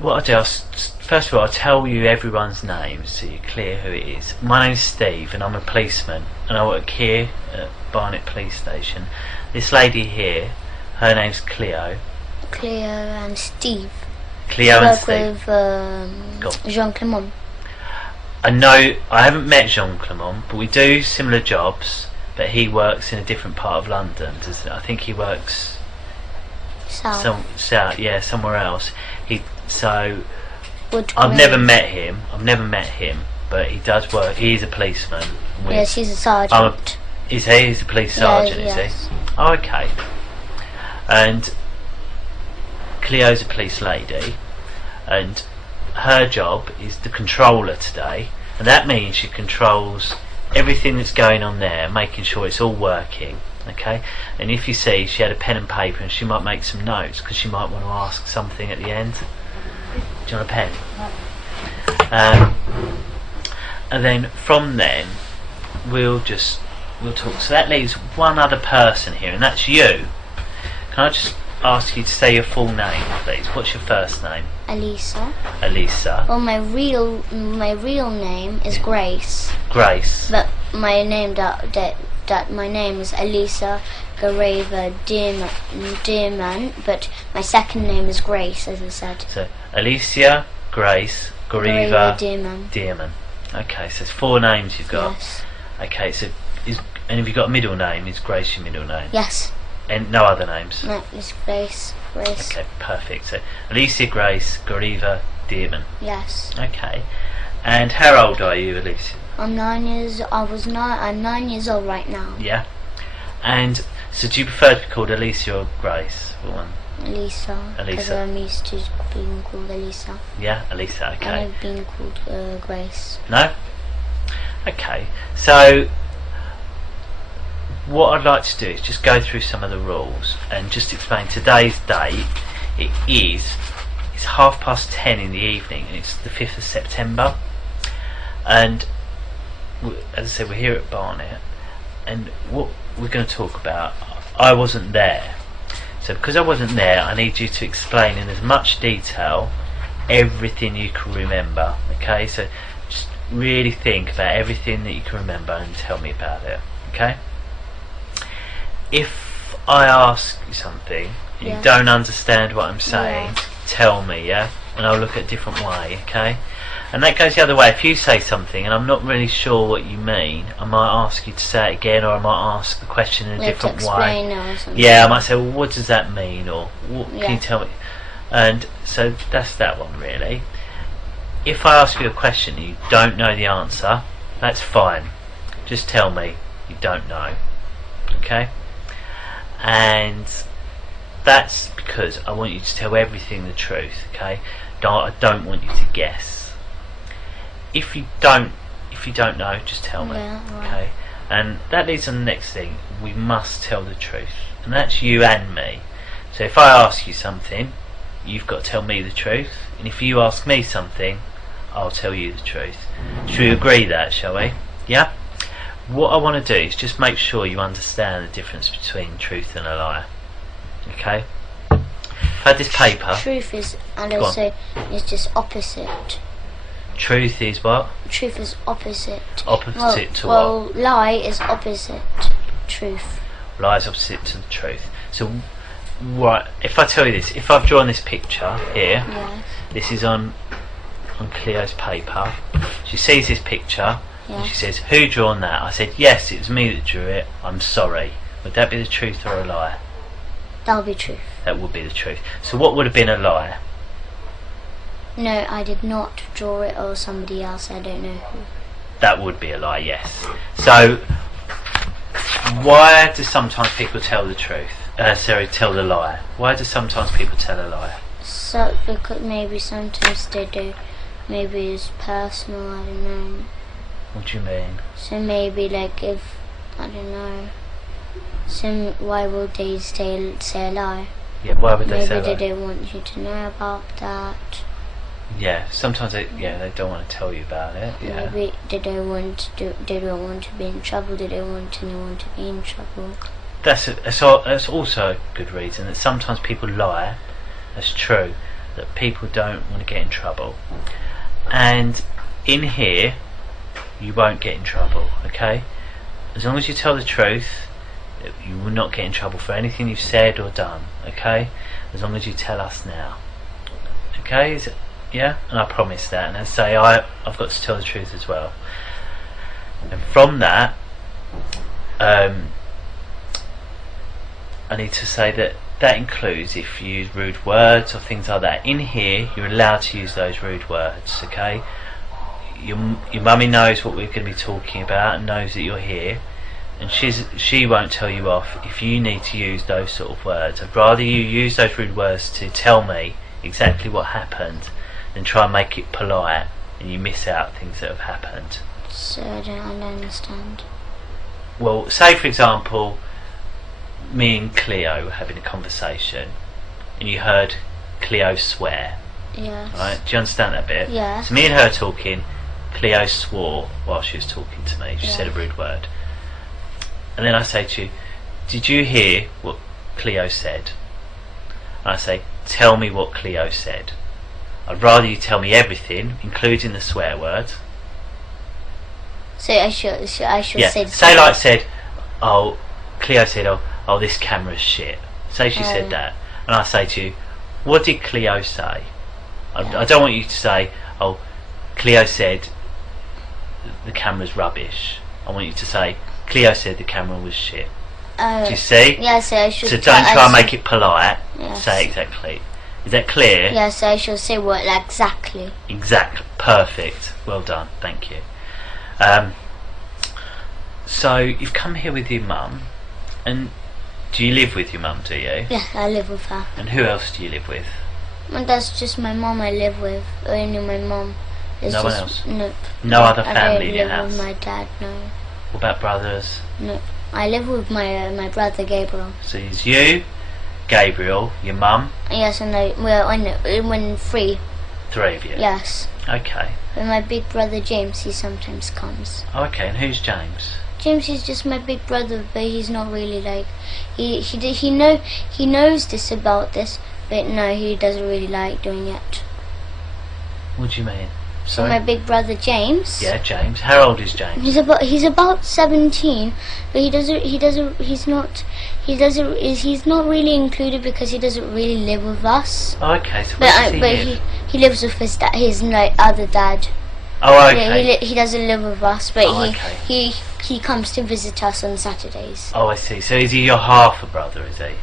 What I'll do, first of all, I'll tell you everyone's names so you're clear who it is. My name's Steve and I'm a policeman and I work here at Barnet Police Station. This lady here, her name's Cleo. Cleo and Steve. Cleo and Steve. I work with Jean Clement. I know, I haven't met Jean Clement, but we do similar jobs, but he works in a different part of London. I think he works south, yeah, somewhere else. I've never met him, but he does work. He's a policeman. Yes, he's a sergeant. He's a police sergeant, is he? Oh, okay. And Cleo's a police lady, and her job is the controller today, and that means she controls everything that's going on there, making sure it's all working. Okay, and if you see, she had a pen and paper and she might make some notes because she might want to ask something at the end. Do you want a pen? And then from then we'll talk. So that leaves one other person here, and that's you. Can I just ask you to say your full name, please? What's your first name? Alisa. Alisa. Well, my real name is Grace. Grace. But my name my name is Alisa Gabriel Dearman, but my second name is Grace, as I said. So Alicia, Grace, Gabriel Dearman. Okay, so it's 4 names you've got. Yes. Okay, so and have you got a middle name? Is Grace your middle name? Yes. And no other names? No, it's Grace. Okay, perfect. So Alicia, Grace, Gabriel Dearman. Yes. Okay. And how old are you, Alicia? I'm 9 years. I'm 9 years old right now. Yeah. And so, do you prefer to be called Alicia or Grace? What one? Alisa. Because I'm used to being called Alisa. Yeah, Alisa. Okay. And I've been called Grace. No. Okay. So, what I'd like to do is just go through some of the rules and just explain today's date. It's 10:30 in the evening, and it's the 5th of September. And as I said, we're here at Barnet, and what we're going to talk about, I wasn't there. So because I wasn't there, I need you to explain in as much detail everything you can remember. Okay, so just really think about everything that you can remember and tell me about it. Okay? If I ask you something and you don't understand what I'm saying, tell me, yeah? And I'll look at a different way, okay? And that goes the other way. If you say something and I'm not really sure what you mean, I might ask you to say it again, or I might ask the question in a different way. Or something. Yeah, I might say, well, what does that mean? Or can you tell me? And so that's that one, really. If I ask you a question and you don't know the answer, that's fine. Just tell me you don't know. Okay? And that's because I want you to tell everything the truth, okay? I don't want you to guess. If you don't know, just tell me, okay? And that leads on the next thing. We must tell the truth, and that's you and me. So if I ask you something, you've got to tell me the truth, and if you ask me something, I'll tell you the truth. Should we agree that, shall we? Yeah? What I want to do is just make sure you understand the difference between truth and a lie. Okay? I've had this paper. Truth is, and also, is just opposite. Truth is what? Truth is opposite. Opposite to well, what? Lie is opposite truth. Lie is opposite to the truth. So, right, if I tell you this, if I've drawn this picture here, this is on Cleo's paper. She sees this picture. And she says, who drawn that? I said, yes, it was me that drew it. I'm sorry. Would that be the truth or a lie? That would be truth. That would be the truth. So what would have been a lie? No, I did not draw it, or somebody else, I don't know who. That would be a lie, yes. So, why do sometimes people tell the truth? Tell the lie. Why do sometimes people tell a lie? So, because maybe sometimes they do. Maybe it's personal, I don't know. What do you mean? So maybe like if, I don't know, why would they say a lie? Yeah, why would they say a lie? Maybe they don't want you to know about that. Yeah, sometimes they don't want to tell you about it. Yeah. Maybe they don't want to be in trouble. They don't want anyone to be in trouble. That's also a good reason that sometimes people lie. That's true, that people don't want to get in trouble. And in here, you won't get in trouble, okay? As long as you tell the truth, you will not get in trouble for anything you've said or done, okay? As long as you tell us now. Okay? Yeah? And I promise that. And I say I've got to tell the truth as well. And from that, I need to say that includes if you use rude words or things like that. In here, you're allowed to use those rude words, okay? Your mummy knows what we're going to be talking about and knows that you're here, and she won't tell you off if you need to use those sort of words. I'd rather you use those rude words to tell me exactly what happened than try and make it polite and you miss out things that have happened. So I don't understand. Well, say for example, me and Cleo were having a conversation and you heard Cleo swear. Yes. Right? Do you understand that bit? Yes. So me and her talking, Cleo swore while she was talking to me. She said a rude word. And then I say to you, did you hear what Cleo said? And I say, tell me what Cleo said. I'd rather you tell me everything, including the swear word. So I should say. Say like said, oh, Cleo said, oh, this camera's shit. Say she said that, and I say to you, what did Cleo say? I don't want you to say, oh, Cleo said the camera's rubbish. I want you to say, Cleo said the camera was shit. Do you see? Yes, I should. So don't try and make it polite. Yes. Say exactly. Is that clear? Yes, I shall say what exactly. Exactly. Perfect. Well done. Thank you. So you've come here with your mum, and do you live with your mum? Do you? Yeah, I live with her. And who else do you live with? And that's just my mum. I live with only my mum. No one else? Nope. No other family in your I don't house? live with my dad. No. What about brothers? No. I live with my brother Gabriel. So it's you, Gabriel, your mum. Yes, and when three. Three of you. Yes. Okay. And my big brother James, he sometimes comes. Okay. And who's James? James is just my big brother, but he's not really like he knows this about this, but no, he doesn't really like doing it. What do you mean? So my big brother James. Yeah, James. How old is James? He's about 17, but he's not really included because he doesn't really live with us. Oh, okay. So where does he live? He lives with his other dad. Oh, okay. Yeah, he doesn't live with us, but okay. he comes to visit us on Saturdays. Oh, I see. So is he your half a brother? Is he?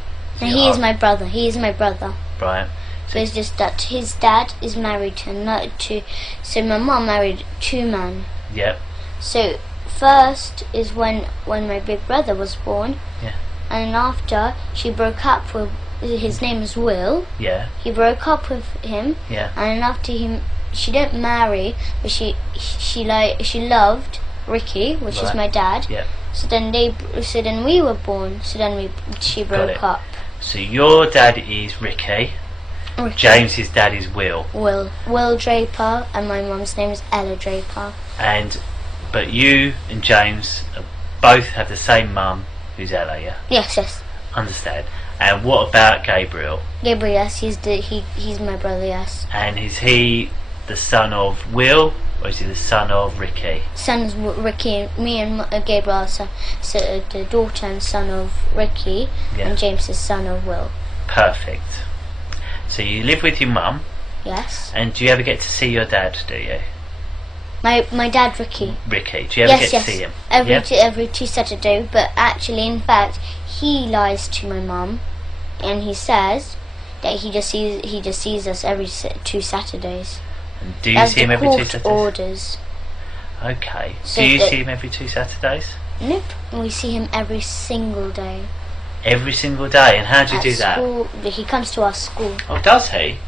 He is my brother. He is my brother. Right. But it's just that his dad is married to so my mum married two men. Yep. So first is when my big brother was born. Yeah. And after she broke up with his name is Will. Yeah. He broke up with him. Yeah. And after she didn't marry, but she loved Ricky, which is my dad. Yeah. So then we were born. So then she broke up. So your dad is Ricky. James's dad is Will. Will Draper, and my mum's name is Ella Draper. But you and James both have the same mum, who's Ella, yeah? Yes. Understand. And what about Gabriel? Gabriel, yes, he's my brother, yes. And is he the son of Will, or is he the son of Ricky? Son's Ricky. Me and Gabriel are so the daughter and son of Ricky, and James is son of Will. Perfect. So you live with your mum. Yes. And do you ever get to see your dad, do you? My dad, Ricky. Ricky, do you ever get to see him? Every two Saturdays, but actually, in fact, he lies to my mum, and he says that he just sees us every 2 Saturdays. And do you see him every 2 Saturdays? Orders. Okay. So do you see him every 2 Saturdays? Nope. We see him every single day. Every single day? And how do you do school, that? He comes to our school. Oh, does he?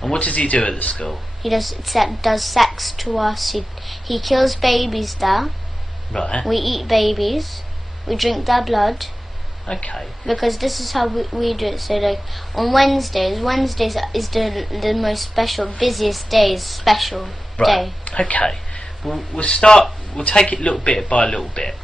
And what does he do at the school? He does sex to us. He kills babies there. Right. We eat babies. We drink their blood. Okay. Because this is how we do it. So like on Wednesdays is the most special, busiest day. Okay. We'll take it little bit by little bit.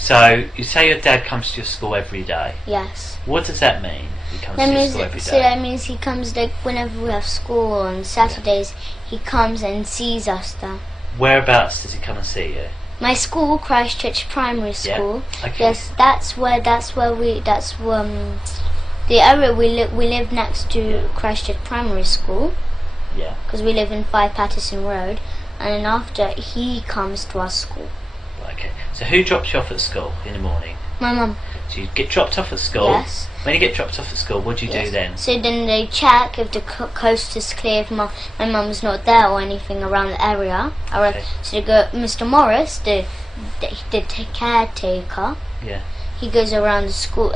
So you say your dad comes to your school every day. Yes. What does that mean? He comes to your school every day. So that means he comes like whenever we have school on Saturdays. He comes and sees us there. Whereabouts does he come and see you? My school, Christchurch Primary School. Yeah. Okay. Yes, that's the area we live next to Christchurch Primary School. Yeah. Because we live in 5 Patterson Road, and then after he comes to our school. Okay. So who drops you off at school in the morning? My mum. So you get dropped off at school. Yes. When you get dropped off at school, what do you do then? So then they check if the coast is clear, if my mum's not there or anything around the area. Okay. So they go, Mr. Morris, the caretaker. Yeah. He goes around the school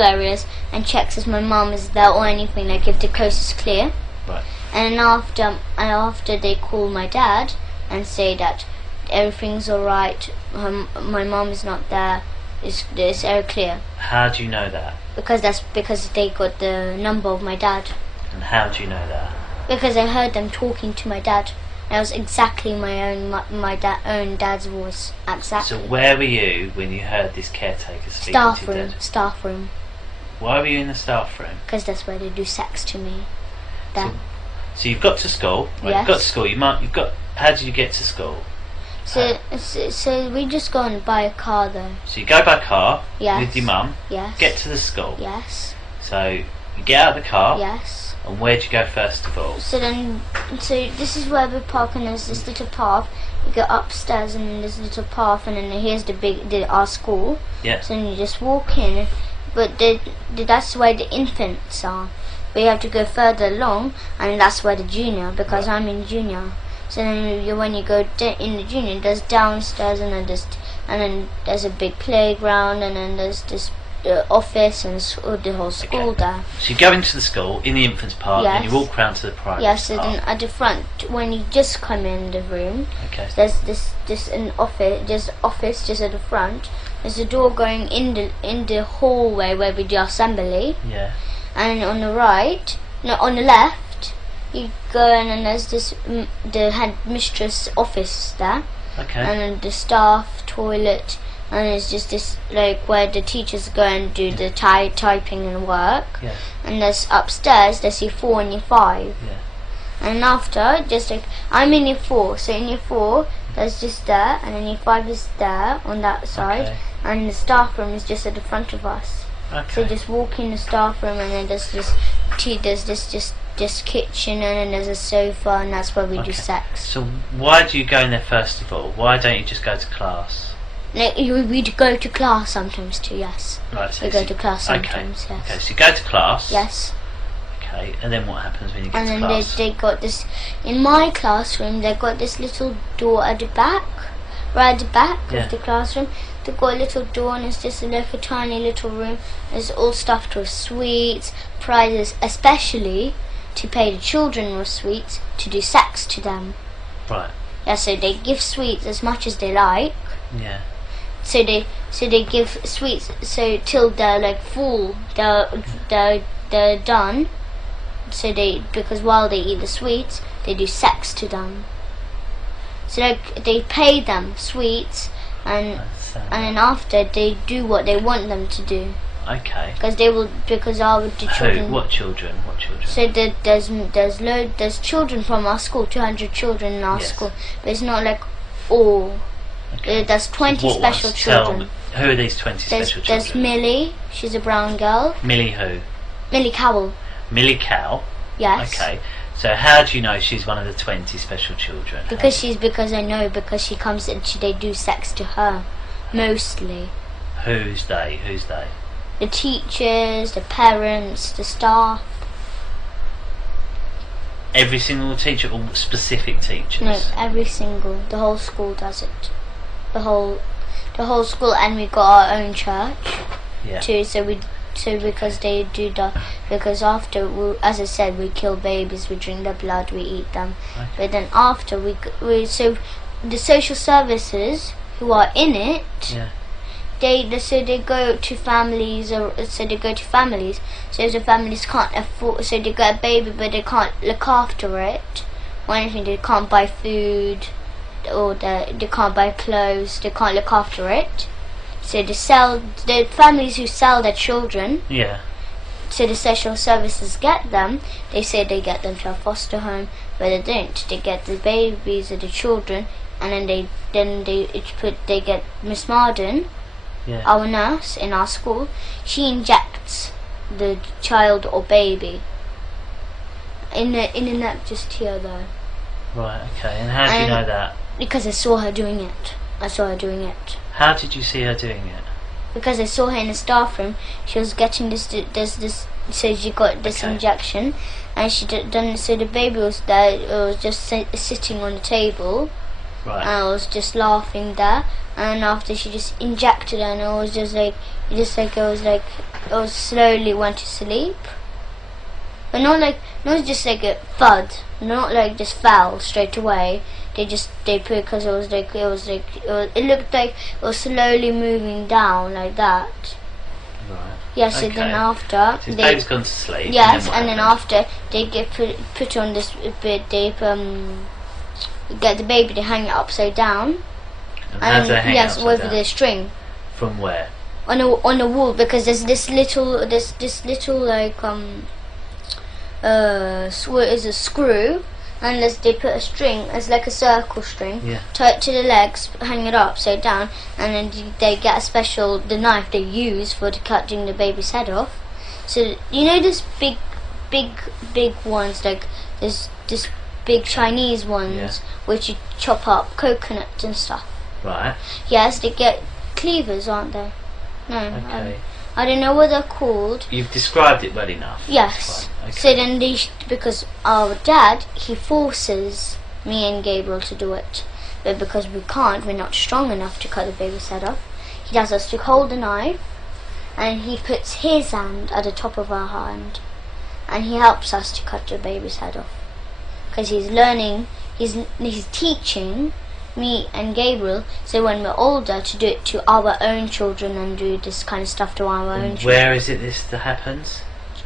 areas and checks if my mum is there or anything, like if the coast is clear. Right. And after they call my dad and say that everything's alright, my mum is not there, it's all clear. How do you know that? Because they got the number of my dad. And how do you know that? Because I heard them talking to my dad. And it was exactly my own dad's voice. Exactly. So where were you when you heard this caretaker speaking to your dad? Staff room. Why were you in the staff room? Because that's where they do sex to me. So you've got to school. Right, yes. You've got to school. How did you get to school? So we just go and buy a car though. So you go by car Yes. with your mum. Yes. Get to the school. Yes. So you get out of the car. Yes. And where do you go first of all? So this is where we park, and there's this little path. You go upstairs, and then there's a little path, and then here's our school. Yeah. So then you just walk in, but that's where the infants are. But you have to go further along, and that's where the junior, because Right. I'm in junior. So then when you go in the junior, there's downstairs, and then there's a big playground, and then there's this office and the whole school there. So you go into the school in the infants part, Yes. and you walk round to the primary Yes, so part. then at the front, when you just come in the room, Okay. there's this an office just at the front. There's a door going in the hallway where we do assembly. Yeah. And on the left, you go in, and there's the headmistress office there. Okay. And then the staff toilet, and it's just this like where the teachers go and do the typing and work. Yeah. And there's upstairs there's year 4 and year 5. Yeah. And after, just like I'm in year 4, so in year 4 there's just there, and then year 5 is there on that side, Okay. and the staff room is just at the front of us. Okay. So just walk in the staff room, and then there's this kitchen, and then there's a sofa, and that's where we do sex. So why do you go in there first of all? Why don't you just go to class? Like, we go to class sometimes too, yes. Right. So We go to class sometimes, okay. yes. Okay. So you go to class. Yes. Okay. And then what happens when you get And to then class? they got this, in my classroom, they got this little door at the back, right at the back Yeah. of the classroom. They got a little door, and it's just like a tiny little room. It's all stuffed with sweets, prizes, especially to pay the children with sweets to do sex to them. Right. Yeah, so they give sweets as much as they like. Yeah. So they give sweets so till they're like full, they're done. So because while they eat the sweets, they do sex to them. So they pay them sweets, and then after they do what they want them to do. Okay. Because the children. Who? What children? What children? So there's children from our school, 200 children in our Yes. school, but it's not like all. Okay. There's 20 What special ones? Tell children. me, who are these 20 special There's children? Millie, she's a brown girl. Millie who? Millie Cowell, Millie Cow. yes. Okay. So how do you know she's one of the 20 special children? Because I know because she comes and they do sex to her, mostly. Who's they? Who's they? The teachers, the parents, the staff. Every single teacher or specific teachers? No, the whole school does it. The whole school, and we got our own church Yeah. too. So because they do that, because after as I said, we kill babies, we drink their blood, we eat them. Okay. But then after so the social services who are in it, Yeah. they go to families, So if the families can't afford, so they got a baby but they can't look after it or anything, they can't buy food or they can't buy clothes, they can't look after it. So the families who sell their children. Yeah. So the social services get them. They say they get them to a foster home, but they don't. They get the babies or the children, and then they get Miss Marden, our nurse in our school. She injects the child or baby in the neck just here though. Right. Okay. And how do you know that? Because I saw her doing it. How did you see her doing it? Because I saw her in the staff room. She was getting this. So she got this injection, and she done. So the baby was there. It was just sitting on the table, right. And I was just laughing there. And after she just injected her, and it was I was slowly went to sleep, but not just like a thud, not like just fell straight away. They put because it looked like it was slowly moving down like that. Right. Yeah. So then after so the baby's gone to sleep. Yes, and then after they get put on this bit. They get the baby. They hang it upside down. And how do they hang it upside with down? the string. From where? On the wall, because there's this little like what is a screw. Unless they put a string, it's like a circle string, tie it to the legs, hang it upside down, and then they get the knife they use for cutting the baby's head off. So you know this big ones, like this big Chinese ones, which you chop up coconut and stuff. Right. Yes, they get cleavers, aren't they? No. Okay. I don't know what they're called. You've described it well enough. Yes. Okay. So then because our dad, he forces me and Gabriel to do it. But because we can't, we're not strong enough to cut the baby's head off. He does us to hold the knife, and he puts his hand at the top of our hand, and he helps us to cut the baby's head off. Because he's learning, he's teaching me and Gabriel, so when we're older, to do it to our own children and do this kind of stuff to our own children. Where is it this that happens?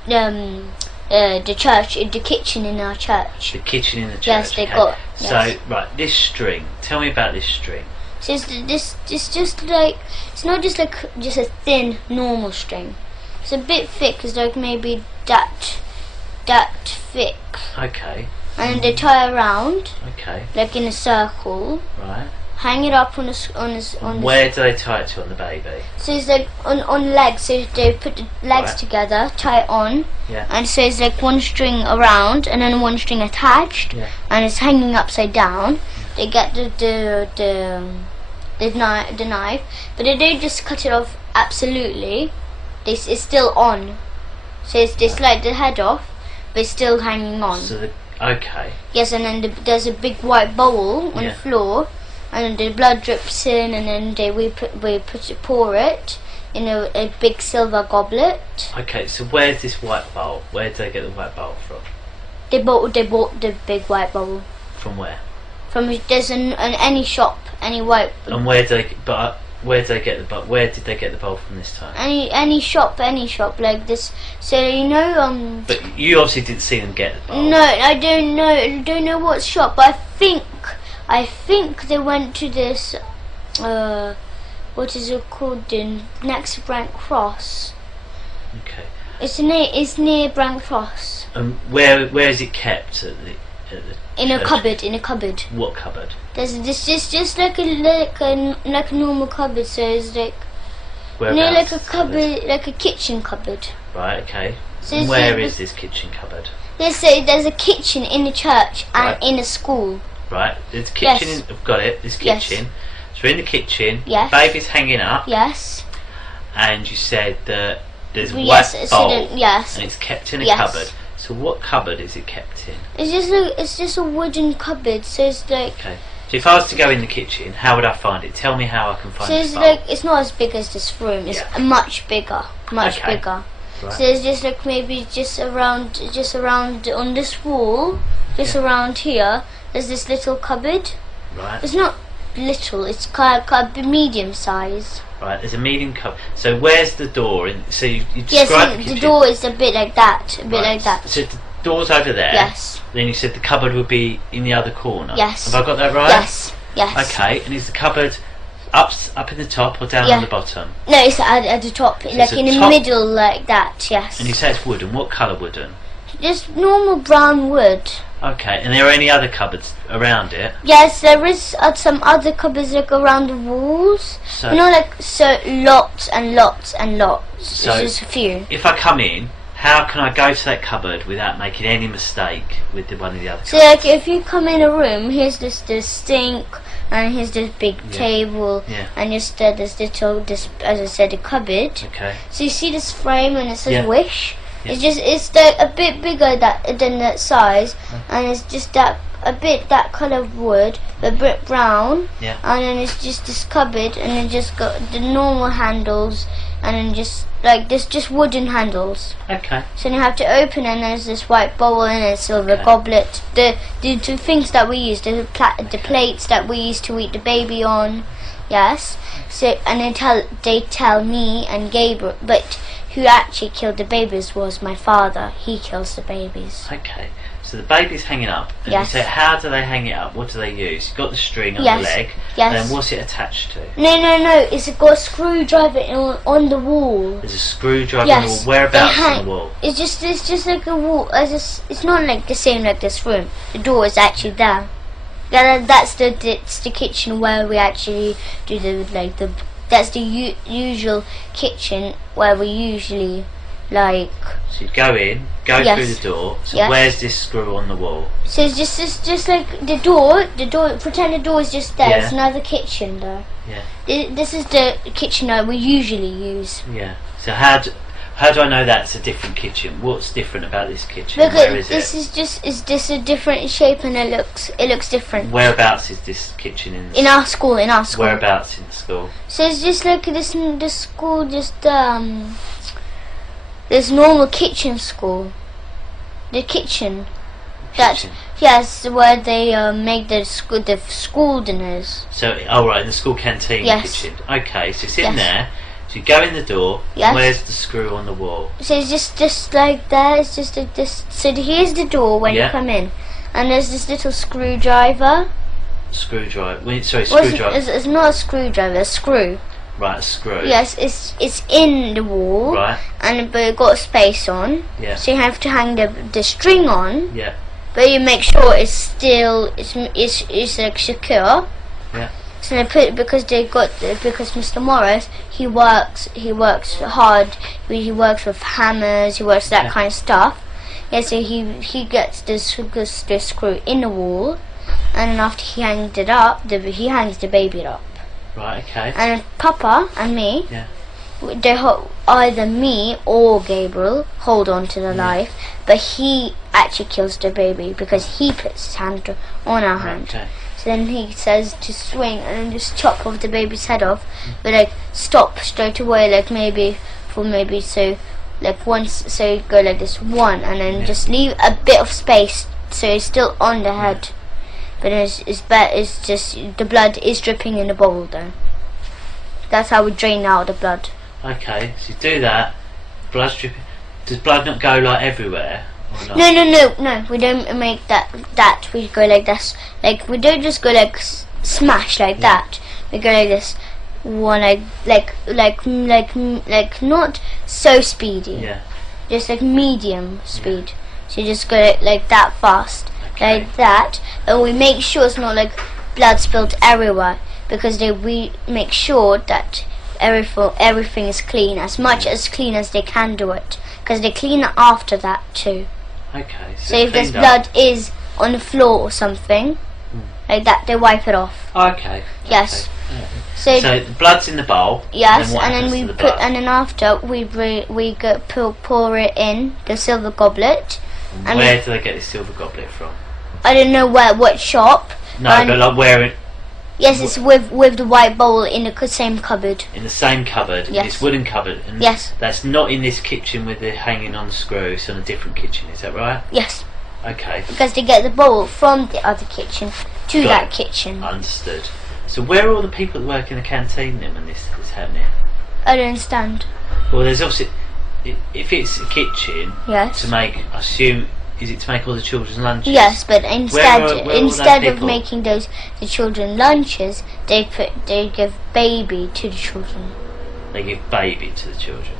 The church, the kitchen in our church. The kitchen in the church. Yes, they got. Yes. So right, this string. Tell me about this string. So it's just like, it's not just like just a thin normal string. It's a bit thick. It's like maybe that thick. Okay. And then they tie around. Okay. Like in a circle. Right. Hang it up on Where do they tie it to on the baby? So it's like on legs. So they put the legs together, tie it on. Yeah. And so it's like one string around and then one string attached. Yeah. And it's hanging upside down. They get the knife, but they don't just cut it off absolutely. It's still on. So they slide the head off, but it's still hanging on. So okay. Yes, and then there's a big white bowl on the floor, and then the blood drips in, and then we pour it in a big silver goblet. Okay, so where's this white bowl? Where did they get the white bowl from? They bought the big white bowl. From where? From there's any shop, any white. And where did they get the bowl? Where did they get the bowl from this time? Any shop like this. So you know. But you obviously didn't see them get the bowl. No, I don't know. I don't know what shop. But I think they went to this. What is it called? Next to Brent Cross. Okay. It's near Brent Cross. And where is it kept at the in a cupboard. In a cupboard. What cupboard? There's just like a normal cupboard. So it's like Whereabouts? like a cupboard, like a kitchen cupboard. Right. Okay. So And where is this kitchen cupboard? There's a kitchen in the church and in a school. Right. There's a kitchen. Yes. I've got it. This kitchen. Yes. So in the kitchen. Yes. Baby's hanging up. Yes. And you said that there's a Yes, white so bowl. yes. And it's kept in a Yes. cupboard. So what cupboard is it kept in? It's just a wooden cupboard. So it's like. Okay. So if I was to go in the kitchen, how would I find it? Tell me how I can find So this it's bowl. like it's not as big as this room. It's much bigger, much Okay. bigger. Right. So it's just like maybe just around on this wall, just around here. There's this little cupboard. Right. It's not little. It's kind of medium size. Right. There's a medium cupboard. So where's the door? So you Yes, described the the kitchen. door is a bit like that. A bit Right. like that. So the door's over there. Yes. Then you said the cupboard would be in the other corner. Yes. Have I got that right? Yes. Yes. Okay. And is the cupboard up in the top or down on the bottom? No, it's at the top, so like in the middle, like that. Yes. And you say it's wooden. What colour wooden? Just normal brown wood. Okay. And there are any other cupboards around it? Yes, there is some other cupboards like around the walls. So, you know, like lots and lots and lots. So it's just a few. If I come in, how can I go to that cupboard without making any mistake with one of the other cupboards? So like if you come in a room, here's this sink, and here's this big table, and just this little, as I said, a cupboard. Okay. So you see this frame and it says wish. Yeah. It's like a bit bigger than that size, and it's just that that colour of wood, a bit brown, and then it's just this cupboard, and then just got the normal handles, and then just like this, just wooden handles. Okay. So you have to open, and there's this white bowl and a silver goblet. The two things that we use, the plates that we used to eat the baby on. Yes. So and they tell me and Gabriel, but who actually killed the babies was my father. He kills the babies. Okay. So the baby's hanging up, and you say, how do they hang it up? What do they use? You've got the string on the leg, and then what's it attached to? No, it's got a screwdriver on the wall. There's a screwdriver on the wall. Whereabouts on the wall? It's just like a wall. It's not like the same like this room. The door is actually there. Yeah, that's the kitchen where we actually do that's the usual kitchen where we usually like. So you go in, go through the door. So where's this screw on the wall? So it's just like the door. Pretend the door is just there. It's another kitchen there. Yeah. This is the kitchen that we usually use. Yeah. So how do I know that's a different kitchen? What's different about this kitchen? Because where is this it? is just a different shape, and it looks different. Whereabouts is this kitchen in our school? In our school. Whereabouts in the school? So it's just like this school, just this normal kitchen school. The kitchen. Yes, where they make the school dinners. So, right, in the school canteen kitchen. Okay, so it's in there. So you go in the door. Yes. Where's the screw on the wall? So it's just like that. It's just like this. So here's the door when you come in, and there's this little screwdriver. Screwdriver. Screwdriver. It's not a screwdriver. A screw. Right, a screw. Yes, it's in the wall. Right. But it got a space on. Yeah. So you have to hang the string on. Yeah. But you make sure it's still it's like secure. Yeah. So they put because Mr. Morris he works hard. He works with hammers. He works that kind of stuff. Yeah. So he gets this screw in the wall, and then after he hangs it up, he hangs the baby up. Right. Okay. And Papa and me. Yeah. Either me or Gabriel hold on to the knife, but he actually kills the baby because he puts his hand on our hand. Okay. So then he says to swing and then just chop off the baby's head off, but like stop straight away, like maybe so like once, so you go like this one, and then just leave a bit of space so it's still on the head, but it's just the blood is dripping in the bowl though. That's how we drain out the blood. Okay, so you do that. Blood's dripping. Does blood not go like everywhere? Or not? No. We don't make that. We go like this. Like we don't just go like smash like that. We go like this. One like not so speedy. Yeah. Just like medium speed. So you just go like that fast, like that, and we make sure it's not like blood spilled everywhere because we make sure that everything is clean, as much as clean as they can do it, because they clean it after that too. Okay. So if there's blood is on the floor or something like that, they wipe it off. Okay. Yes. Okay. So the blood's in the bowl. Yes, and then after we pour it in the silver goblet. And where do they get this silver goblet from? I don't know what shop. No, but like where it. Yes, it's with the white bowl in the same cupboard. In the same cupboard? Yes. This wooden cupboard? And yes. That's not in this kitchen with the hanging on the screw, it's on a different kitchen, is that right? Yes. Okay. Because they get the bowl from the other kitchen to that kitchen. Understood. So where are all the people that work in the canteen then when this is happening? I don't understand. Well, there's obviously, if it's a kitchen, yes, to make, I assume Is it to make all the children's lunches? Yes, but instead of people? making the children lunches, they give baby to the children. They give baby to the children.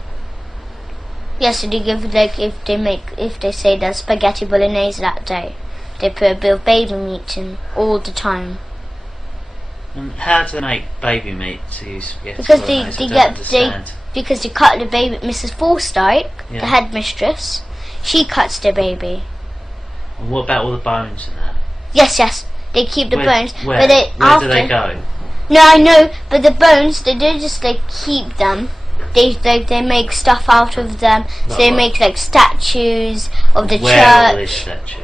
Yes, so they give, like, if they say there's spaghetti bolognese that day, they put a bit of baby meat in all the time. And how do they make baby meat to use spaghetti Because bolognese? because they cut the baby. Mrs. Forsyth, Yeah. the headmistress, she cuts the baby. And what about all the bones and that? Yes, they keep the bones. Where? But Where do they go? No, I know, but the bones, they don't just like keep them. They make stuff out of them. So they make like statues of the Where are all church. these statues?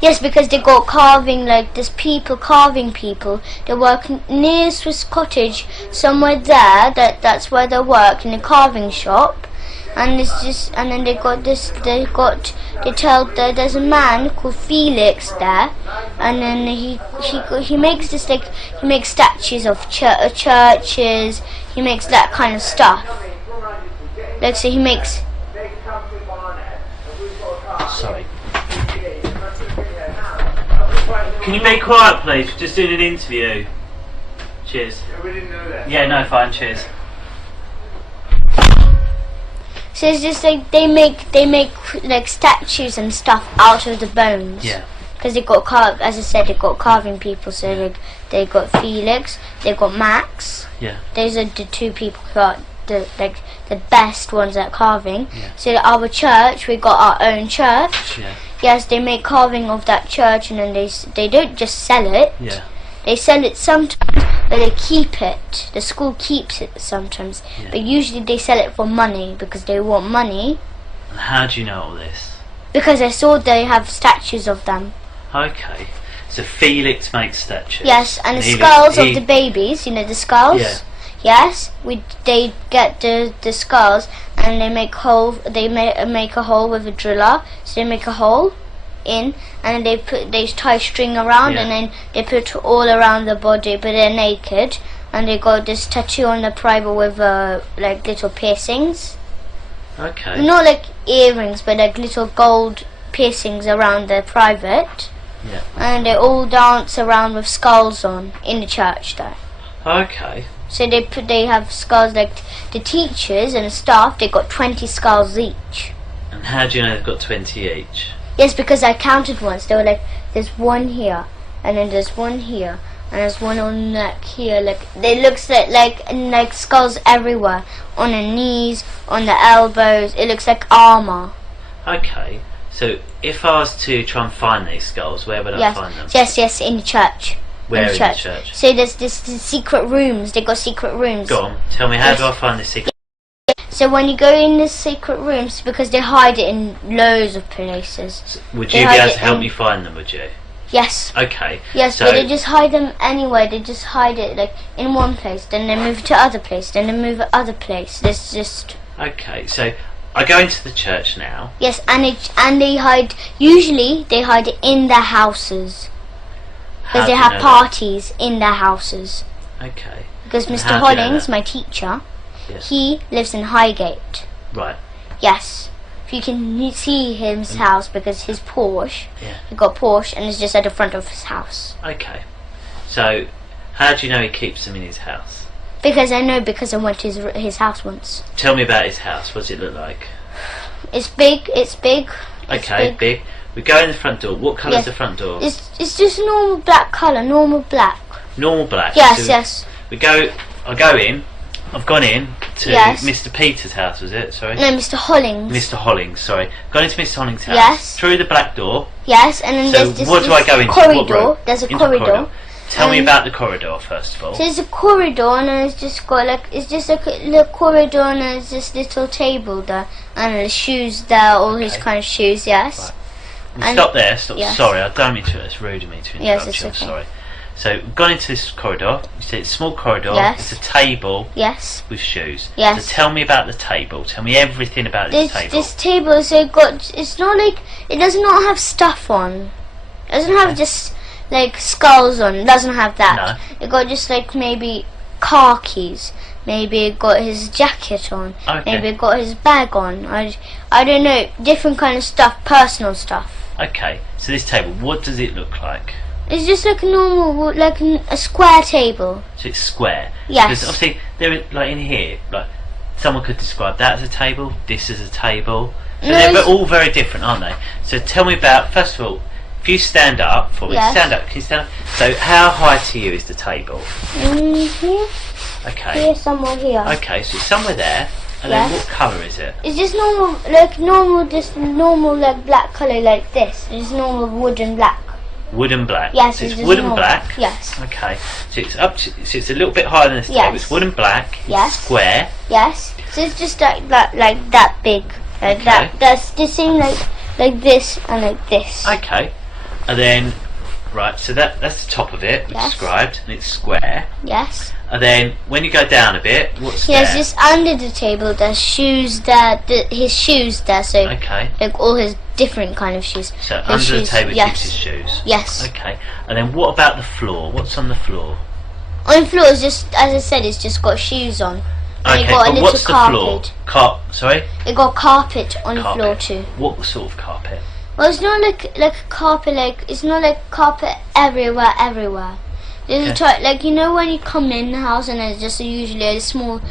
Yes, because they got carving, like there's people carving people. They work near Swiss Cottage, somewhere there. That's where they work, in a carving shop. And it's just, and then they tell that there's a man called Felix there, and then he makes this, like, he makes statues of churches. He makes that kind of stuff. Like, so he makes. Sorry. Can you be quiet, please? We're just doing an interview. Cheers. Yeah, we didn't know that. Yeah, no, fine. Cheers. So it's just like they make like statues and stuff out of the bones. Yeah. Because they got as I said, they got carving people. So they got Felix, they got Max. Yeah. Those are the two people who are the best ones at carving. Yeah. So our church, we got our own church. Yeah. Yes, they make carving of that church, and then they don't just sell it. Yeah. They sell it sometimes, but they keep it. The school keeps it sometimes, Yeah. but usually they sell it for money because they want money. And how do you know all this? Because I saw they have statues of them. Okay. So Felix makes statues. Yes, and the he skulls he- of the babies. You know the skulls. Yeah. Yes, they get the skulls and they make hole. They make a hole with a driller. So they make a hole in, and they tie string around, Yeah. and then they put all around the body, but they're naked, and they got this tattoo on the private with like little piercings. Okay. Not like earrings, but like little gold piercings around the private. Yeah. And they all dance around with skulls on in the church there. Okay. So they have skulls, like the teachers and the staff. They got 20 skulls each. And how do you know they've got 20 each? Yes, because I counted once. They were like, there's one here, and then there's one here, and there's one on the neck here. Like they looks like skulls everywhere, on the knees, on the elbows. It looks like armor. Okay. So if I was to try and find these skulls, where would I find them? Yes, in the church. Where in the church? So there's this secret rooms. They got secret rooms. Go on. Tell me, how do I find this secret? So when you go in the secret rooms, because they hide it in loads of places. Would They you be hide able it to help in- me find them, would you? Yes. Okay. Yes, so but they just hide them anywhere. They just hide it like in one place, then they move it to other place, then they move it other place. There's just Okay, so I go into the church now. yes, and they hide. Usually they hide it in their houses How because do they you have know parties in their houses. that? Okay. Because And Mr. how do you know Hollings, that? my teacher, Yes. he lives in Highgate. Right. Yes. You can see his house because his Porsche, Yeah. he got Porsche and it's just at the front of his house. Okay. So, how do you know he keeps them in his house? Because I know, because I went to his house once. Tell me about his house. What does it look like? It's big. It's big. It's Okay, big. We go in the front door. What colour's Yes. the front door? It's just a normal black colour. Normal black. Normal black. Yes, So yes. We go. I go in. I've gone in to Yes. Mr. Peter's house. Was it? Sorry. No, Mr. Hollings. Mr. Hollings. Sorry. Gone into Mr. Hollings' house. Yes. Through the black door. Yes, and then So there's this, what do I go into? What corridor. room? There's a Into the corridor. Tell me And- about the corridor first of all. So there's a corridor, and then it's just got like it's just like a little corridor, and there's this little table there, and the shoes there, all his Okay. kind of shoes. Yes. Right. And- Stop there. Stop. Yes. Sorry, I don't mean to. It's rude of me to interrupt Yes, it's you. I'm okay. sorry. So we've gone into this corridor. You see, it's a small corridor. Yes. It's a table Yes. with shoes. Yes. So tell me about the table. Tell me everything about this table. This table is it's not like, it does not have stuff on. It doesn't have Okay. just like skulls on. It doesn't have that. No. It got just like maybe car keys. Maybe it got his jacket on. Okay. Maybe it got his bag on. I don't know. Different kind of stuff. Personal stuff. Okay, so this table, what does it look like? It's just like a normal, like a square table. So it's square. Yes. Because obviously, there, like in here, like someone could describe that as a table, this as a table. So they're all very different, aren't they? So tell me about, first of all, if you stand up for me, stand up. Can you stand up? So how high to you is the table? Here. Okay. Here, somewhere here. Okay, so it's somewhere there. And then what colour is it? It's just normal, like black colour like this. It's normal wood and black. Wood and black. Yes, so it's wood and black. Yes. Okay. So it's up to, so it's a little bit higher than this table. It's wood and black. It's square. Yes. So it's just like that big. Like that. That's the same like this and like this. Okay. And then so that's the top of it, described, and it's square. Yes. And then when you go down a bit, what's there? Yes, just under the table there's shoes there, his shoes there, so like all his different kind of shoes. So under the table keeps his shoes? Yes. Okay. And then what about the floor? What's on the floor? On the floor is just, as I said, it's just got shoes on. And Okay, got a but little what's carpet. the floor? Sorry? It got carpet on the floor too. What sort of carpet? Well, it's not like a carpet, it's not like carpet everywhere. There's a like, you know when you come in the house and there's just usually a small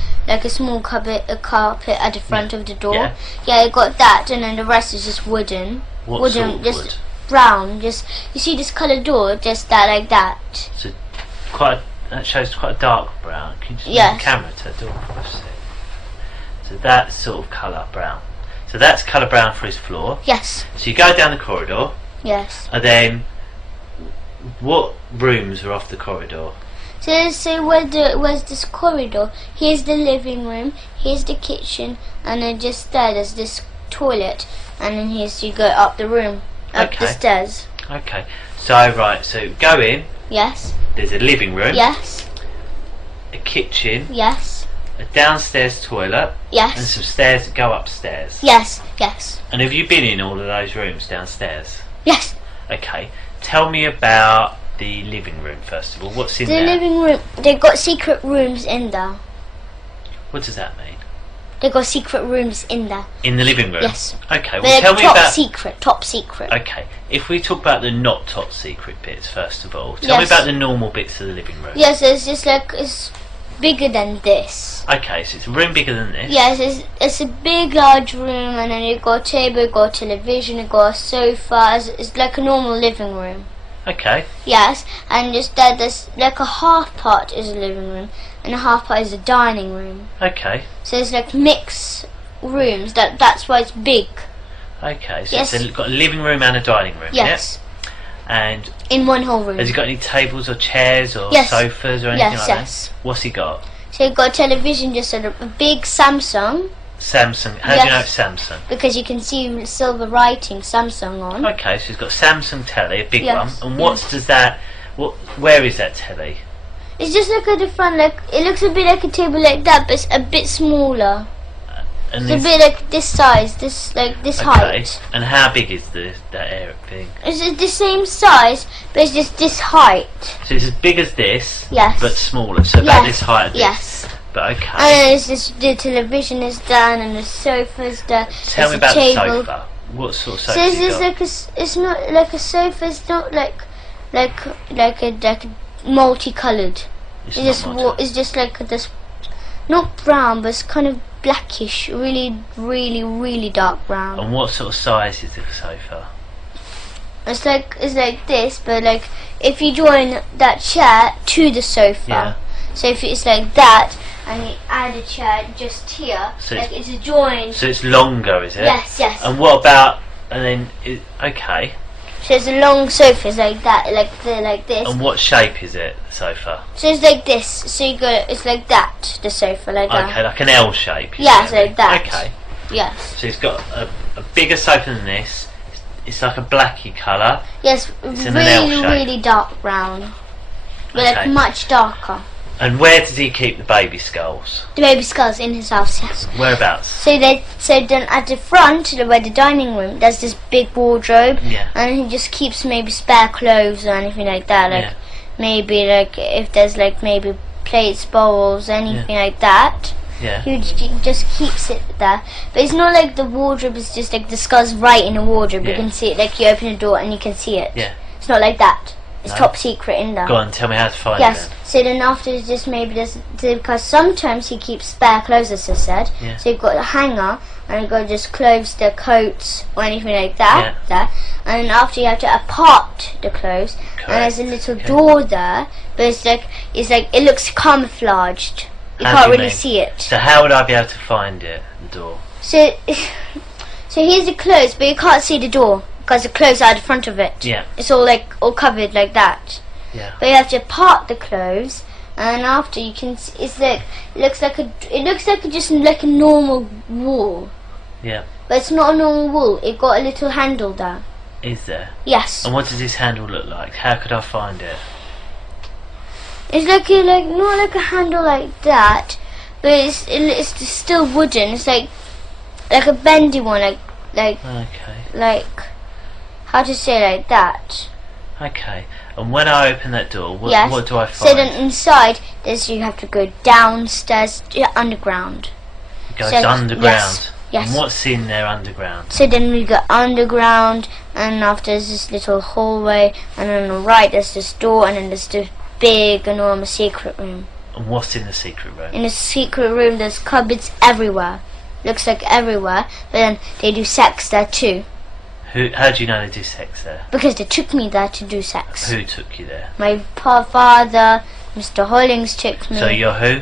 carpet at the front of the door. Yeah, it got that, and then the rest is just wooden. What sort of just wood? Brown. Just, you see this coloured door, just that, like that. So that shows quite a dark brown. Can you just move the camera to the door for us? So that sort of colour brown. So that's colour brown for his floor. Yes. So you go down the corridor. Yes. And then what rooms are off the corridor? So where's this corridor? Here's the living room, here's the kitchen, and then just there's this toilet, and then here's you go up the room, up the stairs. Okay. So so go in. Yes. There's a living room. Yes. A kitchen. Yes. A downstairs toilet. Yes. And some stairs that go upstairs. Yes. Yes. And have you been in all of those rooms downstairs? Yes. Okay. Tell me about the living room first of all. What's in there? The living room, they've got secret rooms in there. What does that mean? They've got secret rooms in there. In the living room? Yes. Okay, well tell me about... Top secret. Okay, if we talk about the not top secret bits first of all, tell me about the normal bits of the living room. Yes, it's just like, it's bigger than this. Okay, so it's a room bigger than this. Yes, it's a big large room, and then you've got a table, you've got a television, you've got a sofa. It's like a normal living room. Okay. Yes, and just there's like a half part is a living room and a half part is a dining room. Okay. So it's like mixed rooms. That's why it's big. Okay, so it's got a living room and a dining room. Yes. Yeah? And in one whole room. Has he got any tables or chairs or sofas or anything like that? What's he got? So he got a television, just a big Samsung. Samsung. How do you know it's Samsung? Because you can see silver writing Samsung on. Okay, so he's got Samsung telly, a big one. And where is that telly? It's just like a different, like, it looks a bit like a table like that, but it's a bit smaller. And it's a bit like this size, this height. And how big is that area thing? It's the same size, but it's just this height. So it's as big as this, but smaller. So about this height. Yes. But okay. And it's just the television is down and the sofa's there. Tell me about the sofa. What sort of sofa? So it's not like a sofa. It's not like a multicolored. It's just like this, not brown, but it's kind of blackish, really dark brown. And what sort of size is the sofa? It's like this, but like if you join that chair to the sofa, so if it's like that, and you add a chair just here, so like it's joined. So it's longer, is it? Yes. And what about? And then okay. So it's a long sofa, it's like that, like this. And what shape is it, the sofa? So it's like this. So it's like that, the sofa, like that. Okay, like an L shape. Yes, like that. Okay. Yes. So it's got a bigger sofa than this. It's like a blacky colour. Yes, it's in an L shape. Really dark brown. But like much darker. And where does he keep the baby skulls? The baby skulls in his house, yes. Whereabouts? So then at the front, where the dining room, there's this big wardrobe, and he just keeps maybe spare clothes or anything like that. Like maybe like if there's like maybe plates, bowls, anything like that. Yeah. He just keeps it there. But it's not like the wardrobe is just like the skulls right in the wardrobe. Yeah. You can see it, like you open the door and you can see it. Yeah. It's not like that. It's No. top secret in there. Go on, tell me how to find Yes. it. So then after it's just maybe just because sometimes he keeps spare clothes, as I said. Yeah. So you've got a hanger and you've got just clothes, the coats or anything like that. There. And then after you have to apart the clothes. Correct. And there's a little door there, but it's like it looks camouflaged. You How can't do you really mean? see it. So how would I be able to find it, the door? So here's the clothes, but you can't see the door because the clothes are at the front of it. Yeah. It's all covered like that. Yeah. But you have to part the clothes, and after you can, it's like it looks like just like a normal wall, Yeah. but it's not a normal wall. It got a little handle there. Is there? Yes. And what does this handle look like? How could I find it? It's like not like a handle like that, but it's still wooden. It's like a bendy one, Okay. how to say like that. Okay. And when I open that door, what Yes. do I find? So then inside, you have to go downstairs, underground. It goes so- underground. yes, yes. And what's in there underground? So then we go underground, and after there's this little hallway, and on the right there's this door, and then there's this big, enormous secret room. And what's in the secret room? In the secret room there's cupboards everywhere. Looks like everywhere, but then they do sex there too. How do you know they do sex there? Because they took me there to do sex. Who took you there? My father, Mr. Hollings took me. So you're who?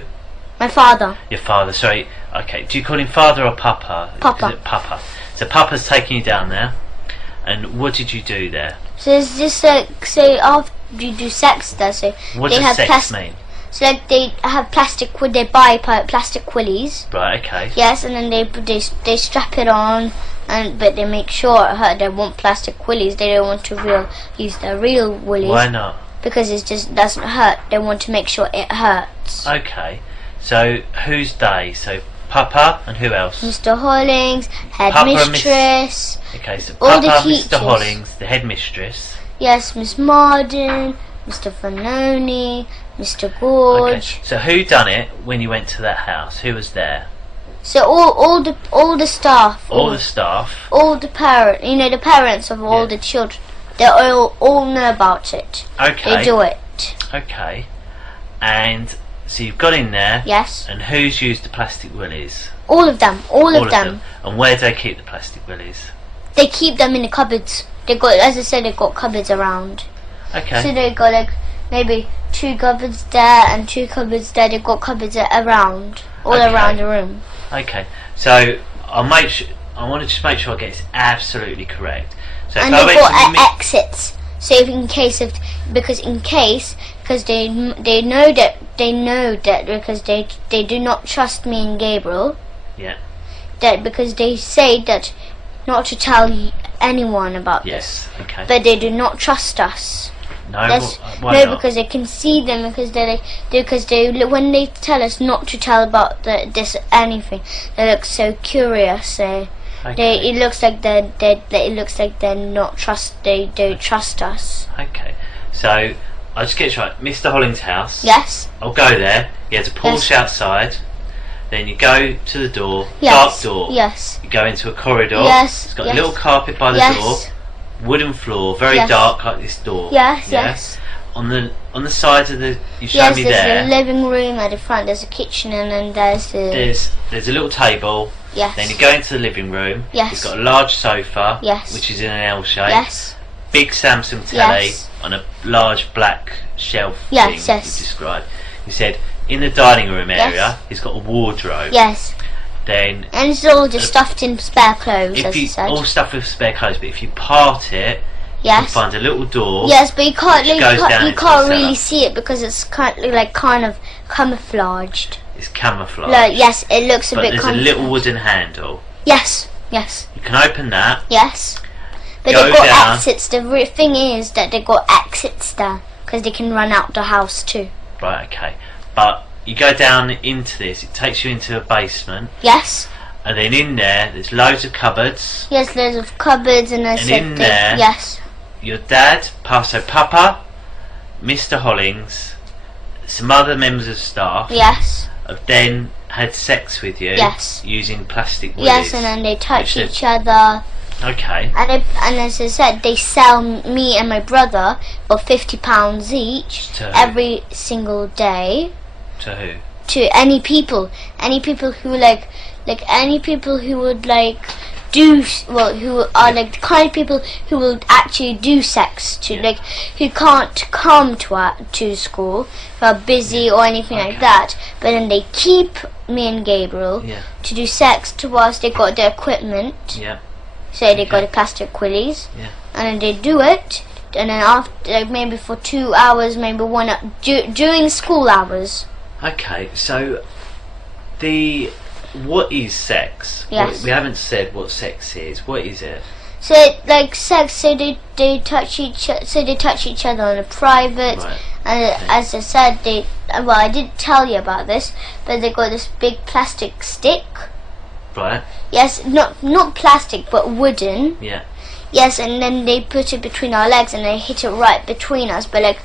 My father. Your father, sorry. Okay, do you call him father or papa? Papa. Is it papa? So papa's taking you down there, and what did you do there? So it's just like, so after you do sex there, so What they does have sex mean? So like they have they buy plastic willies. Right, okay. Yes, and then they strap it on, but they make sure they want plastic willies. They don't want to use their real willies. Why not? Because it just doesn't hurt. They want to make sure it hurts. Okay. So who's they? So Papa and who else? Mr. Hollings, Papa and headmistress. Okay, so all the Papa, teachers. Mr. Hollings, the headmistress. Yes, Miss Marden, Mr. Fanoni, Mr. Gorge. Okay. So who done it when you went to that house? Who was there? So all the staff. All the staff. All the the parents of all Yeah. the children. They all know about it. Okay. They do it. Okay. And so you've got in there. Yes. And who's used the plastic willies? All of them. All of them. And where do they keep the plastic willies? They keep them in the cupboards. They got, as I said, they got cupboards around. Okay. So they got like maybe 2 cupboards there and 2 cupboards there. They got cupboards around, all Okay. around the room. Okay. So I want to just make sure I get this absolutely correct. So And if I they went got to the exits. So if because they know that because they do not trust me and Gabriel. Yeah. That because they say that not to tell anyone about Yes. this. Okay. But they do not trust us. No. Why No, not? because they can see them because they when they tell us not to tell about this anything, they look so curious. Okay. It looks like they're not trust. They don't trust us. Okay. So I'll just get it right. Mr. Hollings' house. Yes. I'll go there. You have to Porsche Yes. outside. Then you go to the door. Yes. Dark door. Yes. You go into a corridor. Yes. It's got Yes. a little carpet by the Yes. door. Wooden floor. Very Yes. dark like this door. Yes. Yeah? Yes. On the sides of the you show Yes. me There's there. a living room at the front. There's a kitchen, and then there's the There's a little table. yes. Then you go into the living room. Yes. It's got a large sofa. Yes. Which is in an L shape. Yes. Big Samsung telly Yes. on a large black shelf Yes, thing yes. you described. You said in the dining room area Yes. he's got a wardrobe. Yes. Then And it's all just stuffed in spare clothes, if as I you said. all stuff with spare clothes, but if you part it, you can Yes. find a little door. Yes, but you can't. which goes down You into can't the really cellar. see it because it's kind of camouflaged. It's camouflage. Like, yes, it looks a but bit. there's a camouflaged. little wooden handle. Yes. Yes. You can open that. Yes. But Go they've got down. exits. The thing is that they've got exits there because they can run out the house too. Right. Okay. But you go down into this. It takes you into a basement, Yes. and then in there's loads of cupboards. Yes, loads of cupboards and there's And in there- yes. Your dad, Papa, Mr. Hollings, some other members of staff, Yes. have then had sex with you. Yes. Using plastic willies. Yes, and then they touch each other. Okay. And as I said, they sell me and my brother for £50 each every single day. To who? To any people who any people who would do who are the kind of people who will actually do sex who can't come to school, who are busy or anything like that, but then they keep me and Gabriel to do sex to us. They got the equipment, so they got the plastic willies, and then they do it, and then after maybe for 2 hours, maybe 1 hour during school hours. Okay, so what is sex? Yes. We haven't said what sex is. What is it? So sex. So they touch each. So they touch each other on a private. Right. And as I said, I didn't tell you about this, but they got this big plastic stick. Right. Yes, not plastic, but wooden. Yeah. Yes, and then they put it between our legs, and they hit it right between us, but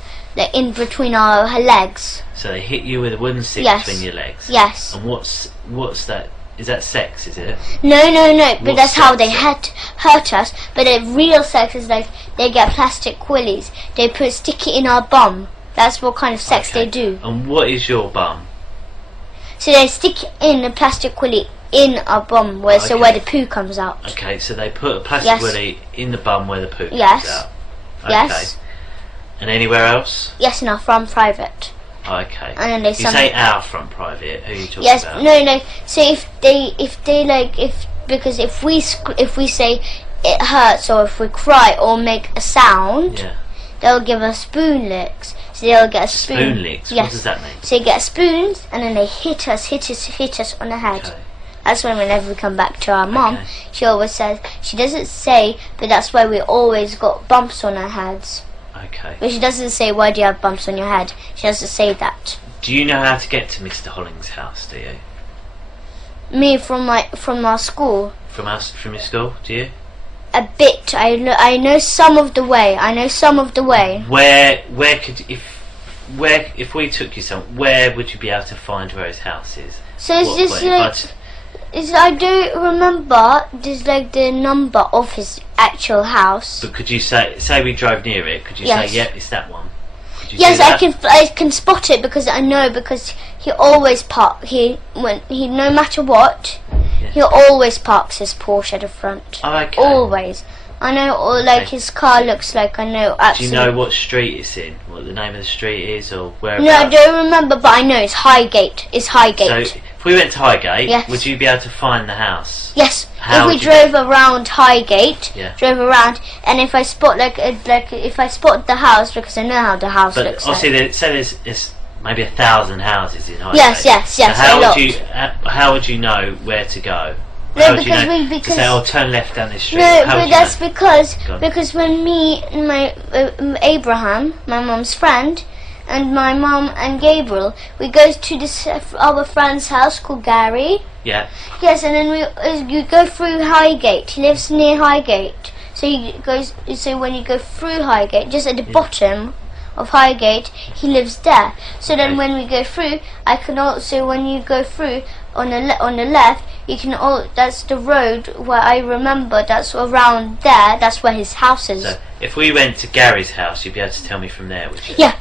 in between our legs. So they hit you with a wooden stick between your legs. Yes. And what's that? Is that sex? Is it? No. But that's how they hurt us. But the real sex is they get plastic willies. They stick it in our bum. That's what kind of sex they do. And what is your bum? So they stick in a plastic willy in our bum, where the poo comes out. Okay, so they put a plastic willy in the bum where the poo comes out. Okay. Yes. And anywhere else? Yes, in our front private. Okay. And then you say our front private. Who are you talking about? No. So because if we say it hurts, or if we cry or make a sound, they'll give us spoon licks. So they'll get a spoon. Spoon licks. Yes. What does that mean? So you get spoons, and then they hit us on the head. Okay. That's whenever we come back to our mum, she always says, she doesn't say, but that's why we always got bumps on our heads. Okay. But she doesn't say, why do you have bumps on your head? She doesn't say that. Do you know how to get to Mr. Holling's house, do you? Me from our school. From your school, do you? A bit. I know some of the way. Where could if we took you where would you be able to find where his house is? So I don't remember the number of his actual house. But could you say we drove near it? Could you say, yep, it's that one? Yes, I can spot it because he always no matter what, he always parks his Porsche at the front. Oh, okay. Always. I know, his car looks like, I know absolutely. Do you know what street it's in? What the name of the street is, or where? No, I don't remember, but I know it's Highgate. So if we went to Highgate, would you be able to find the house? Yes. If we drove around Highgate, and if I spot if I spot the house, because I know how the house looks like. Obviously, there's maybe 1,000 houses in Highgate. Yes. So how would you know where to go? No, because say, turn left down this street. No, but that's because when me and my Abraham, my mum's friend, and my mum and Gabriel, we go to this our friend's house called Gary. Yeah. Yes, and then you go through Highgate. He lives near Highgate, so when you go through Highgate, just at the bottom of Highgate, he lives there. So then when we go through, I can also, when you go through on the left, you can that's the road where I remember, that's around there, that's where his house is. So if we went to Gary's house, you'd be able to tell me from there, would you? Yeah.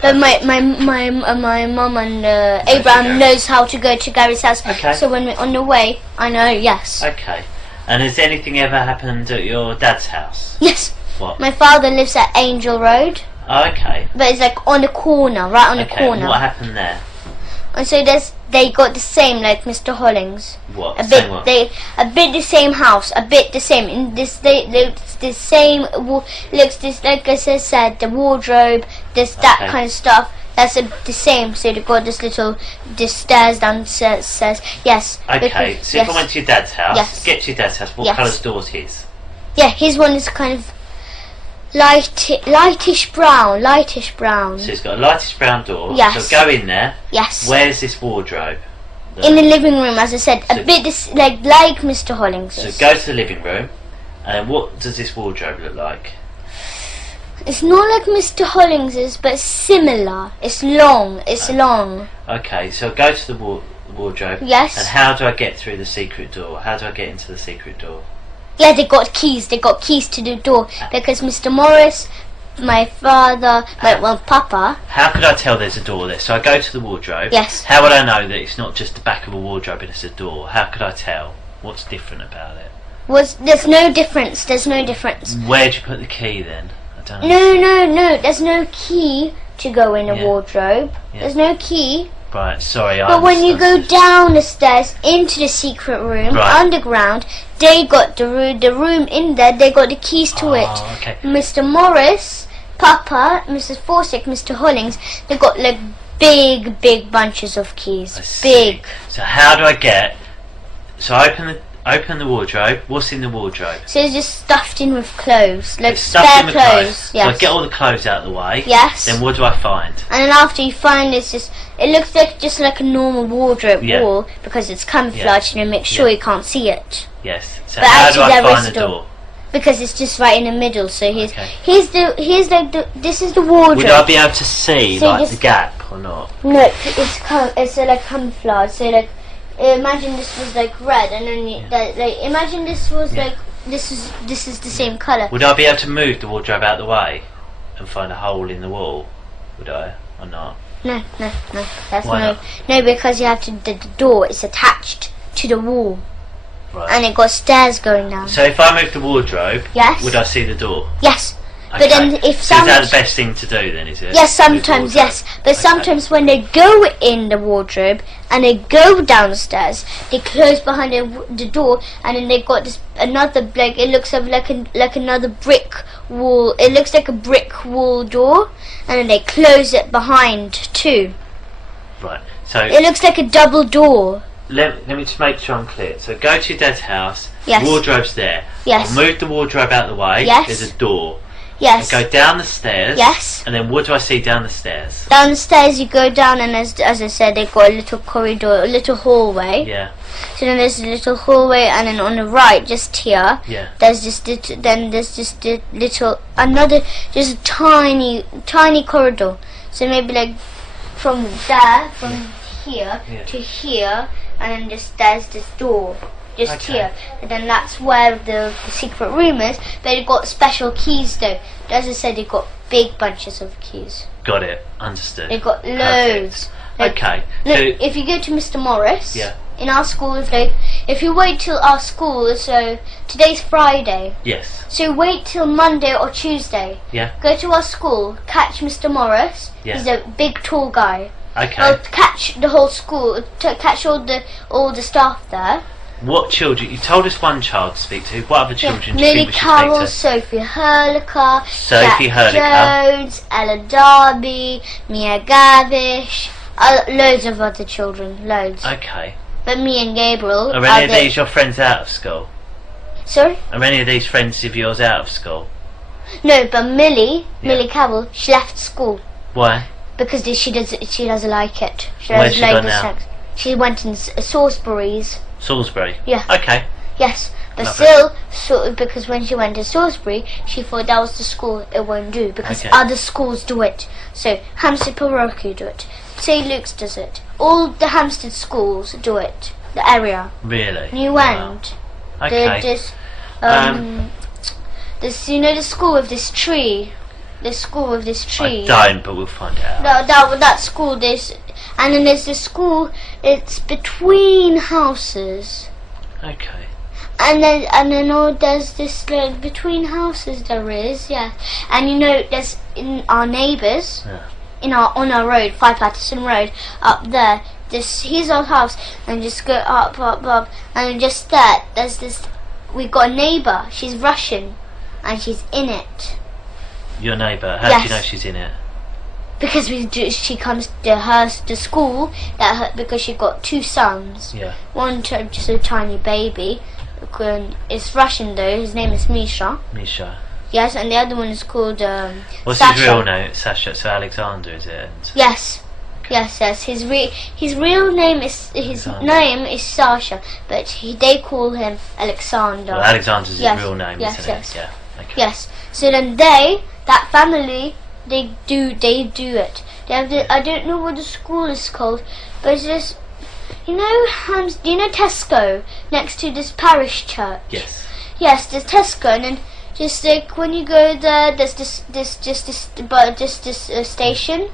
But my mum and Abraham knows how to go to Gary's house. Okay. So when we're on the way, I know, yes. Okay. And has anything ever happened at your dad's house? Yes. What? My father lives at Angel Road. Oh, okay. But it's on the corner, right on the corner. What happened there? And so they got the same like Mr. Hollings. What? A bit the same house, a bit the same. In this the same looks this, like I said, the wardrobe, that kind of stuff. That's the same. So they got this stairs downstairs. Yes. Okay. So if I went to your dad's house, get to your dad's house, what colour's door's his? Yeah, his one is kind of lightish brown. So it's got a lightish brown door. Yes. So go in there. Yes. Where's this wardrobe? In the living room, as I said, a bit like Mr. Hollings. So go to the living room, and what does this wardrobe look like? It's not like Mr. Hollings's, but similar. It's long. It's long. Okay, so go to the wardrobe. Yes. And how do I get through the secret door? How do I get into the secret door? Yeah, they got keys. They got keys to the door because Mr. Morris, my father, Papa. How could I tell there's a door there? So I go to the wardrobe. Yes. How would I know that it's not just the back of a wardrobe and it's a door? How could I tell? What's different about it? There's no difference. There's no difference. Where'd you put the key then? I don't know. No. There's no key to go in a wardrobe. Yeah. There's no key. Right, sorry. But when you go down the stairs into the secret room, underground, they got the room in there. They got the keys to it. Okay. Mr. Morris, Papa, Mrs. Forsyth, Mr. Hollings, they got like big bunches of keys. I see. Big. So how do I get? So I open the wardrobe. What's in the wardrobe? So it's just stuffed in with clothes, like It's stuffed spare in with clothes. So I Yes. get all the clothes out of the way. Yes. Then what do I find? And then after you find it looks like just like a normal wardrobe Yeah. wall because it's camouflaged and it makes sure you can't see it. Yes. So But how do actually I there is find a the door. door? Because it's just right in the middle. So Okay. this is the wardrobe. Would I be able to see So like just- the gap or not? No, it's like camouflage. So like imagine this was like red, and then imagine this was like this is the same color. Would I be able to move the wardrobe out of the way and find a hole in the wall? Would I or not? No. That's Why no. not? No, because you have to. The door is attached to the wall, Right. and it got stairs going down. So if I move the wardrobe, Yes. would I see the door? Yes. Okay. But then if so is that the best thing to do then, is it? yes, Move the sometimes wardrobe? yes, but Okay. sometimes when they go in the wardrobe and they go downstairs, they close behind the door, and then they got this another like it looks like another brick wall. It looks like a brick wall door, and then they close it behind too. Right. So It looks like a double door. let me just make sure I'm clear. So go to your dad's house. Yes. Wardrobe's there. Yes. I'll move the wardrobe out of the way. Yes. There's a door. Yes. I go down the stairs. Yes. And then what do I see down the stairs? Downstairs you go down, and as I said, they got a little corridor, a little hallway. Yeah. So then there's a little hallway, and then on the right, just here, Yeah. there's just just a tiny corridor. So maybe like from here Yeah. to here, and then there's this door. Just Okay. here, and then that's where the secret room is. But it got special keys though. As I said, it got big bunches of keys. Got it. Understood. It got loads. Like, Okay. look, So if you go to Mr. Morris, Yeah. in our school, if you wait till our school, so today's Friday, yes. so wait till Monday or Tuesday. Yeah. Go to our school, catch Mr. Morris. Yeah. He's a big, tall guy. Okay. I'll catch the whole school, catch all the staff there. What children? You told us one child to speak to. What other children do you Millie think we should Carroll, speak Sophie Hurlicker, Sophie Jack Hurlicker. Jones, Ella Darby, Mia Gavish, loads of other children, loads. to? Okay. But me and Gabriel Are any of these your friends out of school? Sorry? Are any of these friends of yours out of school? No, but Millie Yeah. Carroll, she left school Why? because she doesn't like it. She Where's doesn't she like gone the now? sex. She went in Salisbury's. Salisbury. Yeah. Okay. Yes, but Love still, because when she went to Salisbury, she thought that was the school it won't do because Okay. other schools do it. So Hampstead Parochial do it. St. Luke's does it. All the Hampstead schools do it. The area. Really? New Wow. End. Okay. This you know the school with this tree. The school with this tree. I don't, but we'll find out. That school. And then there's the school. It's between houses. Okay. And then there's this like between houses there is, yeah. And you know there's in our neighbours Yeah. on our road, 5 Patterson Road, up there, here's our house, and just go up, and just there's this we got a neighbour, she's Russian and she's in it. Your neighbour. How do you Yes. know she's in it? Because she comes to school because she got 2 sons. Yeah. One just a tiny baby. It's Russian though. His name is Misha. Misha. Yes, and the other one is called What's Sasha. his real name? Sasha. So Alexander, is it? And Yes. Yes. His real name is Sasha, but they call him Alexander. well, Alexander's Yes, his real name, yes, isn't yes. it? Yeah. Okay. Yes. So then they that family, they do it. They have I don't know what the school is called, but it's just, you know Tesco next to this parish church. Yes. Yes, there's Tesco, and then just like when you go there, there's this station,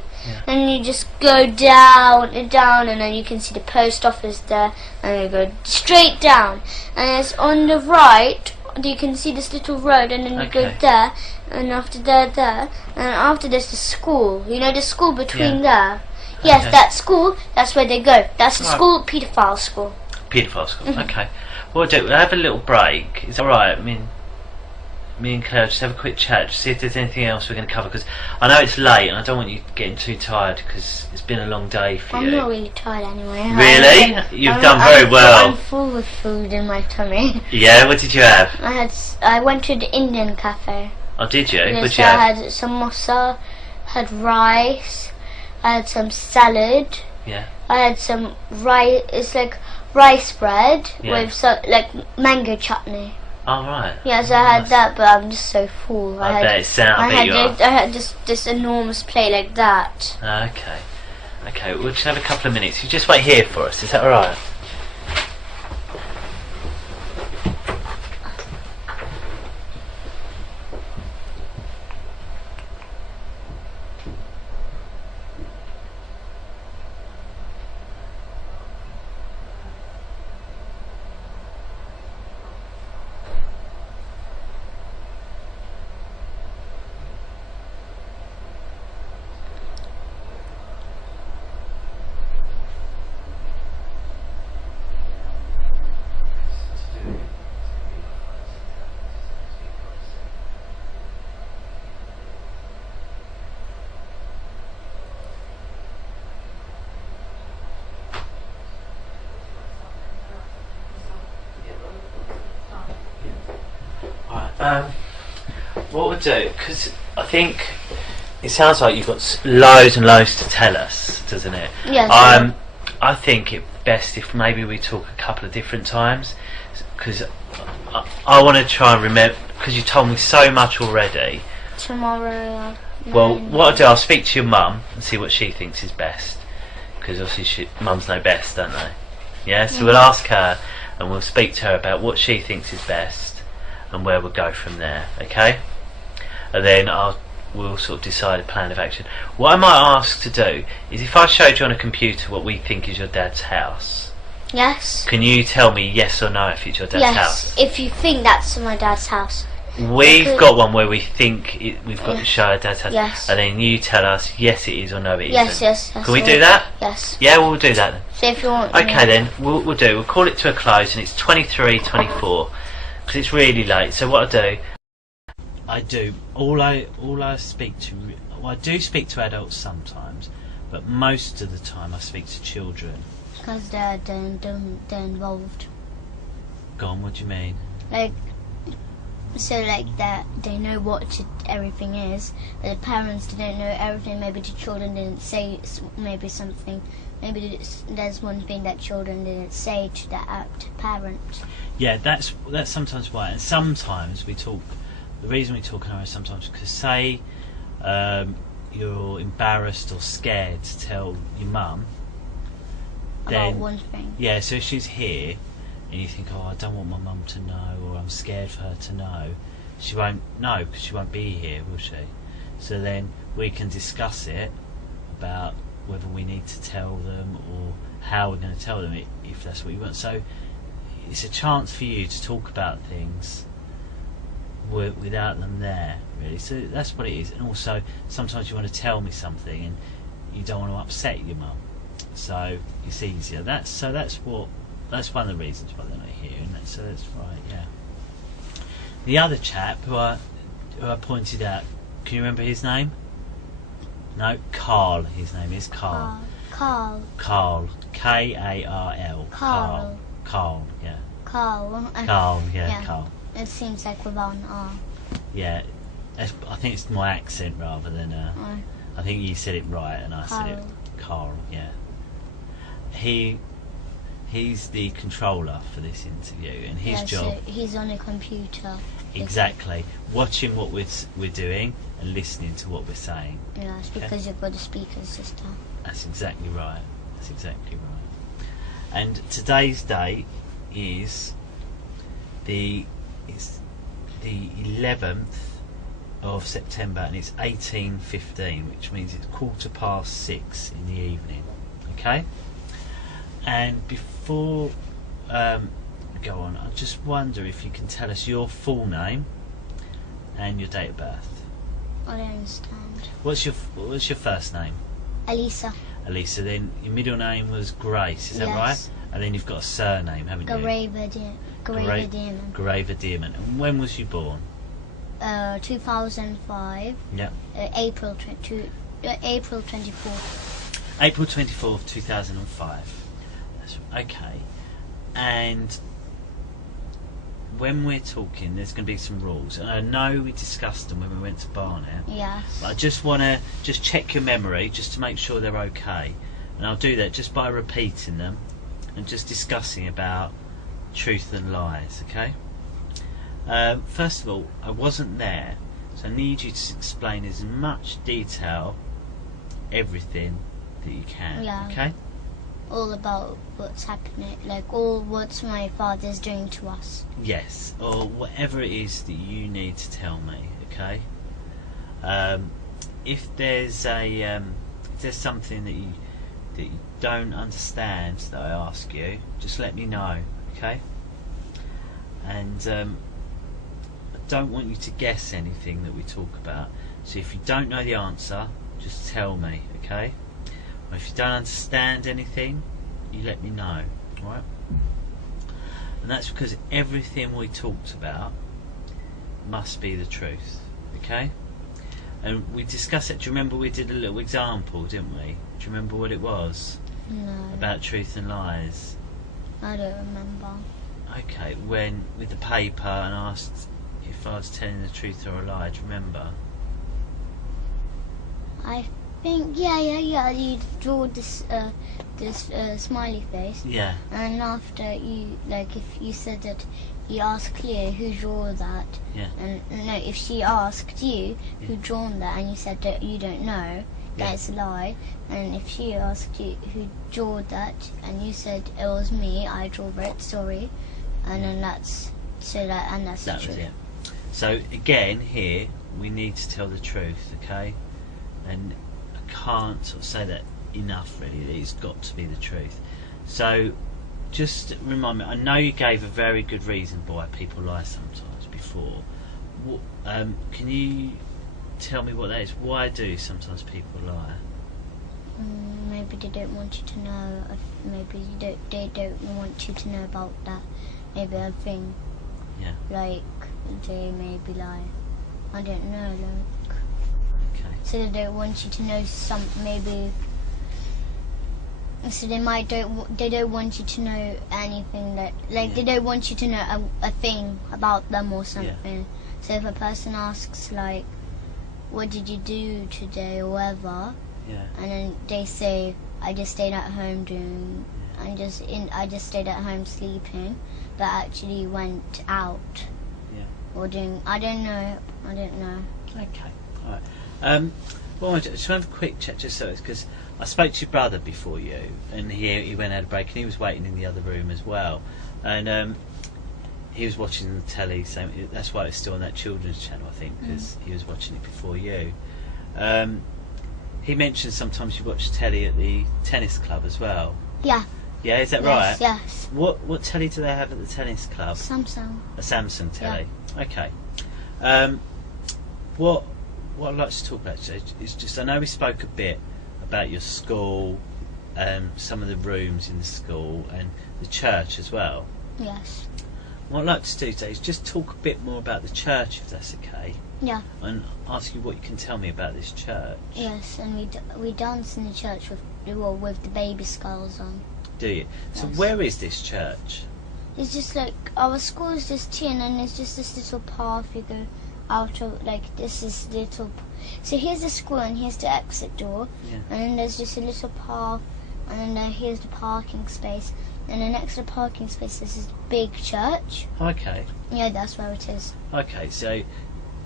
and you just go down and down, and then you can see the post office there, and you go straight down, and it's on the right. You can see this little road, and then you go there, and after there, and after there's the school. You know the school between there. Yes, that school. That's where they go. That's the school, paedophile school. Paedophile school. Okay. We'll have a little break. Is that all right? I mean, me and Claire just have a quick chat, just see if there's anything else we're going to cover, because I know it's late and I don't want you getting too tired because it's been a long day for you. I'm not really tired anyway. Really? You've done very well. I'm full with food in my tummy. Yeah, what did you have? I went to the Indian cafe. Oh, did you? Yes, What did you have? I had samosa, had rice, I had some salad. Yeah. I had some rice. It's like rice bread with like mango chutney. Oh, right. Yes, I had that, but I'm just so full. I bet it sounds. I had this enormous plate like that. Okay. Okay, we'll just have a couple of minutes. You just wait here for us, is that alright? What we'll do, because I think it sounds like you've got loads and loads to tell us, doesn't it? Yes. I think it's best if maybe we talk a couple of different times, because I want to try and remember, because you told me so much already. Tomorrow. Well, what I'll do, I'll speak to your mum and see what she thinks is best, because obviously mums know best, don't they? Yeah, so we'll ask her and we'll speak to her about what she thinks is best and where we'll go from there, okay? And then we'll sort of decide a plan of action. What I might ask to do is, if I showed you on a computer what we think is your dad's house, yes, can you tell me yes or no if it's your dad's house? Yes, if you think that's my dad's house. We've got one where we think we've got to show our dad's house, yes, and then you tell us yes it is or no it yes, isn't. yes. Can we do that? Yes. Yeah, we'll do that then. So if you want. Okay then, we'll call it to a close, and it's 23:24 because it's really late. So what I do, I speak to. Well, I do speak to adults sometimes, but most of the time I speak to children. Because they're involved. Go on, what do you mean? Like that they know what everything is, but the parents didn't know everything. Maybe the children didn't say maybe something. Maybe there's one thing that children didn't say to the parent. Yeah, that's sometimes why. And sometimes we talk. The reason we talk is sometimes because say you're embarrassed or scared to tell your mum. About one thing. Yeah, so if she's here and you think, oh, I don't want my mum to know, or I'm scared for her to know, she won't know because she won't be here, will she? So then we can discuss it about whether we need to tell them or how we're going to tell them if that's what you want. So it's a chance for you to talk about things without them there, really. So that's what it is. And also sometimes you want to tell me something and you don't want to upset your mum, so it's easier. That's one of the reasons why they're not here, and that's right. Yeah. The other chap who I pointed out, can you remember his name? No, Carl. His name is Carl. Carl. K-A-R-L. Carl. Carl. Yeah. Carl. Carl. Yeah. Carl. It seems like without an R. Yeah, I think it's my accent rather than. I think you said it right and I said it. Carl. Yeah. He's the controller for this interview, and his job. So he's on a computer. Exactly, watching what we're doing and listening to what we're saying. Yes, because you've got a speaker system. That's exactly right. That's exactly right. And today's date is the 11th of September, and it's 18:15, which means it's 6:15 in the evening. Okay. And before we go on, I just wonder if you can tell us your full name and your date of birth. I don't understand. What's your first name? Alisa. Alisa. Then your middle name was Grace. Is that right? And then you've got a surname, haven't you? Graver Dearman. And when was you born? 2005. Yep. April 24th. April 24th, 2005. That's okay. And when we're talking, there's going to be some rules, and I know we discussed them when we went to Barnet. Yes. But I just want to check your memory, just to make sure they're okay, and I'll do that just by repeating them and just discussing about truth and lies. Okay. First of all, I wasn't there, so I need you to explain as much detail everything that you can. Yeah. Okay. All about what's happening, like all what my father's doing to us. Yes, or whatever it is that you need to tell me. Okay. If there's something that you don't understand that I ask you, just let me know. Okay. And I don't want you to guess anything that we talk about. So if you don't know the answer, just tell me. Okay. Or if you don't understand anything, you let me know, alright? And that's because everything we talked about must be the truth, okay? And we discussed it. Do you remember we did a little example, didn't we? Do you remember what it was? No. About truth and lies? I don't remember. Okay, when with the paper and asked if I was telling the truth or a lie, do you remember? I think yeah. You draw this smiley face. Yeah. And after you, like, if you said that you asked Cleo who drew that. Yeah. And no, if she asked you who drawn that, and you said that you don't know, that's a lie. And if she asked you who drew that, and you said it was me, I drew it. Sorry. And then that's the truth. Was it. So again, here we need to tell the truth, okay? And I can't sort of say that enough, really. It's got to be the truth. So just remind me, I know you gave a very good reason why people lie sometimes before. Can you tell me what that is? Why do sometimes people lie? Maybe they don't want you to know. Maybe they don't want you to know about that. Maybe a thing. Yeah. Like they maybe lie. I don't know. Like. Okay. So they don't want you to know maybe. So they don't want you to know anything that, like, they don't want you to know a thing about them or something. Yeah. So if a person asks, like, what did you do today or whatever, and then they say, I just stayed at home I just stayed at home sleeping, but actually went out. Yeah. Or doing, I don't know. Okay. All right. Well, I just have a quick check, just so it's because I spoke to your brother before you, and he went out a break, and he was waiting in the other room as well, and he was watching the telly. So that's why it's still on that children's channel, I think, because he was watching it before you. He mentioned sometimes you watch telly at the tennis club as well. Yeah. Yeah, is that right? Yes. What telly do they have at the tennis club? Samsung. A Samsung telly. Yeah. Okay. What I'd like to talk about is just, I know we spoke a bit about your school, some of the rooms in the school, and the church as well. Yes. What I'd like to do today is just talk a bit more about the church, if that's okay. Yeah. And ask you what you can tell me about this church. Yes, and we dance in the church with the baby skulls on. Do you? Yes. So where is this church? It's just like, our school is just here, and then there's just this little path you go out of, like, this is little. So here's the school, and here's the exit door, and then there's just a little path and then here's the parking space. And then next to the parking space there's this big church. Okay. Yeah, that's where it is. Okay, so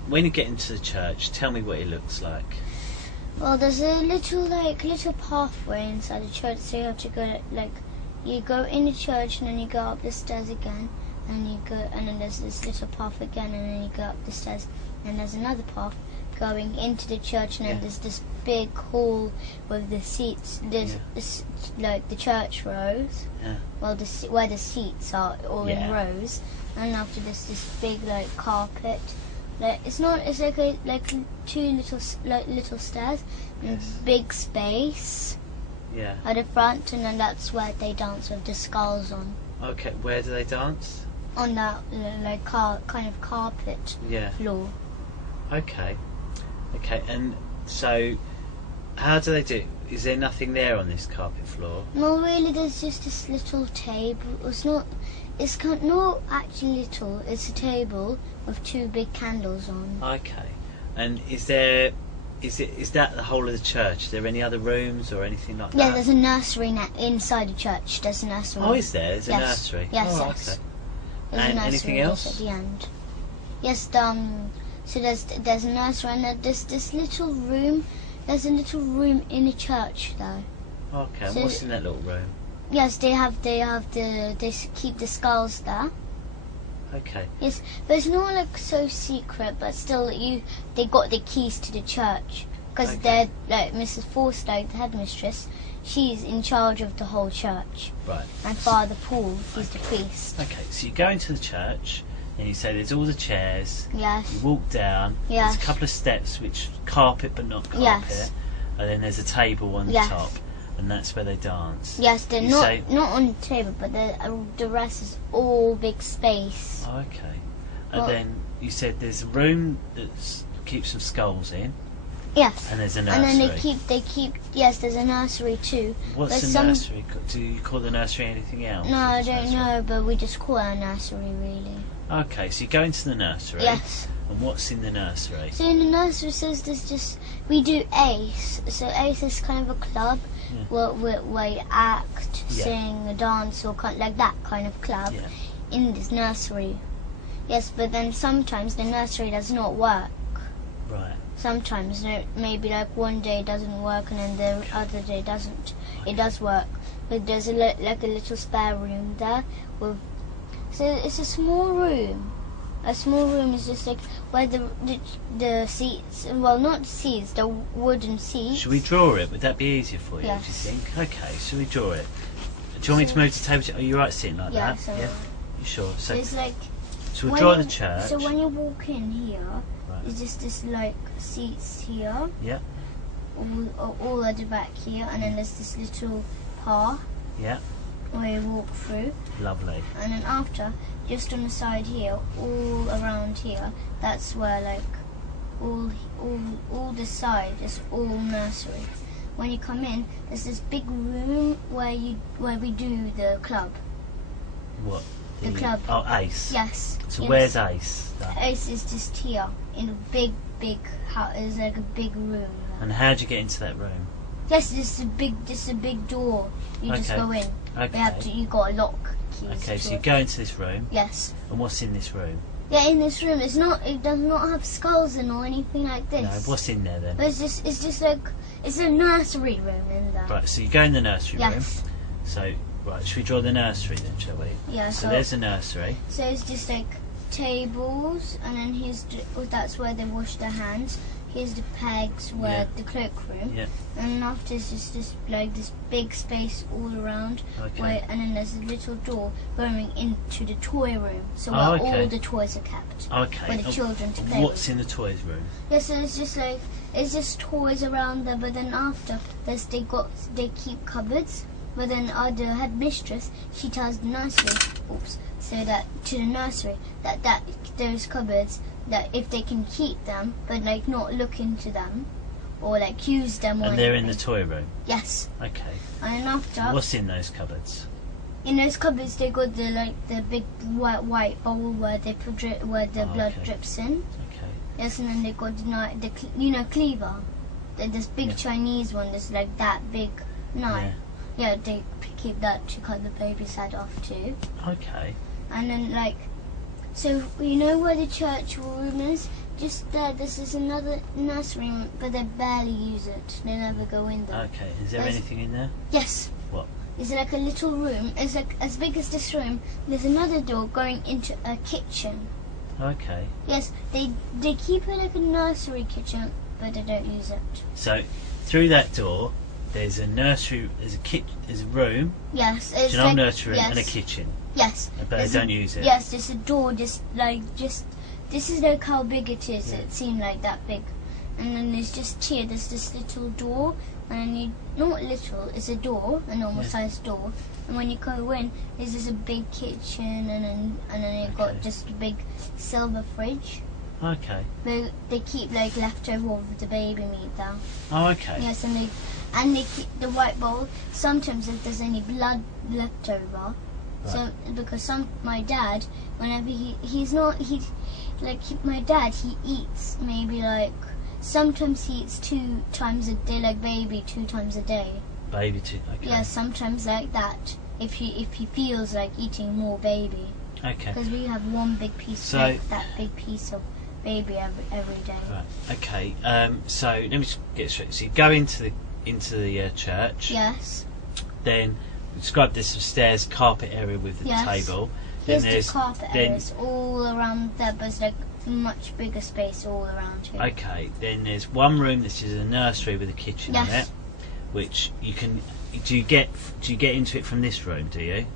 when you get into the church, tell me what it looks like. Well, there's a little pathway inside the church, so you have to go you go in the church and then you go up the stairs again, and you go, and then there's this little path again, and then you go up the stairs, and there's another path going into the church, and then there's this big hall with the seats. There's like the church rows. Yeah. Well, where the seats are all in rows, and after this big carpet. It's like two little stairs and big space at the front, and then that's where they dance with the skulls on. Okay, where do they dance? On that kind of carpet floor. Okay, and so how do they do it? Is there nothing there on this carpet floor? No, really, there's just this little table. It's not actually little. It's a table with two big candles on. Okay, and is that the whole of the church? Is there any other rooms or anything like that? Yeah, there's a nursery inside the church. There's a nursery. Oh, is there? There's a nursery. Yes, oh, yes. Okay. There's And a nursery anything else? at the end. Yes, so there's a nursery, and there's this little room. There's a little room in the church though. Okay, and So what's in that little room? Yes, they keep the skulls there. Okay. Yes, but it's not so secret, but still they got the keys to the church, because they're Mrs. Forsyth, the headmistress. She's in charge of the whole church. Right. And Father Paul, he's the priest. Okay, so you go into the church and you say there's all the chairs. Yes. You walk down. Yes. There's a couple of steps which carpet but not carpet. Yes. And then there's a table on the top, and that's where they dance. Yes, they're not on the table, but the rest is all big space. Okay. And then you said there's a room that keeps some skulls in. Yes. And there's a nursery. And then they keep. Yes, there's a nursery too. What's the nursery? Do you call the nursery anything else? No, I don't know, but we just call it a nursery, really. Okay, so you go into the nursery. Yes. And what's in the nursery? So in the nursery says we do ACE. So ACE is kind of a club where you act, sing, dance, or like that kind of club in this nursery. Yes, but then sometimes the nursery does not work. Right. Sometimes, maybe one day it doesn't work and then the other day it doesn't. It does work, but there's a little spare room there so it's a small room. A small room is just where the seats, well, not seats, the wooden seats. Should we draw it? Would that be easier for you, Yes. do you think? Okay, should we draw it? Do you want me to move the table? Are you right sitting like that? So You sure? So it's so we'll draw the church. So when you walk in here, Right. it's just this seats here. Yeah. All at the back here, and then there's this little path. Yeah. Where you walk through. Lovely. And then after, just on the side here, all around here, that's where all the side is all nursery. When you come in, there's this big room where we do the club. What? The club. Oh, ACE. Yes. So yes. where's ACE? ACE is just here in a big house. It's like a big room. And how do you get into that room? Yes, this is a big door. You just go in. Okay. You got a lock. Okay, so you go into this room. Yes. And what's in this room? Yeah, in this room, it does not have skulls in or anything like this. No, what's in there then? But it's just it's a nursery room in there. Right, so you go in the nursery room. Yes. So, right, should we draw the nursery then, shall we? Yeah. So there's the nursery. So it's just tables, and then that's where they wash their hands. Here's the pegs where the cloakroom. Yeah. And after it's just this big space all around. Okay. And then there's a little door going into the toy room. So where all the toys are kept. Okay. For the children to play What's with. in the toys room? Yeah, so it's just toys around there, but then after they keep cupboards. But then the headmistress, she tells the nursery, so that to the nursery that those cupboards, that if they can keep them, but not look into them, or use them. And they're in the toy room. Yes. Okay. And then after. What's in those cupboards? In those cupboards, they got the big white bowl where the blood drips in. Okay. Yes, and then they got the cleaver, this big Chinese one. That's that big knife. Yeah, they keep that to cut the baby's head off too. Okay. And then like, so you know where the church room is? Just there, this is another nursery room, but they barely use it. They never go in there. Okay. Is there anything in there? Yes. What? It's like a little room. It's like as big as this room. There's another door going into a kitchen. Okay. Yes, they keep it like a nursery kitchen, but they don't use it. So through that door, there's a nursery. There's a room. Yes, It's it's an old like, nursery yes, and a kitchen. Yes, But they don't use it. Yes, there's a door. Just this is like how big it is. Yeah. It seemed like that big, and then there's just here. There's this little door, and you not little. It's a door, a normal sized door. And when you go in, there's just a big kitchen, and then you've got just a big silver fridge. Okay. They keep like leftover of the baby meat there. Oh, okay. Yes, and they keep the white bowl. Sometimes if there's any blood left over, so because my dad, whenever my dad, he eats maybe like sometimes he eats 2 times a day, like baby 2 times a day. Baby too. Okay. Yeah, sometimes like that. If he feels like eating more baby. Okay. Because we have one big piece, like that big piece of baby every day. Right. Okay. So let me just get straight. So you go into the church. Yes. Then describe there's some stairs, carpet area with the table. Here's Then the carpet areas all around there, but it's like much bigger space all around here. Okay. Then there's one room that is a nursery with a kitchen in it, which you can. Do you get into it from this room? Do you?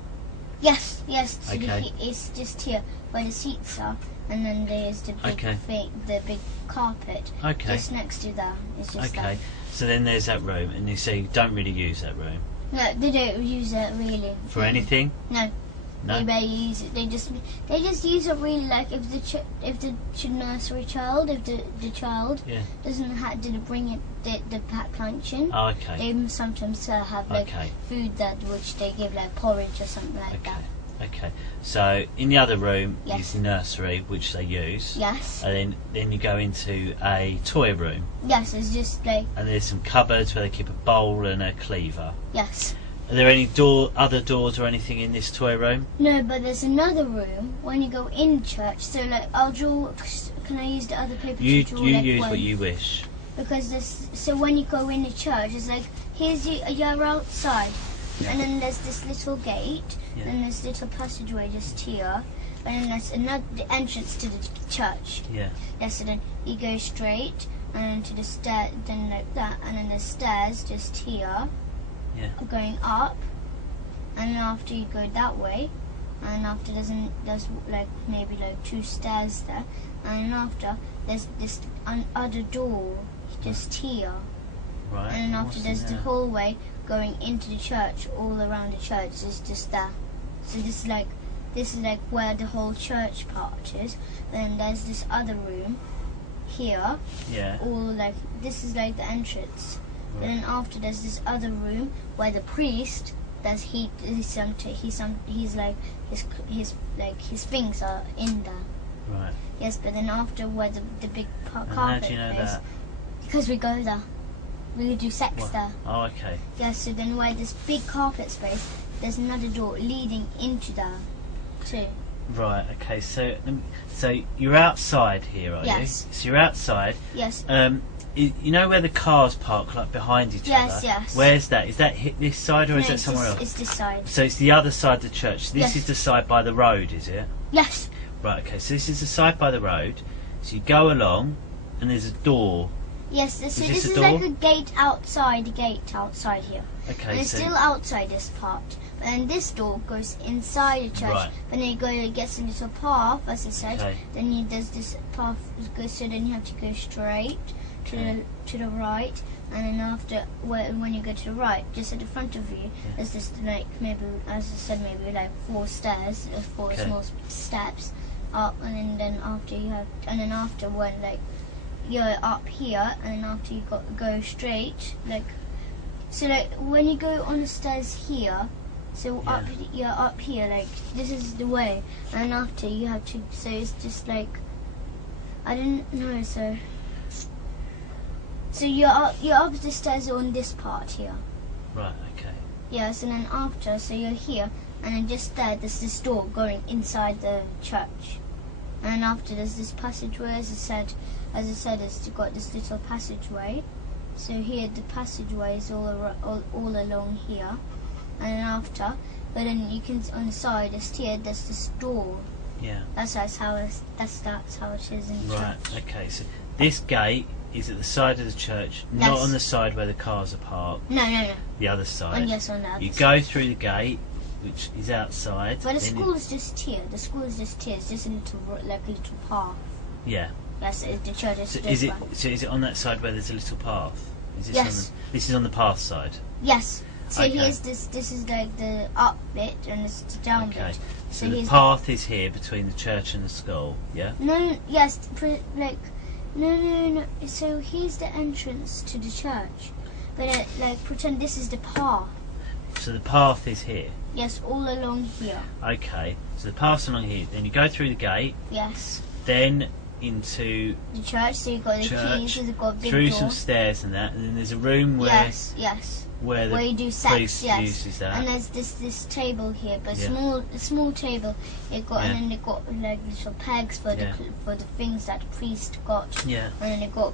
Yes. So Okay. it's just here where the seats are, and then there's the big carpet. Okay. Just next to that. It's just Okay. So then there's that room, and you say you don't really use that room No, they don't use it really. for anything. No. No. They barely use it. They just use it really like if the nursery child, if the child didn't bring it the packed lunch in. Oh, okay. They sometimes have like food that which they give like porridge or something like that. Okay. So in the other room is the nursery, which they use. Yes. And then you go into a toy room. Yes, it's just like. And there's some cupboards where they keep a bowl and a cleaver. Yes. Are there any other doors or anything in this toy room? No, but there's another room when you go in church. So like I'll draw. Can I use the other paper to draw? You use what you wish. Because so when you go in the church, it's like you're outside, and then there's this little gate, and there's little passageway just here, and then there's the entrance to the church. Yeah. Yeah. So then you go straight, and then to the stair, then like that, and then there's stairs just here. Yeah. Going up, and then after you go that way, and after there's like maybe like 2 stairs there, and after there's this other door just here, Right. and then after there's the hallway going into the church. All around the church is just that. So this is like where the whole church part is. Then there's this other room here. Yeah. All like this is like the entrance. And then after there's this other room where the priest he's like his things are in there. Right. Yes, but then after where the big carpet how do you know is, that? because we go there. We do sex there. Oh, okay. Yes, so then where this big carpet space, there's another door leading into there too. Right. Okay. So you're outside here, are you? Yes. So you're outside. Yes. You know where the cars park, like behind each other? Yes. Where's that? Is that this side or is that somewhere else? It's this side. So it's the other side of the church. This is the side by the road, is it? Yes. Right. Okay. So this is the side by the road. So you go along, and there's a door. Yes. So this a is door? like a gate outside here. Okay. And it's still outside this part. But then this door goes inside the church. Right. When you go, it gets into a path, as I said. Okay. Then there's this path goes. So then you have to go straight to the right, and then after when you go to the right, just at the front of you, there's this like maybe, as I said, maybe like 4 stairs, 4 small steps up, and then after when like you're up here, and then after you go straight, like so like when you go on the stairs here. So you're up here, like this is the way, and after you have to. So it's just like I didn't know. So you're up the stairs on this part here. Right. Okay. Yes, and then after, so you're here, and then just there's this door going inside the church. And then after, there's this passageway, as I said, it's got this little passageway. So here, the passageway is all along here. And then after, but then you can, on the side, there's this door. Yeah. That's how it is in the Right, church. okay, so this gate is at the side of the church, not Yes. on the side where the cars are parked. No. The other side. And yes, on the other You side. go through the gate, which is outside. But the then school is just here. The school is just here. It's just a little path. Yeah. Yes, the church is So this one. is it on that side where there's a little path? Is this Yes. This is on the path side. Yes. So Okay. here's this is like the up bit and it's the down Okay. bit. So the here's path is here between the church and the school. Yeah. No. So here's the entrance to the church, but pretend this is the path. So the path is here. Yes, all along here. Okay. So the path's along here. Then you go through the gate. Yes. Then into The church. So you got the church, keys. You've got a big through door. some stairs and that, and then there's a room where Yes. where the Where you do sex, priest yes. uses that. And there's this table here, but Yeah. small table. It got Yeah. and then they got like little pegs for Yeah. the things that the priest got. Yeah. And then they got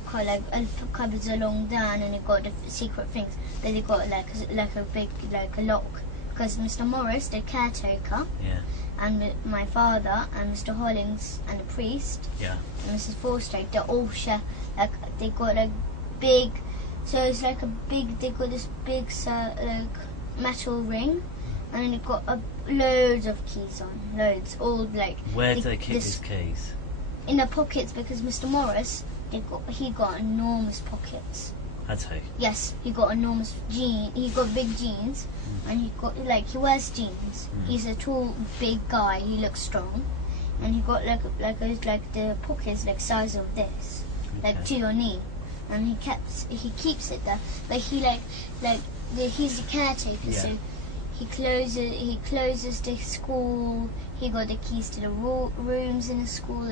cupboards along down, and they got the secret things. Then they got like a big a lock, because Mr. Morris, the caretaker, Yeah. and my father and Mr. Hollings and the priest Yeah. and Mrs. Forster, they all share they got big. So it's like they got this big metal ring, and then they got loads of keys on, all Where do they keep these keys? in the pockets, because Mr. Morris, he got enormous pockets. That's who. Yes, he got enormous he got big jeans, and he got he wears jeans. He's a tall, big guy. He looks strong, and he got the pockets size of this, Okay. to your knee. And he keeps it there, but he's the caretaker, Yeah. so he closes the school. He got the keys to the rooms in the school,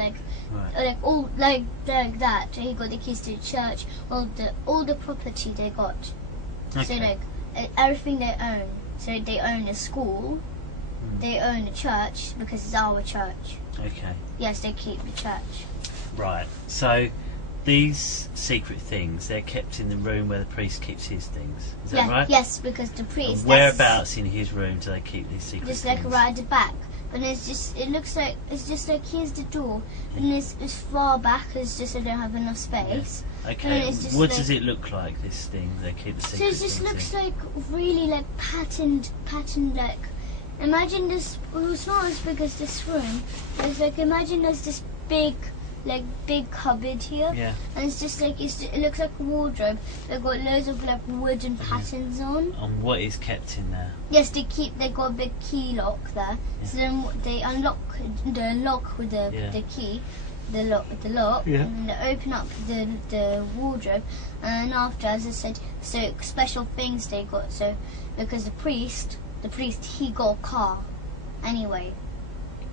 Right. all like that. He got the keys to the church, all the property they got. Okay. So everything they own. So they own the school, they own the church because it's our church. Okay. Yes, they keep the church. Right. So these secret things, they're kept in the room where the priest keeps his things. Is that right? Yes, because the priest. And whereabouts in his room do they keep these secret Just things? right at the back. But it looks like here's the door, and it's far back. It's just I don't have enough space. Okay. And it's just What does it look like? This thing they keep the So secret it just things looks in? like really patterned Imagine this. Well, it's not as big as this room. It's imagine there's this big cupboard here. Yeah. And it's just it looks like a wardrobe. They've got loads of wooden patterns on. And what is kept in there? Yes, they got a big key lock there. Yeah. So then they unlock with the key, the lock, Yeah. and they open up the wardrobe. And after, as I said, so special things they got. So because the priest he got a car, anyway.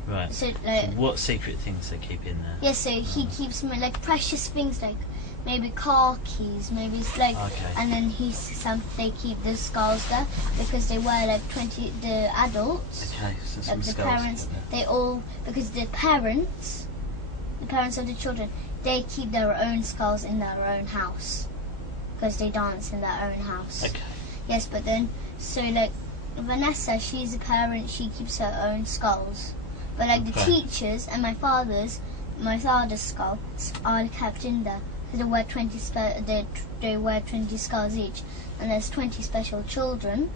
Right. So So what secret things they keep in there? yes, so he keeps precious things maybe car keys, maybe it's Okay. and then they keep the skulls there because they wear 20 the adults. Okay. So some The skulls. parents, in there. they all, because the parents of the children, they keep their own skulls in their own house, because they dance in their own house. Okay. Yes, but then, so Vanessa, she's a parent, she keeps her own skulls. But the Okay. teachers and my father's skulls are kept in there. So they wear 20 skulls each, and there's 20 special children.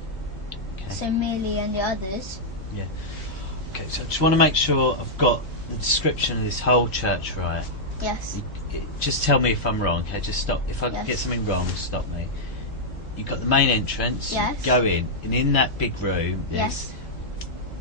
Okay. So Millie and the others. Okay. So I just want to make sure I've got the description of this whole church right. Yes. Just tell me if I'm wrong. Okay. Just stop. If I Yes. get something wrong, stop me. You've got the main entrance. Yes. You go in, and in that big room, there's Yes.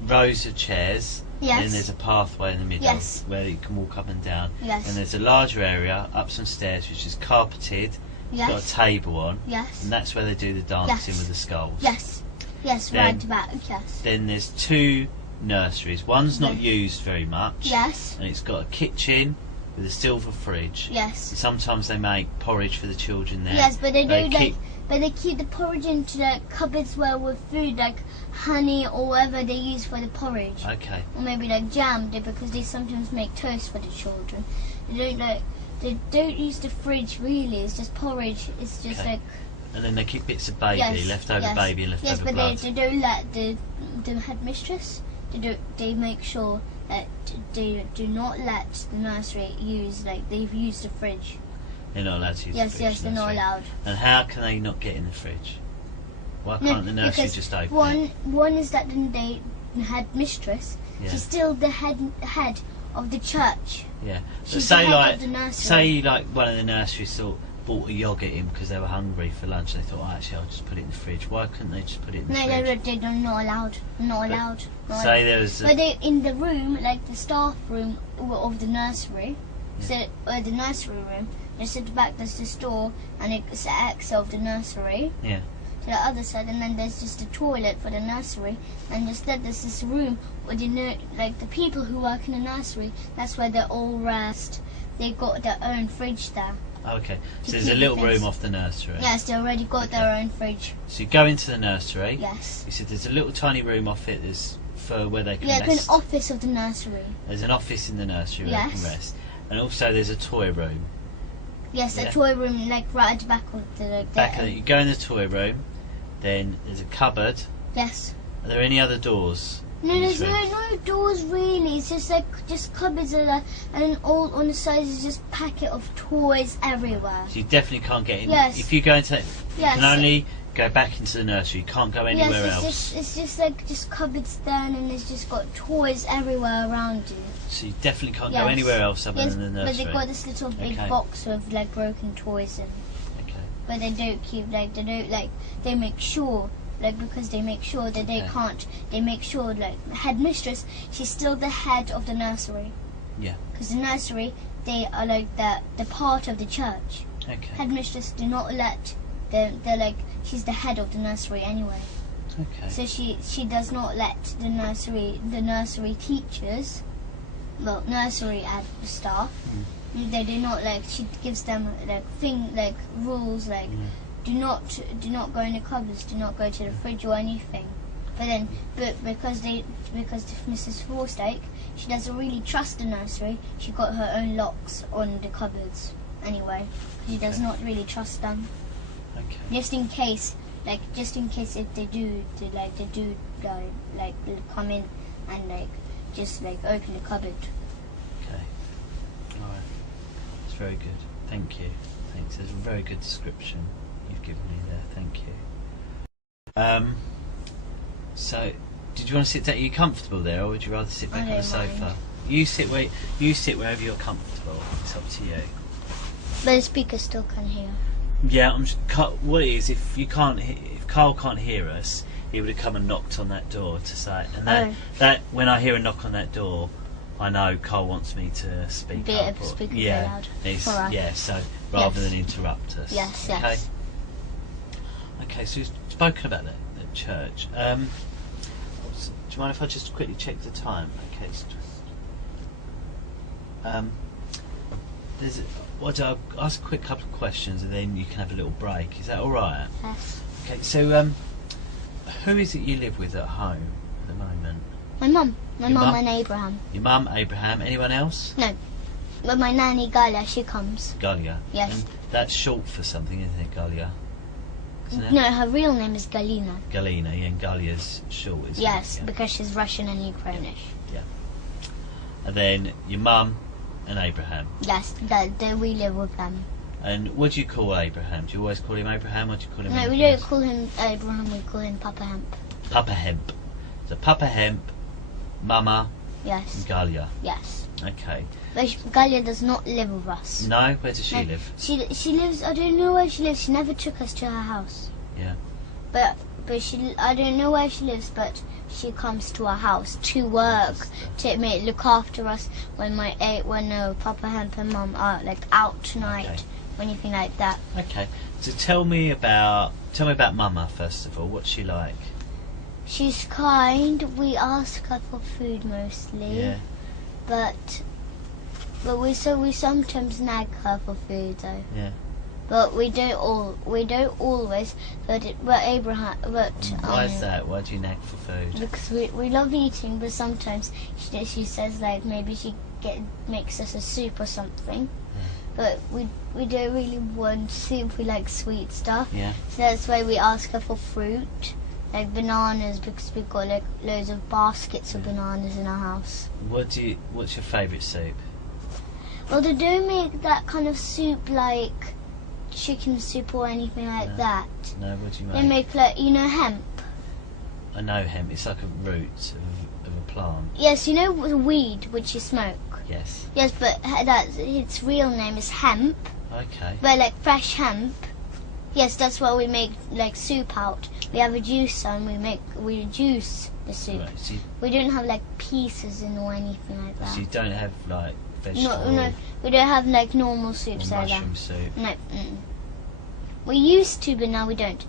rows of chairs. Yes. And then there's a pathway in the middle Yes. where you can walk up and down. Yes. And there's a larger area up some stairs which is carpeted. It's got a Yes. table on. Yes. And that's where they do the dancing Yes. with the skulls. Yes. Yes, Then- right back. Yes. Then there's two nurseries. One's not Yes. used very much. Yes. And it's got a kitchen with a silver fridge. Yes. And sometimes they make porridge for the children there. Yes, but they do but they keep the porridge into like cupboards where with food like honey or whatever they use for the porridge. Okay. Or maybe like jam, because they sometimes make toast for the children. They don't use the fridge really. It's just porridge. It's just like. And then they keep bits of baby, leftover baby, and leftover blood. Yes, but they don't let the headmistress. They make sure that they do not let the nursery use they've used the fridge. They're not allowed to use the fridge. Yes, they're not allowed. And how can they not get in the fridge? Why can't the nursery just open it? One is that the headmistress. Yeah. She's still the head of the church. Yeah. She's say the head of the nursery. say like one of the nurseries bought a yoghurt in because they were hungry for lunch. They thought, actually, I'll just put it in the fridge. Why couldn't they just put it in the fridge? No, they're not allowed. Not allowed. Say there was. But they in the room, like the staff room of the nursery. Yeah. So the nursery room. Just at the back, there's the store, and it's the exit of the nursery. Yeah. To the other side, and then there's just a toilet for the nursery, and instead there's this room where the people who work in the nursery. That's where they all rest. They got their own fridge there. Okay, so there's a little room off the nursery. Yes, they already got their own fridge. So you go into the nursery. Yes. You said there's a little tiny room off it. There's for where they can rest. Yeah, an office of the nursery. There's an office in the nursery where they can rest, and also there's a toy room. Yes, a toy room right at the back of the. You go in the toy room, then there's a cupboard. Yes. Are there any other doors? No, there's no doors really. It's just cupboards and all on the sides is just packet of toys everywhere. So you definitely can't get in. Yes. If you go into that, you can only go back into the nursery. You can't go anywhere else. It's just cupboards there, and there's just got toys everywhere around you. So you definitely can't go anywhere else other than the nursery. But they've got this little big box with broken toys in. Okay. But they don't keep they make sure. Because they make sure that they can't. They make sure headmistress. She's still the head of the nursery. Yeah. Because the nursery, they are the part of the church. Okay. Headmistress do not let. She's the head of the nursery anyway. Okay. So she does not let the nursery teachers, nursery staff. They do not she gives them rules Do not go in the cupboards. Do not go to the fridge or anything. But because Mrs. Forstake, she doesn't really trust the nursery. She got her own locks on the cupboards anyway. She does not really trust them. Okay. Just in case if they do come in and just open the cupboard. Okay. All right. That's very good. Thank you. Thanks. There's a very good description you've given me there. Thank you. So, did you want to sit down? Are you comfortable there, or would you rather sit back on the sofa? You sit wherever you're comfortable. It's up to you. But the speaker still can hear. Yeah, what it is, if Carl can't hear us, he would have come and knocked on that door to say, and that when I hear a knock on that door, I know Carl wants me to speak up. Speak loud. So rather than interrupt us. Yes. Okay. Yes. Okay, so we've spoken about the church. Do you mind if I just quickly check the time? Okay. I'll ask a quick couple of questions and then you can have a little break. Is that all right? Yes. Okay. So, who is it you live with at home at the moment? My mum. My mum and Abraham. Your mum, Abraham. Anyone else? No. But my nanny Galia, she comes. Galia. Yes. And that's short for something, isn't it, Galia? No, her real name is Galina. Galina, yeah, and Galia's short, isn't it? Yes, because she's Russian and Ukrainish. Yeah. And then your mum and Abraham. Yes, we live with them. And what do you call Abraham? Do you always call him Abraham, or do you call him? No, we don't call him Abraham. We call him Papa Hemp. Papa Hemp. So Papa Hemp, Mama. Yes. And Galia. Yes. Okay. But Galia does not live with us. No, where does she live? She lives. I don't know where she lives. She never took us to her house. Yeah. But I don't know where she lives, but she comes to our house to work, to look after us when Papa Hemp and Mum are out tonight, or anything like that. Okay. So tell me about Mama first of all. What's she like? She's kind. We ask her for food mostly. Yeah. But But we sometimes nag her for food though. Yeah. But we don't always. But Abraham. But why is that? Why do you nag for food? Because we love eating, but sometimes she says like maybe she makes us a soup or something. But we don't really want soup. We like sweet stuff. Yeah. So that's why we ask her for fruit, like bananas, because we've got like loads of baskets of bananas in our house. What's your favourite soup? Well, they don't make that kind of soup like chicken soup or anything like that. No, what do you They make? make like, you know, hemp. I know hemp. It's like a root of a plant. Yes, you know the weed which you smoke. Yes. Yes, but its real name is hemp. Okay. But like fresh hemp. Yes, that's what we make like soup out. We have a juicer and we juice the soup. Right, so We don't have like pieces in or anything like that. you don't have like vegetable No, we don't have like normal or soups like that. mushroom soup. No. We used to, but now we don't.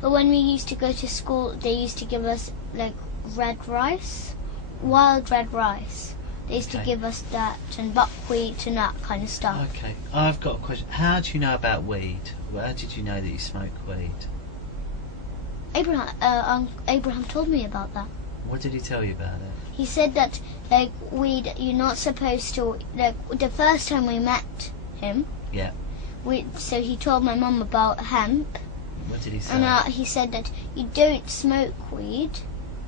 But when we used to go to school, they used to give us like red rice, wild red rice. They used to Okay. give us that and buckwheat and that kind of stuff. Okay. I've got a question. How do you know about weed? How did you know that you smoke weed? Abraham told me about that. What did he tell you about it? He said that like weed, you're not supposed to like. The first time we met him, Yeah. so he told my mum about hemp, What did he say? and he said that you don't smoke weed,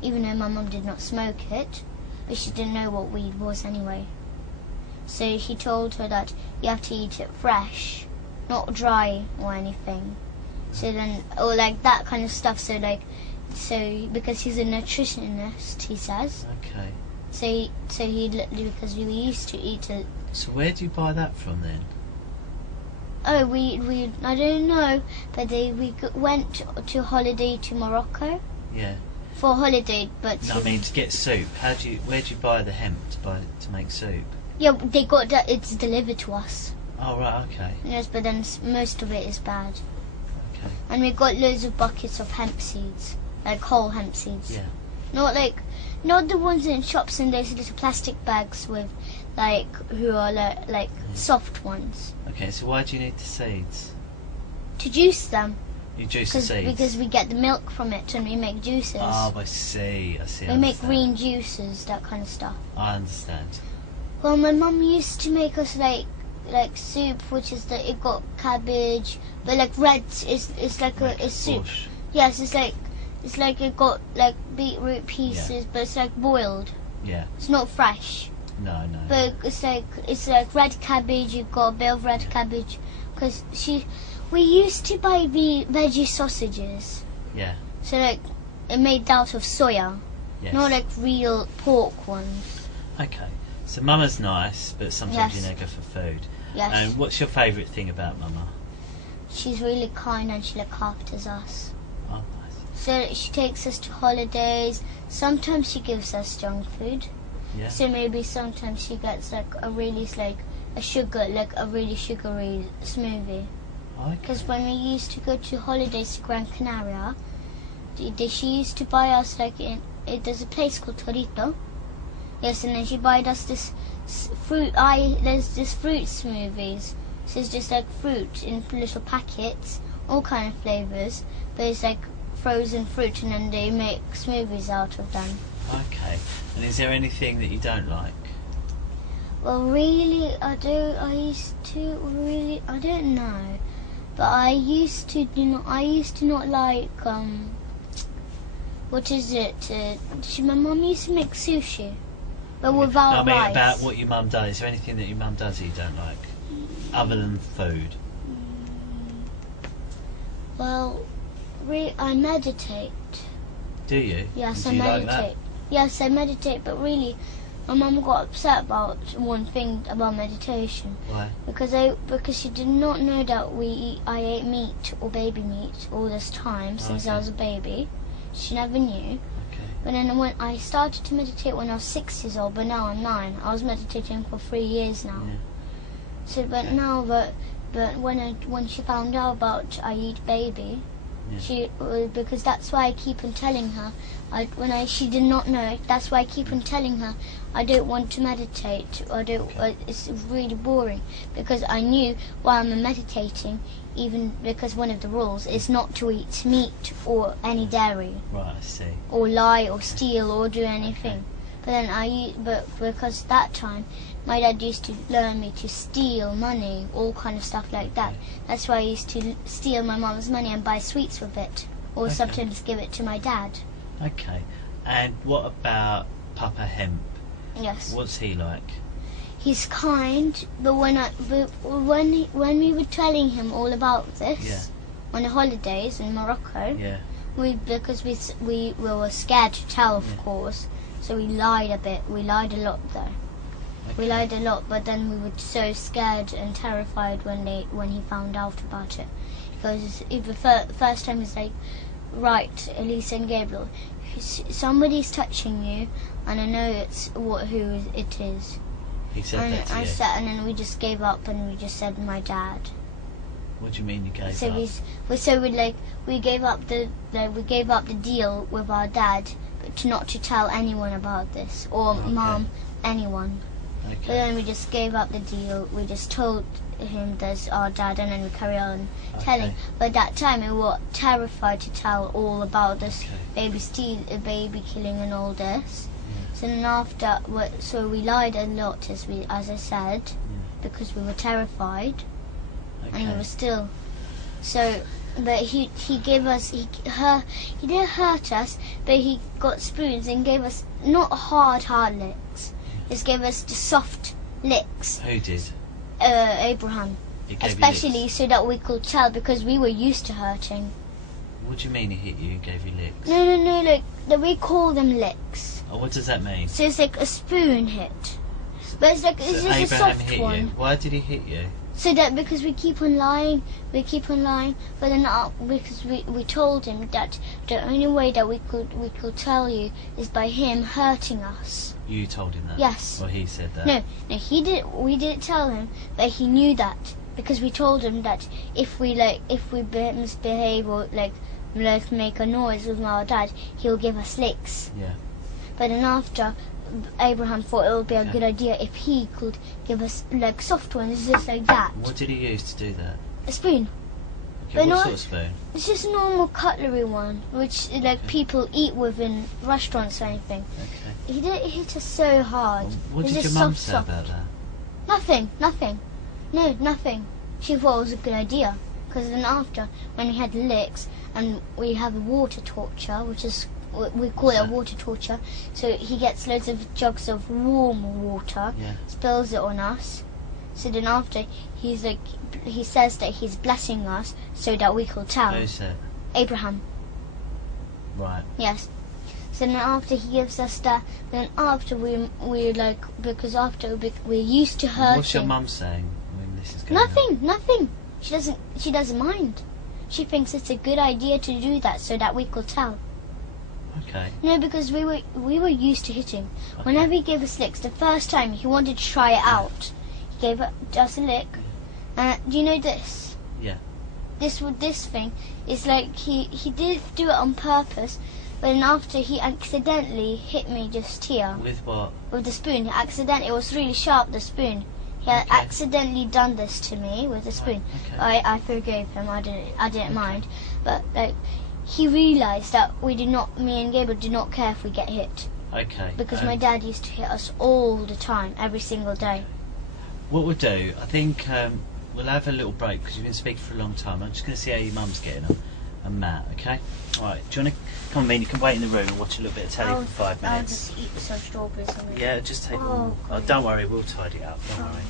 even though my mum did not smoke it, but she didn't know what weed was anyway. So he told her that you have to eat it fresh, not dry or anything. So then, or like that kind of stuff. So because he's a nutritionist, he says. Okay. Because we used to eat it. So where do you buy that from then? Oh, I don't know, but went to holiday to Morocco Yeah. for holiday, but No, I mean to get soup. Where do you buy the hemp to make soup? yeah, they got that. It's delivered to us. Oh right, okay. Yes, but then most of it is bad. Okay. And we got loads of buckets of hemp seeds, like whole hemp seeds. Yeah. Not the ones in shops in those little plastic bags with who are like soft ones. Okay, so why do you need the seeds? To juice them. You juice the seeds? Because we get the milk from it and we make juices. Oh, I see. We make green juices, that kind of stuff. I understand. Well, my mum used to make us like soup, which is that it got cabbage, but like red. It's like a soup. Bush. Yes, it's like it got like beetroot pieces, but it's like boiled. Yeah. It's not fresh. No. But it's like red cabbage. You've got a bit of red cabbage, because we used to buy veggie sausages. Yeah. So like it made out of soya, Yes. not like real pork ones. Okay. So Mama's nice, but sometimes Yes. you neg her for food. Yes. And what's your favourite thing about Mama? She's really kind and she looks after us. Oh, nice. So she takes us to holidays. Sometimes she gives us junk food. Yeah. So maybe sometimes she gets like a really sugary smoothie. Okay. Because when we used to go to holidays to Gran Canaria, she used to buy us there's a place called Torito. Yes, and then she bought us this fruit. There's this fruit smoothies. So it's just like fruit in little packets, all kind of flavors. But it's like frozen fruit, and then they make smoothies out of them. Okay. And is there anything that you don't like? Well, really, I don't know. But I used to not like what is it? My mum used to make sushi, but without No, I mean rice. about what your mum does. Is there anything that your mum does that you don't like, other than food? Well, I meditate. Do you? Yes, And I do you meditate. like that? Yes, I meditate, but really, my mum got upset about one thing about meditation. Why? Because she did not know that I ate meat or baby meat all this time since I was a baby. She never knew. Okay. But then when I started to meditate when I was 6 years old, but now I'm 9. I was meditating for 3 years now. Yeah. So, but now, but when she found out about I eat baby, She because that's why I keep on telling her. She did not know it. That's why I keep on telling her I don't want to meditate. I don't. It's really boring because I knew while I'm meditating, even because one of the rules is not to eat meat or any dairy. Right, I see. Or lie or steal or do anything. But because that time my dad used to learn me to steal money, all kind of stuff like that. That's why I used to steal my mum's money and buy sweets with it, or sometimes give it to my dad. Okay. And what about Papa Hemp? Yes. What's he like? He's kind, but when we were telling him all about this on the holidays in Morocco, because we were scared to tell, of course, so we lied a bit. We lied a lot though. Okay. We lied a lot, but then we were so scared and terrified when he found out about it. Because the first time he's like, right, Alisa and Gabriel, somebody's touching you, and I know who it is. He said that to you? And then we just gave up, and we just said my dad. What do you mean you gave up? We gave up the deal with our dad, but not to tell anyone about this, or mom, anyone. Okay. But then we just gave up the deal. We just told him there's our dad, and then we carry on telling. But that time we were terrified to tell all about this baby killing and all this. So then so we lied a lot, as I said, because we were terrified, and we were still. So, but he gave us he didn't hurt us, but he got spoons and gave us not hard licks. He just gave us the soft licks. Who did? Abraham. Especially so that we could tell, because we were used to hurting. What do you mean he hit you and gave you licks? No, we call them licks. Oh, what does that mean? So it's like a spoon hit. But it's just Abraham a soft hit one. You. Why did he hit you? So that because we keep on lying, but then because we told him that the only way that we could tell you is by him hurting us. You told him that? Yes. Or he said that? No, he did. We didn't tell him, but he knew that because we told him that if we misbehave or make a noise with our dad, he'll give us licks. Yeah. But then after, Abraham thought it would be a good idea if he could give us soft ones, just like that. What did he use to do that? A spoon. Okay, what sort of spoon? It's just a normal cutlery one, which people eat with in restaurants or anything. Okay. He didn't hit us so hard. Well, what did your mum say about that? Nothing. No, nothing. She thought it was a good idea. Because then after, when we had licks, and we have a water torture, which is, we call it a water torture, so he gets loads of jugs of warm water, spills it on us. So then after, he says that he's blessing us so that we could tell. Who's that? Abraham. Right. Yes. So then after he gives us that, then after because after we're used to hurting. What's your mum saying when this is going on? Nothing. She doesn't mind. She thinks it's a good idea to do that so that we could tell. Okay. No, because we were used to hitting. Okay. Whenever he gave us licks, the first time he wanted to try it out, he gave us a lick. Do you know this? Yeah. This thing is like he did do it on purpose, but then after he accidentally hit me just here. With what? With the spoon. It was really sharp, the spoon. He had accidentally done this to me with the spoon. Right. I forgave him. I didn't mind, but he realised that me and Gabriel do not care if we get hit. Okay. Because my dad used to hit us all the time, every single day. What we'll do, I think we'll have a little break because you've been speaking for a long time. I'm just going to see how your mum's getting on, and Matt. Okay. All right. Do you want to come on, Mean? You can wait in the room and watch a little bit of telly for 5 minutes. I'll just eat some strawberries. Yeah, just take them. Oh, don't worry, we'll tidy it up. Don't worry.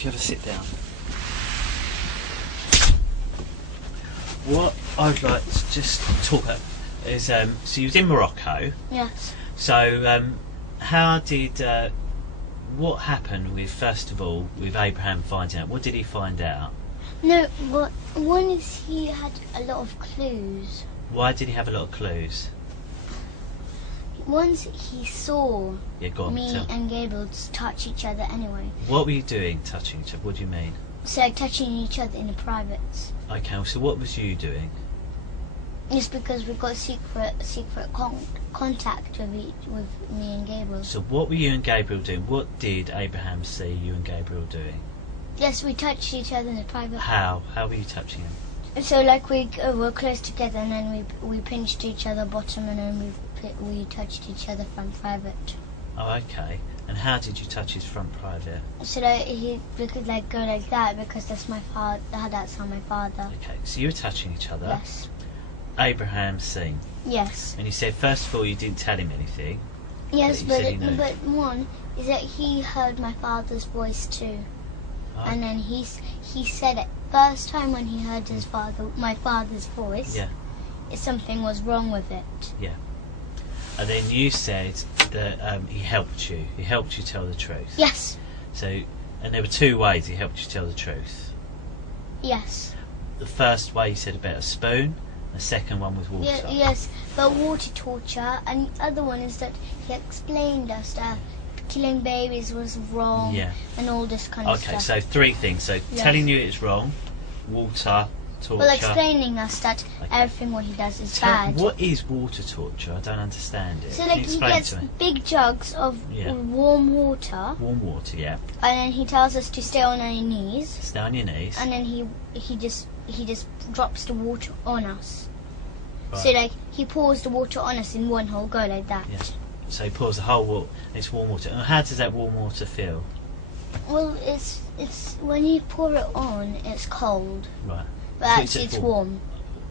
if you ever sit down. What I'd like to just talk about is, so you was in Morocco. Yes. So, how did, what happened with, first of all, with Abraham finding out? What did he find out? No, but one is he had a lot of clues. Why did he have a lot of clues? Once he saw me and Gabriel touch each other anyway. What were you doing, touching each other? What do you mean? So like touching each other in the privates. Okay, so what was you doing? Just because we got secret contact with me and Gabriel. So what were you and Gabriel doing? What did Abraham see you and Gabriel doing? Yes, we touched each other in the private. How? How were you touching him? So like we were close together, and then we pinched each other bottom, and then we touched each other front private. Oh, okay. And how did you touch his front private? So like we could like go like that because that's my father. That's how my father. Okay, so you were touching each other. Yes. Abraham's seen. Yes. And you said first of all you didn't tell him anything. Yes, but one is that he heard my father's voice too. Oh. And then he said it first time when he heard my father's voice. Yeah. Something was wrong with it. Yeah. And then you said that he helped you. He helped you tell the truth. Yes. So, and there were two ways he helped you tell the truth. Yes. The first way you said about a spoon. The second one was water. Yes, but water torture, and the other one is that he explained us that killing babies was wrong, and all this kind of stuff. Okay, so three things. So telling you it's wrong, water, torture. Well, explaining us that everything what he does is bad. What is water torture? I don't understand it. So like he gets big jugs of warm water. Warm water, yeah. And then he tells us to stay on our knees. Stay on your knees. And then he just drops the water on us. Right. So like he pours the water on us in one whole go like that. Yes. So he pours the whole water. It's warm water. And how does that warm water feel? Well, it's when you pour it on, it's cold. Right. But actually, it's warm.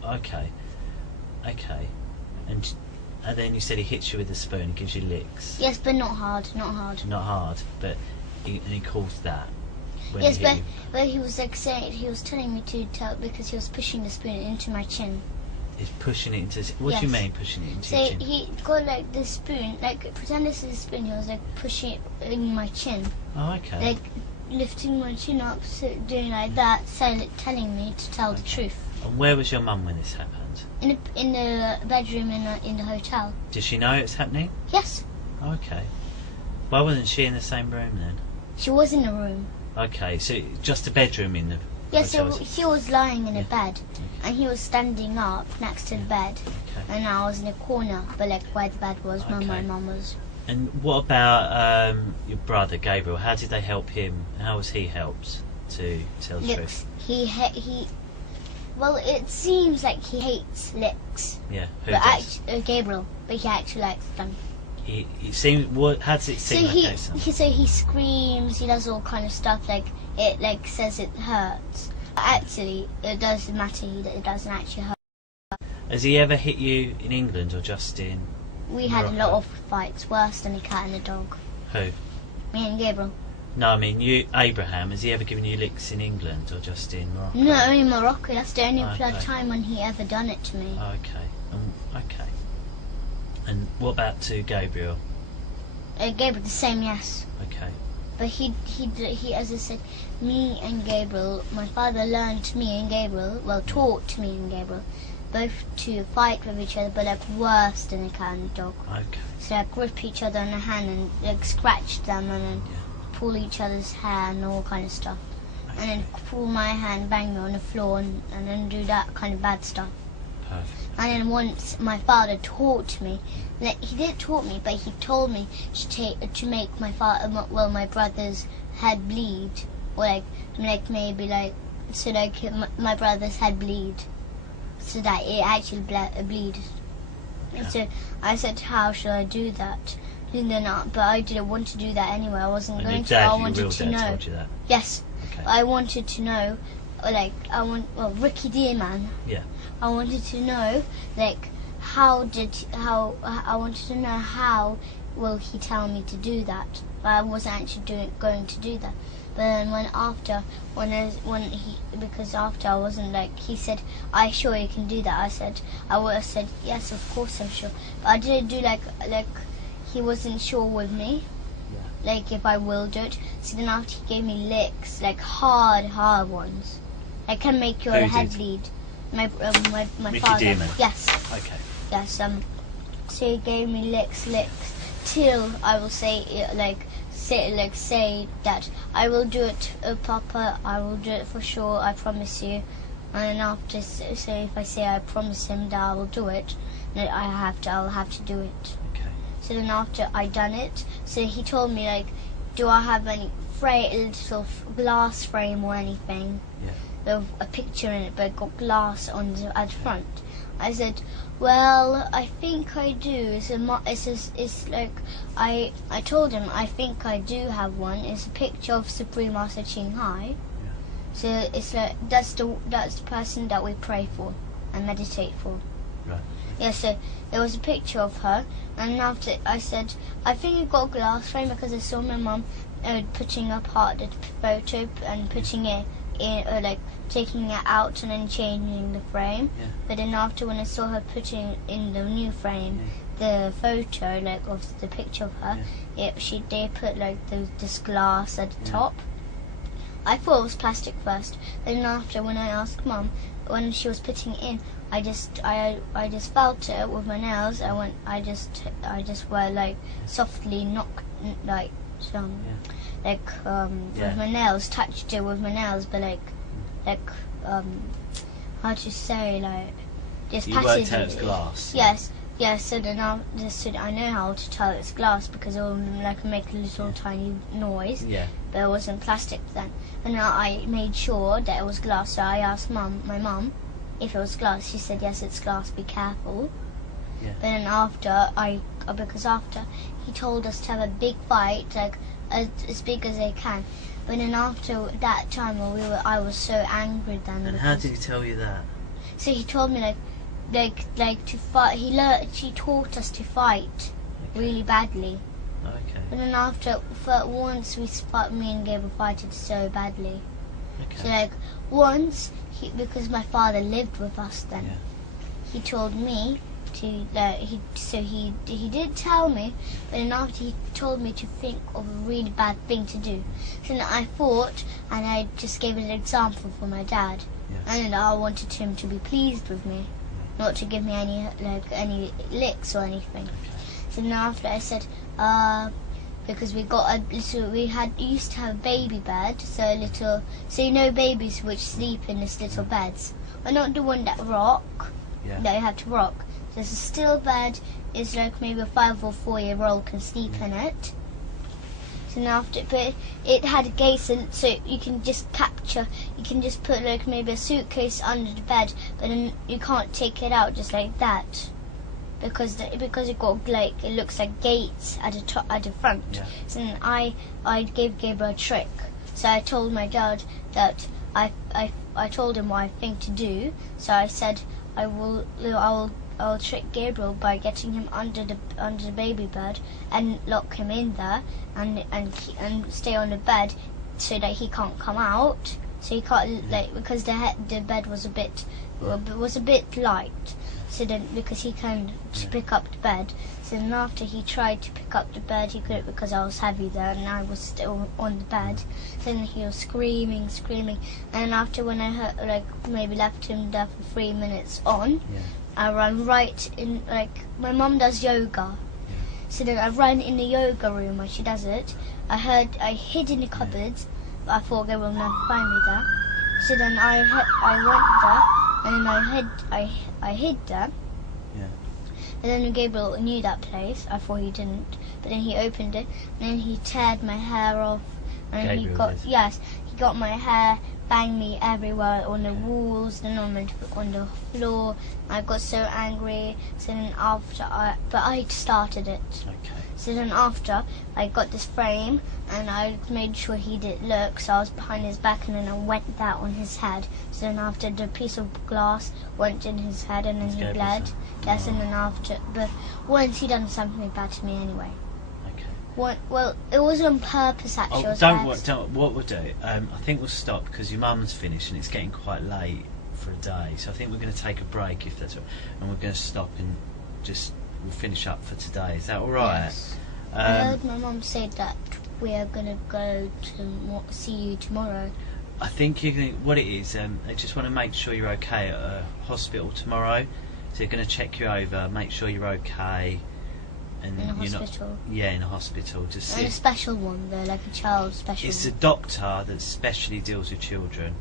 Okay. Okay. And then you said he hits you with a spoon and gives you licks. Yes, but not hard. Not hard. Not hard, but he calls that. Yes, but he was like saying, he was telling me to tell because he was pushing the spoon into my chin. He's pushing it into. What do you mean pushing it into your chin? So he got like the spoon, like pretend this is a spoon. He was like pushing it in my chin. Oh, okay. Like lifting my chin up, so doing like that, telling me to tell the truth. And where was your mum when this happened? In the bedroom in the hotel. Did she know it was happening? Yes. Okay. Why wasn't she in the same room then? She was in the room. Okay, so just a bedroom in the. Yes, so she was lying in a bed, and he was standing up next to the bed, and I was in a corner, but like where the bed was, where my mum was. And what about your brother Gabriel? How did they help him? How was he helped to tell the truth? He. Well, it seems like he hates licks. Yeah, who does? Gabriel, but he actually likes them. It seems. How does it seem? So he screams. He does all kind of stuff. Like it, like says it hurts. But actually, it doesn't matter. It doesn't actually hurt. Has he ever hit you in England or just in? We had a lot of fights, worse than a cat and a dog. Who? Me and Gabriel. No, I mean you, Abraham. Has he ever given you licks in England or just in Morocco? No, only Morocco. That's the only time when he ever done it to me. Okay. Okay. And what about to Gabriel? Gabriel, the same, yes. Okay. But he, as I said, me and Gabriel, my father learned me and Gabriel, taught me and Gabriel, both to fight with each other, but like worse than a cat and a dog. Okay. So like grip each other on the hand and like scratch them and then pull each other's hair and all kind of stuff. Okay. And then pull my hand, bang me on the floor and then do that kind of bad stuff. Perfect. And then once my father taught me, like, he didn't taught me, but he told me to make my brother's head bleed, or like maybe like so like my brother's head bleed, so that it actually bleed. Okay. And so I said, how should I do that? But I didn't want to do that anyway. I wasn't going to. I wanted to know. Told you that? Yes. Okay. I wanted to know, Ricky Dearman. Yeah. I wanted to know, I wanted to know how will he tell me to do that? But I wasn't actually going to do that. But then because after I wasn't like, he said, "Are you sure you can do that?" I would have said, "Yes, of course I'm sure." But I didn't do like he wasn't sure with me, like if I will do it. So then after he gave me licks, like hard ones, that can make your head bleed. My Mickey father. Demon. Yes. Okay. Yes. So he gave me licks till I will say that I will do it, Papa. I will do it for sure. I promise you. And after, so if I say I promise him that I will do it, then I'll have to do it. Okay. So then after I done it, so he told me like, do I have any little glass frame or anything? Yeah. With a picture in it, but got glass at the front. I said, well, I think I do. It's like I told him I think I do have one. It's a picture of Supreme Master Ching Hai. Yeah. So it's like that's the person that we pray for and meditate for. Right. Yeah. So there was a picture of her, and after I said I think you got a glass frame because I saw my mum putting apart the photo and putting it in, like taking it out and then changing the frame. Yeah. But then after when I saw her putting in the new frame, the photo like of the picture of her, they put like this glass at the top. I thought it was plastic first. Then after when I asked Mum when she was putting it in, I just felt it with my nails. I just were like softly knocked like some. Yeah. With my nails, touched it with my nails, but how to say, like, just You patted worked out it. it's glass. Yes, so then I know how to tell it's glass because it will like make a little tiny noise. Yeah. But it wasn't plastic then. And I made sure that it was glass, so I asked my mum if it was glass. She said, yes, it's glass, be careful. Yeah. But then because after he told us to have a big fight, like as big as they can. But then after that time, I was so angry then. And how did he tell you that? So he told me like to fight. He taught us to fight really badly. Okay. But then once me and Gabriel fighted so badly. Okay. So like once because my father lived with us then. Yeah. He told me to he did tell me, but then after he told me to think of a really bad thing to do. So then I thought, and I just gave an example for my dad, and I wanted him to be pleased with me, not to give me any licks or anything. Okay. So then after I said, because we used to have a baby bed, so you know babies which sleep in this little beds, but not the one that rock. Yeah. That you have to rock. There's a still bed. Is like maybe a 5 or 4 year old can sleep in it. So now but it had a gate, so you can just you can just put like maybe a suitcase under the bed, but then you can't take it out just like that, because it got like it looks like gates at the front. Yeah. So then I gave Gabriel a trick. So I told my dad that I told him what I think to do. So I said I'll trick Gabriel by getting him under the baby bed and lock him in there and stay on the bed so that he can't come out. So he can't because the bed was a bit light. So then because he can pick up the bed. So then after he tried to pick up the bed, he couldn't because I was heavy there and I was still on the bed. So then he was screaming, and after when I heard, maybe left him there for 3 minutes on, I ran right in, my mum does yoga. So then I ran in the yoga room where she does it. I hid in the cupboards, but I thought they will never find me there. So then I went there, and then I hid there. Yeah. And then Gabriel knew that place. I thought he didn't, but then he opened it, and then he teared my hair off, and he got my hair, banged me everywhere on the walls, then on the floor. I got so angry. So then but I started it. Okay. So then after, I got this frame, and I made sure he didn't look, so I was behind his back, and then I went that on his head. So then after, the piece of glass went in his head, and then he bled. Yes, and then after, but once he done something bad to me anyway. Well, it was on purpose actually. What we'll do, I think we'll stop because your mum's finished and it's getting quite late for a day, so I think we're going to take a break if that's all right, and we're going to stop and we'll finish up for today. Is that alright? Yes. I heard my mum say that we are going to go to see you tomorrow. I think what it is, they just want to make sure you're okay at a hospital tomorrow, so they're going to check you over, make sure you're okay. And in a hospital? In a hospital. Just and a special one though, like a child special It's one. a doctor that specially deals with children,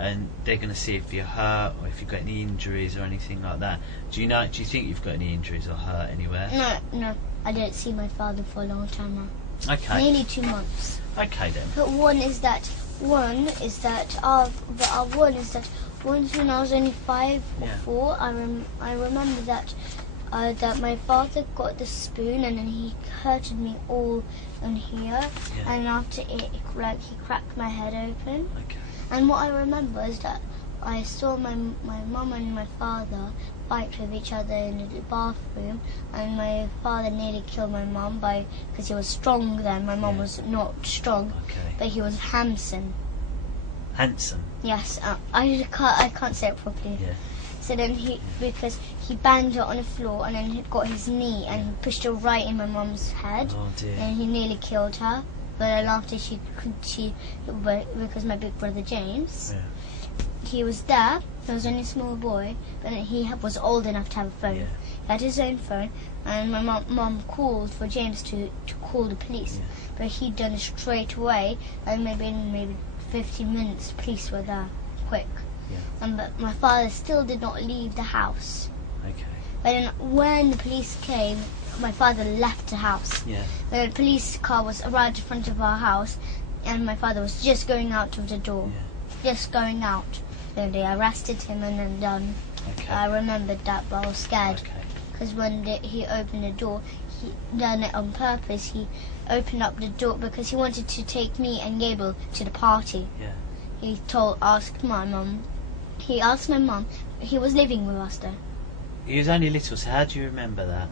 and they're going to see if you're hurt or if you've got any injuries or anything like that. Do you think you've got any injuries or hurt anywhere? No, I didn't see my father for a long time now. Okay. Nearly 2 months. Okay then. But one is that once when I was only 5 or 4, I remember that my father got the spoon and then he hurted me all on here, and after it, he cracked my head open. Okay. And what I remember is that I saw my mum and my father fight with each other in the bathroom, and my father nearly killed my mum because he was strong then. My mum was not strong, but he was handsome. Handsome? Yes, I can't say it properly. Yeah. So then because he banged her on the floor and then he got his knee and pushed her right in my mum's head. Oh dear. And he nearly killed her. But then after because my big brother James, he was there. He was only a small boy, but he was old enough to have a phone. Yeah. He had his own phone, and my mum called for James to call the police. Yeah. But he'd done it straight away, and maybe 15 minutes the police were there, quick. Yeah. But my father still did not leave the house. Okay. But then when the police came, my father left the house. Yeah. The police car was right in front of our house, and my father was just going out of the door. Yeah. Just going out. Then they arrested him and then done. Okay. I remembered that, but I was scared. Okay. Because when he opened the door, he done it on purpose. He opened up the door because he wanted to take me and Gabriel to the party. Yeah. He asked my mum. He asked my mum. He was living with us though. He was only little, so how do you remember that?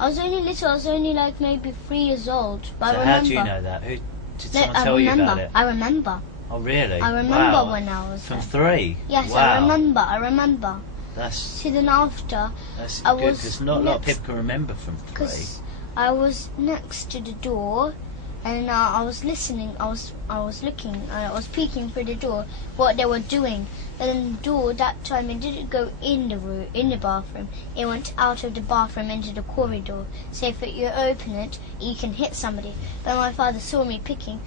I was only little. I was only like maybe 3 years old. But So I remember. how do you know that? Did someone tell you about it? I remember. Oh really? I remember wow. when I was From there. 3? Yes, wow. I remember. That's See, then after, good, I was because not a lot of people can remember from 3. Because I was next to the door, and I was listening. I was looking. I was peeking through the door what they were doing. And then the door that time it didn't go in the room, in the bathroom. It went out of the bathroom into the corridor. So if you open it, you can hit somebody. But my father saw me peeking,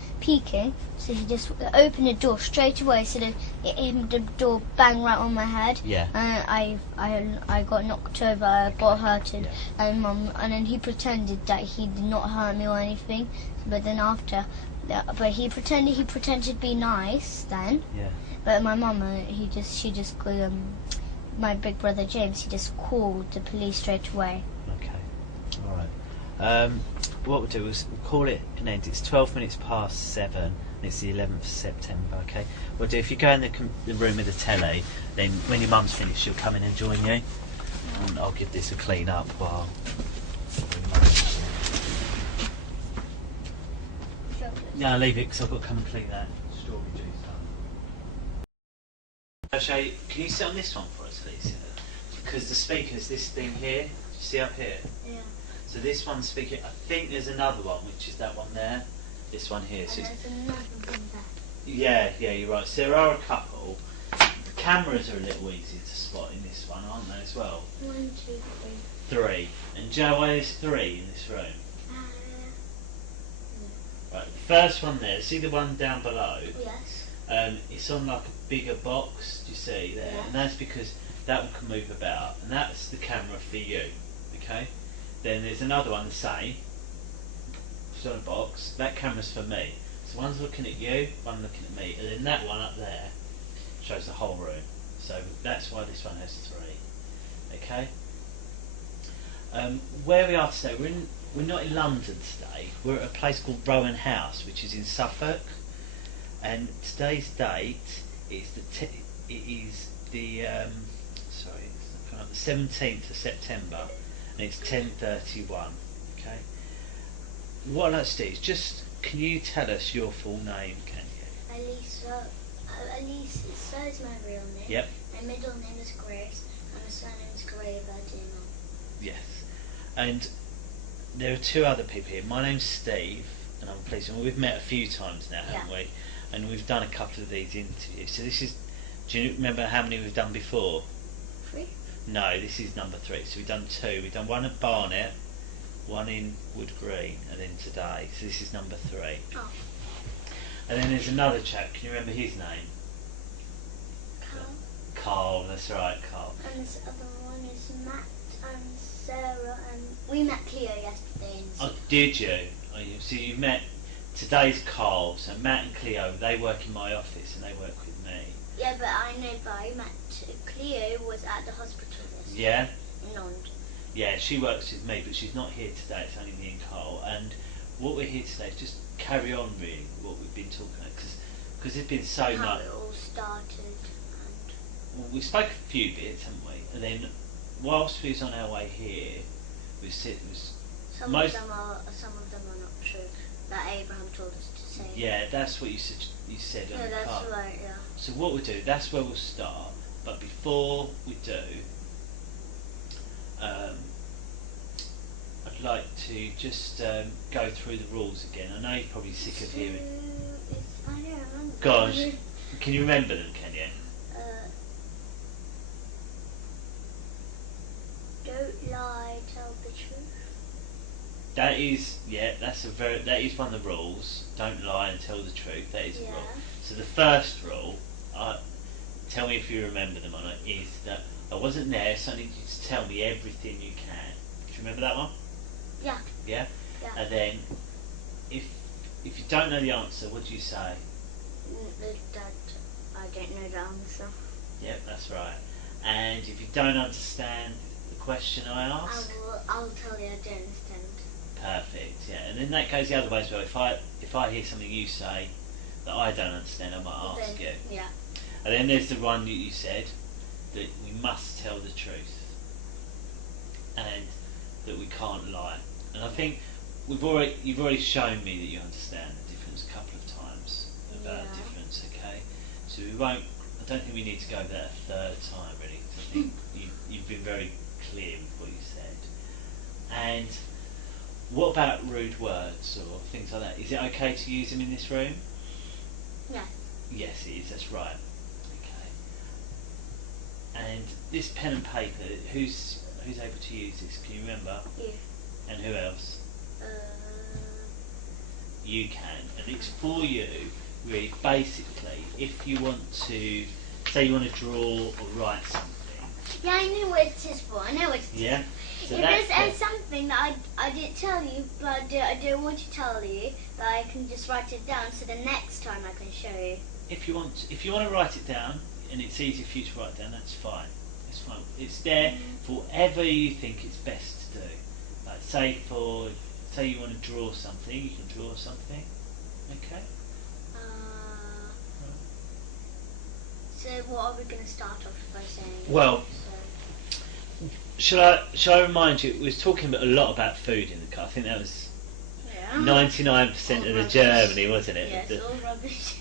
so he just opened the door straight away. So that the door banged right on my head. Yeah. And I got knocked over. I got hurted. Yeah. And then he pretended that he did not hurt me or anything. But then after, but he pretended to be nice then. Yeah. But my mum, she just called my big brother James. He just called the police straight away. Okay. All right. What we'll do is we'll call it an end. It's 12 minutes past 7, and it's the 11th of September. Okay. We'll do. If you go in the room with the telly, then when your mum's finished, she'll come in and join you, and I'll give this a clean up while. No, leave it because I've got to come and clean that strawberry juice up. I'll show you. Can you sit on this one for us, please? Because the speaker's this thing here. Do you see up here? Yeah. So this one's speaking. I think there's another one, which is that one there. This one here. So There's another one there. yeah, you're right. So there are a couple. The cameras are a little easier to spot in this one, aren't they, as well? 1, 2, 3. 3. And do you know why there's 3 in this room? Right, the first one there, see the one down below? Yes. It's on like a bigger box, do you see there? Yeah. And that's because that one can move about, and that's the camera for you, okay? Then there's another one the same, it's on a box, that camera's for me. So one's looking at you, one looking at me, and then that one up there shows the whole room. So that's why this one has 3, okay? Where we are today, we're not in London today. We're at a place called Rowan House, which is in Suffolk. And today's date is the 17th of September, and it's 10:31. Okay. what I'd like to do is just, can you tell us your full name, can you? Alisa is my real name. Yep. My middle name is Grace, and my surname is Gabriel. Yes. And there are two other people here. My name's Steve, and I'm a policeman. We've met a few times now, haven't we? And we've done a couple of these interviews. So this is, do you remember how many we've done before? 3? No, this is number 3. So we've done 2. We've done one at Barnet, one in Wood Green, and then today. So this is number 3. Oh. And then there's another chap. Can you remember his name? Carl. Carl, that's right, Carl. And this other one is Matt and Sarah, and we met Cleo yesterday. Oh, did you? Oh, so you met, today's Carl, so Matt and Cleo, they work in my office and they work with me. Yeah, but I know, but I met Cleo was at the hospital yesterday. Yeah? In London. Yeah, she works with me, but she's not here today, it's only me and Carl. And what we're here today is just carry on really what we've been talking about, because there's been so How much. it all started. Well, we spoke a few bits, haven't we? And then whilst we was on our way here, Some of them are not true. That Abraham told us to say. Yeah, that's what you said. You said on the that's car. right. Yeah. So what we'll do, that's where we'll start. But before we do, I'd like to just go through the rules again. I know you're probably sick of hearing. I don't remember. Gosh, can you remember them? Can you? Don't lie, tell the truth. That is, that is one of the rules. Don't lie and tell the truth. That is a rule. So the first rule, tell me if you remember them or not, is that I wasn't there, so I need you to tell me everything you can. Do you remember that one? Yeah. Yeah? Yeah. And then, if you don't know the answer, what do you say? That I don't know the answer. Yep, that's right. And if you don't understand the question I ask, I'll tell you I don't understand. Perfect. Yeah, and then that goes the other way as well. If I hear something you say that I don't understand, I might ask you. Yeah. And then there's the one that you said that we must tell the truth and that we can't lie. And I think you've already shown me that you understand the difference a couple of times about the difference. Okay, so we won't. I don't think we need to go over that a third time really. 'Cause I think you've been very clear with what you said. And what about rude words or things like that? Is it okay to use them in this room? Yeah. Yes, it is. That's right. Okay. And this pen and paper, who's able to use this? Can you remember? You. And who else? You can, and it's for you. Really, basically, if you want to, say, you want to draw or write something. Yeah, I know what it is for. I know what it is. Yeah. So if there's something that I didn't tell you, but I don't want to tell you, that I can just write it down, so the next time I can show you. If you want to write it down, and it's easy for you to write down, that's fine. It's fine. It's there for whatever you think it's best to do. Like say you want to draw something, you can draw something. Okay. So what are we going to start off by saying? Well, shall I remind you? We was talking a lot about food in the car. I think that was 99% of the journey, wasn't it? Yes, all rubbish.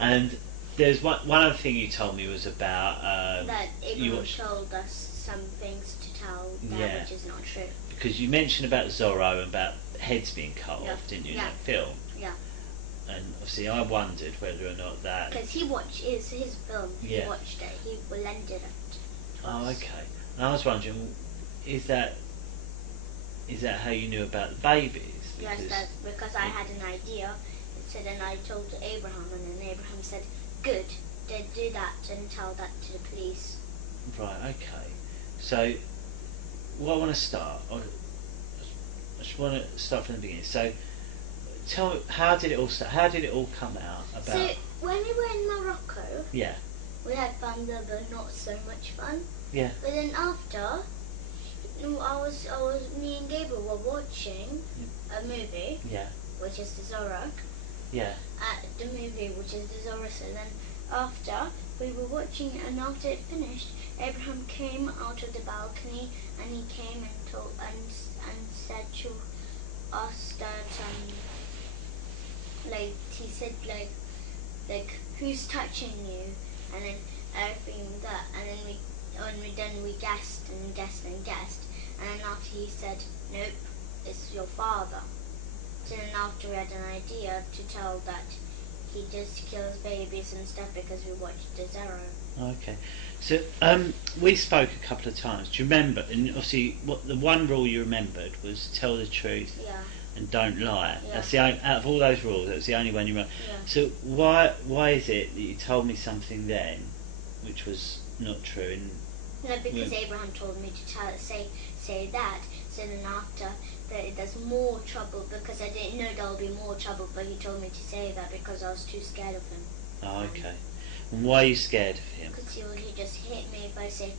And there's one other thing you told me was about that Abraham told us some things to tell that which is not true. Because you mentioned about Zorro and about heads being cut off, didn't you, in that film? Yeah. And obviously I wondered whether or not that... Because he watched his film, he watched it, he lended it to us. Oh, okay. And I was wondering, is that how you knew about the babies? Yes, that's because I had an idea. It said, and I told Abraham, and then Abraham said, good, then do that and tell that to the police. Right, okay. So, what I want to start, I just want to start from the beginning. So, tell me, how did it all start? How did it all come out? So, when we were in Morocco, we had fun there, but not so much fun. Yeah. But then after, me and Gabriel were watching a movie, which is the Zorro. Yeah. The movie, which is the Zorro. So then after we were watching, and after it finished, Abraham came out of the balcony, and he came and told and said to asked that like he said like who's touching you, and then everything that, and then we guessed and guessed and guessed, and then after he said nope, it's your father. So then after we had an idea to tell that he just kills babies and stuff because we watched the Zero. Okay, so we spoke a couple of times. Do you remember? And obviously, what the one rule you remembered was tell the truth and don't lie. Yeah. That's the only, out of all those rules, that was the only one you remember. Yeah. So why is it that you told me something then, which was not true? And no, because Abraham told me to say that. So then after that, there's more trouble because I didn't know there would be more trouble, but he told me to say that because I was too scared of him. Oh, okay. And why are you scared of him? Because he'll just hit me if I say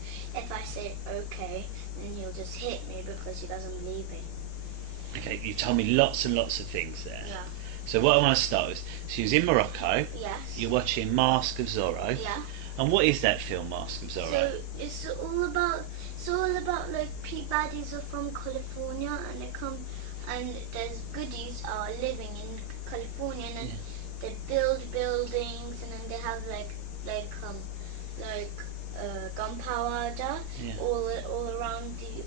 okay, then he'll just hit me because he doesn't believe me. Okay, you told me lots and lots of things there. Yeah. So what I want to start with, she was in Morocco. Yes. You're watching Mask of Zorro. Yeah. And what is that film, Mask of Zorro? So it's all about like baddies are from California and they come and there's goodies are living in California and they build buildings and then they have like gunpowder all around the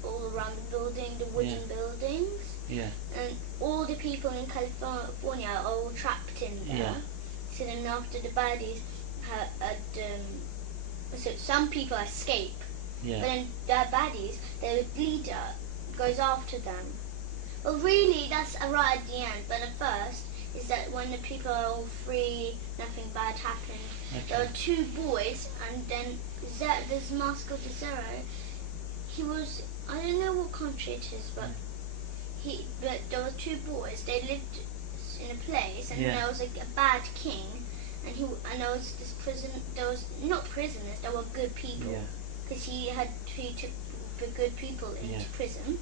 building, the wooden buildings. Yeah. And all the people in California are all trapped in there. Yeah. So then after the baddies so some people escape. Yeah. But then their baddies, their leader goes after them. Well, really, that's right at the end. But at first, is that when the people are all free, nothing bad happened. Okay. There were two boys, and then this Mask of the Zero, he was, I don't know what country it is, but there were two boys. They lived in a place, and there was like a bad king, and there was this prison. There was not prisoners. There were good people. Yeah. Because he took the good people into prison.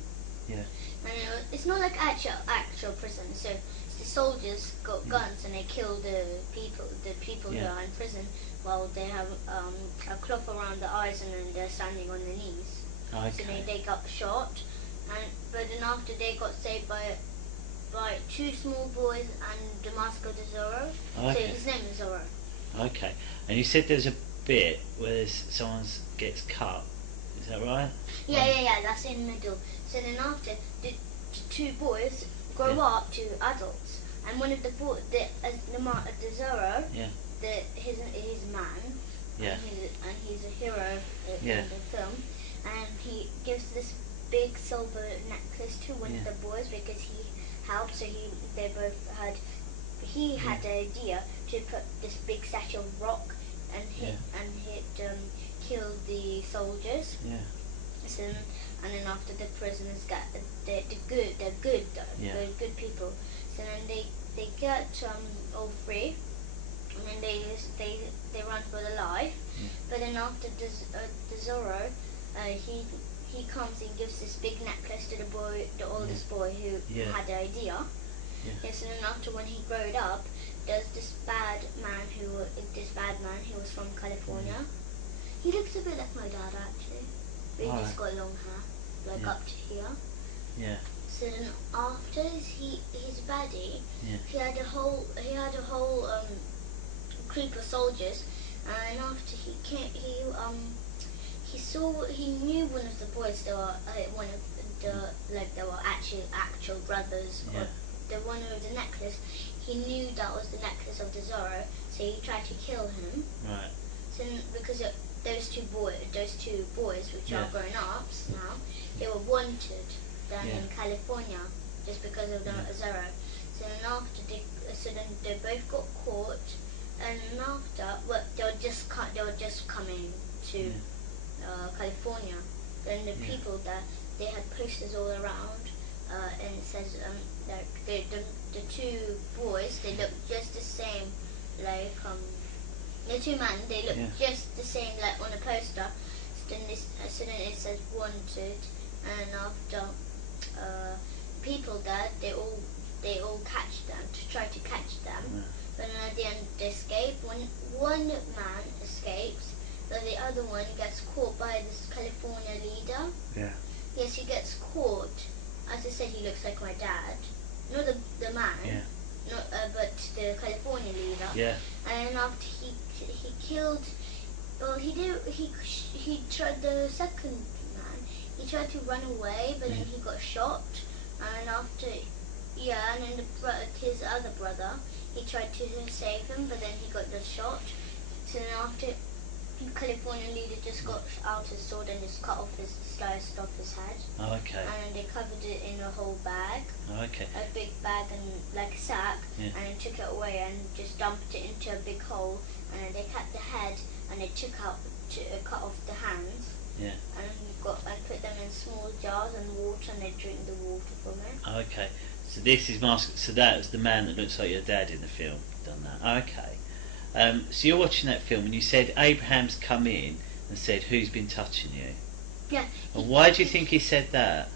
Yeah. And it's not like actual prison. So the soldiers got guns and they kill the people who are in prison while they have a cloth around their eyes and then they're standing on their knees. Okay. So they got shot, but then after they got saved by two small boys and the Mask of the Zorro. Okay. So his name is Zorro. Okay. And you said there's a bit where someone gets cut. Is that right? Yeah. That's in the middle. So then after the two boys grow up to adults, and one of the Zorro, he's a man, and he's a hero in the film, and he gives this big silver necklace to one of the boys because he helped. So he had the idea to put this big statue of rock and kill the soldiers. Yeah. So, and then after the prisoners get they're good people. So then they get all free, and then they run for their life. Yeah. But then after the Zorro, he comes and gives this big necklace to the oldest boy who had the idea. Yeah. Yes, and then after when he growed up, there's this bad man who was from California. He looks a bit like my dad actually, but he's got long hair, up to here. Yeah. So then after his baddie, he had a whole group of soldiers, and after he came, he knew one of the boys. They were they were actual brothers. Yeah. Or the one with the necklace. He knew that was the necklace of the Zorro, so he tried to kill him. Right. So because those two boys, which are grown ups now, they were wanted down in California just because of the Zorro. So then they both got caught, and they were just coming to California. Then the people there, they had posters all around, and it says the two boys, they look just the same, the two men, they look just the same like on a poster. So then it says wanted, and after people there, they all catch them to try to catch them. But then at the end they escape. One man escapes, but the other one gets caught by this California leader. Yeah. Yes, he gets caught. As I said, he looks like my dad. not the man. Yeah. Not, but the California leader. Yeah. And then after he killed, well, he tried the second man. He tried to run away, but then he got shot. And after, and then his other brother, he tried to save him, but then he got just shot. So then after, the California leader just got out his sword and just sliced off his head. Oh, okay. And they covered it in a whole bag. Oh, okay. A big bag and like a sack, Yeah. and they took it away and just dumped it into a big hole. And then they cut the head and they cut off the hands. Yeah. And put them in small jars and water, and they drink the water from it. Oh, okay. So this is So that was the man that looks like your dad in the film. Done that. Oh, okay. So you're watching that film, and you said Abraham's come in and said, "Who's been touching you?" Yeah. And why do you think he said that?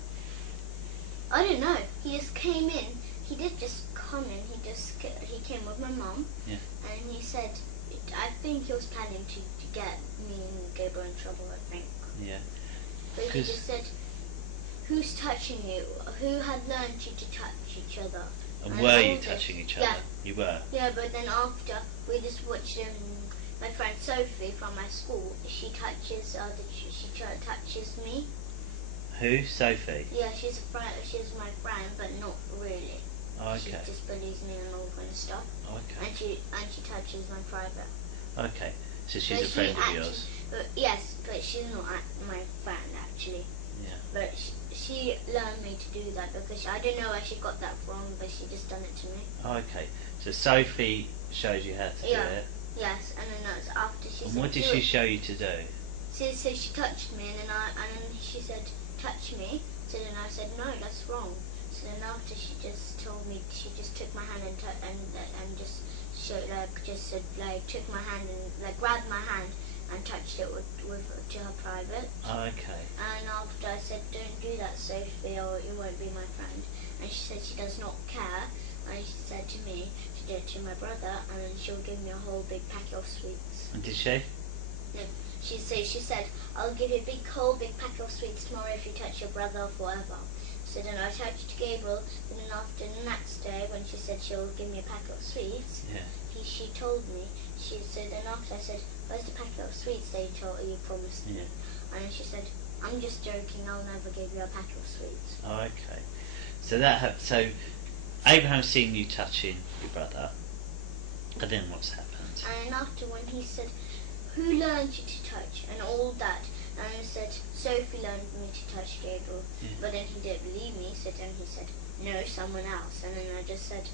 I don't know. He just came in. He did just come in. He came with my mum. Yeah. And he said, I think he was planning to get me and Gabriel in trouble, I think. Yeah. But he just said, who's touching you? Who had learned you to touch each other? And were you touching each other? Yeah. You were? Yeah, but then after, we just watched my friend Sophie from my school. She touches me. Who? Sophie? Yeah, she's my friend, but not really. Oh, okay. She just bullies me and all kind of stuff. Oh, okay. And she touches my private. Okay. So she's a friend of yours? Yes, but she's not my friend actually. Yeah. But she learned me to do that because I don't know where she got that from, but she just done it to me. Oh, okay. So Sophie showed you how to do it? Yes, and then that's after she said. And what did she show you to do? So she touched me, and then she said, touch me. So then I said, no, that's wrong. So then after she just told me, she just took my hand and just showed took my hand and grabbed my hand and touched it to her private. Oh, okay. And after I said, don't do that, Sophie, or you won't be my friend. And she said she does not care. And she said to me to do it to my brother, and then she'll give me a whole big packet of sweets. And did she? No. She said, I'll give you a whole big packet of sweets tomorrow if you touch your brother forever. So then I touched Gabriel, and then after the next day, when she said she'll give me a packet of sweets, she told me. So then after I said, where's the packet of sweets that you promised me? And then she said, I'm just joking, I'll never give you a packet of sweets. Oh, okay. So Abraham's seen you touching your brother, and then what's happened? And after when he said, who learned you to touch, and all that, and I said, Sophie learned me to touch Gabriel. But then he didn't believe me, so then he said, no, someone else. And then I just said,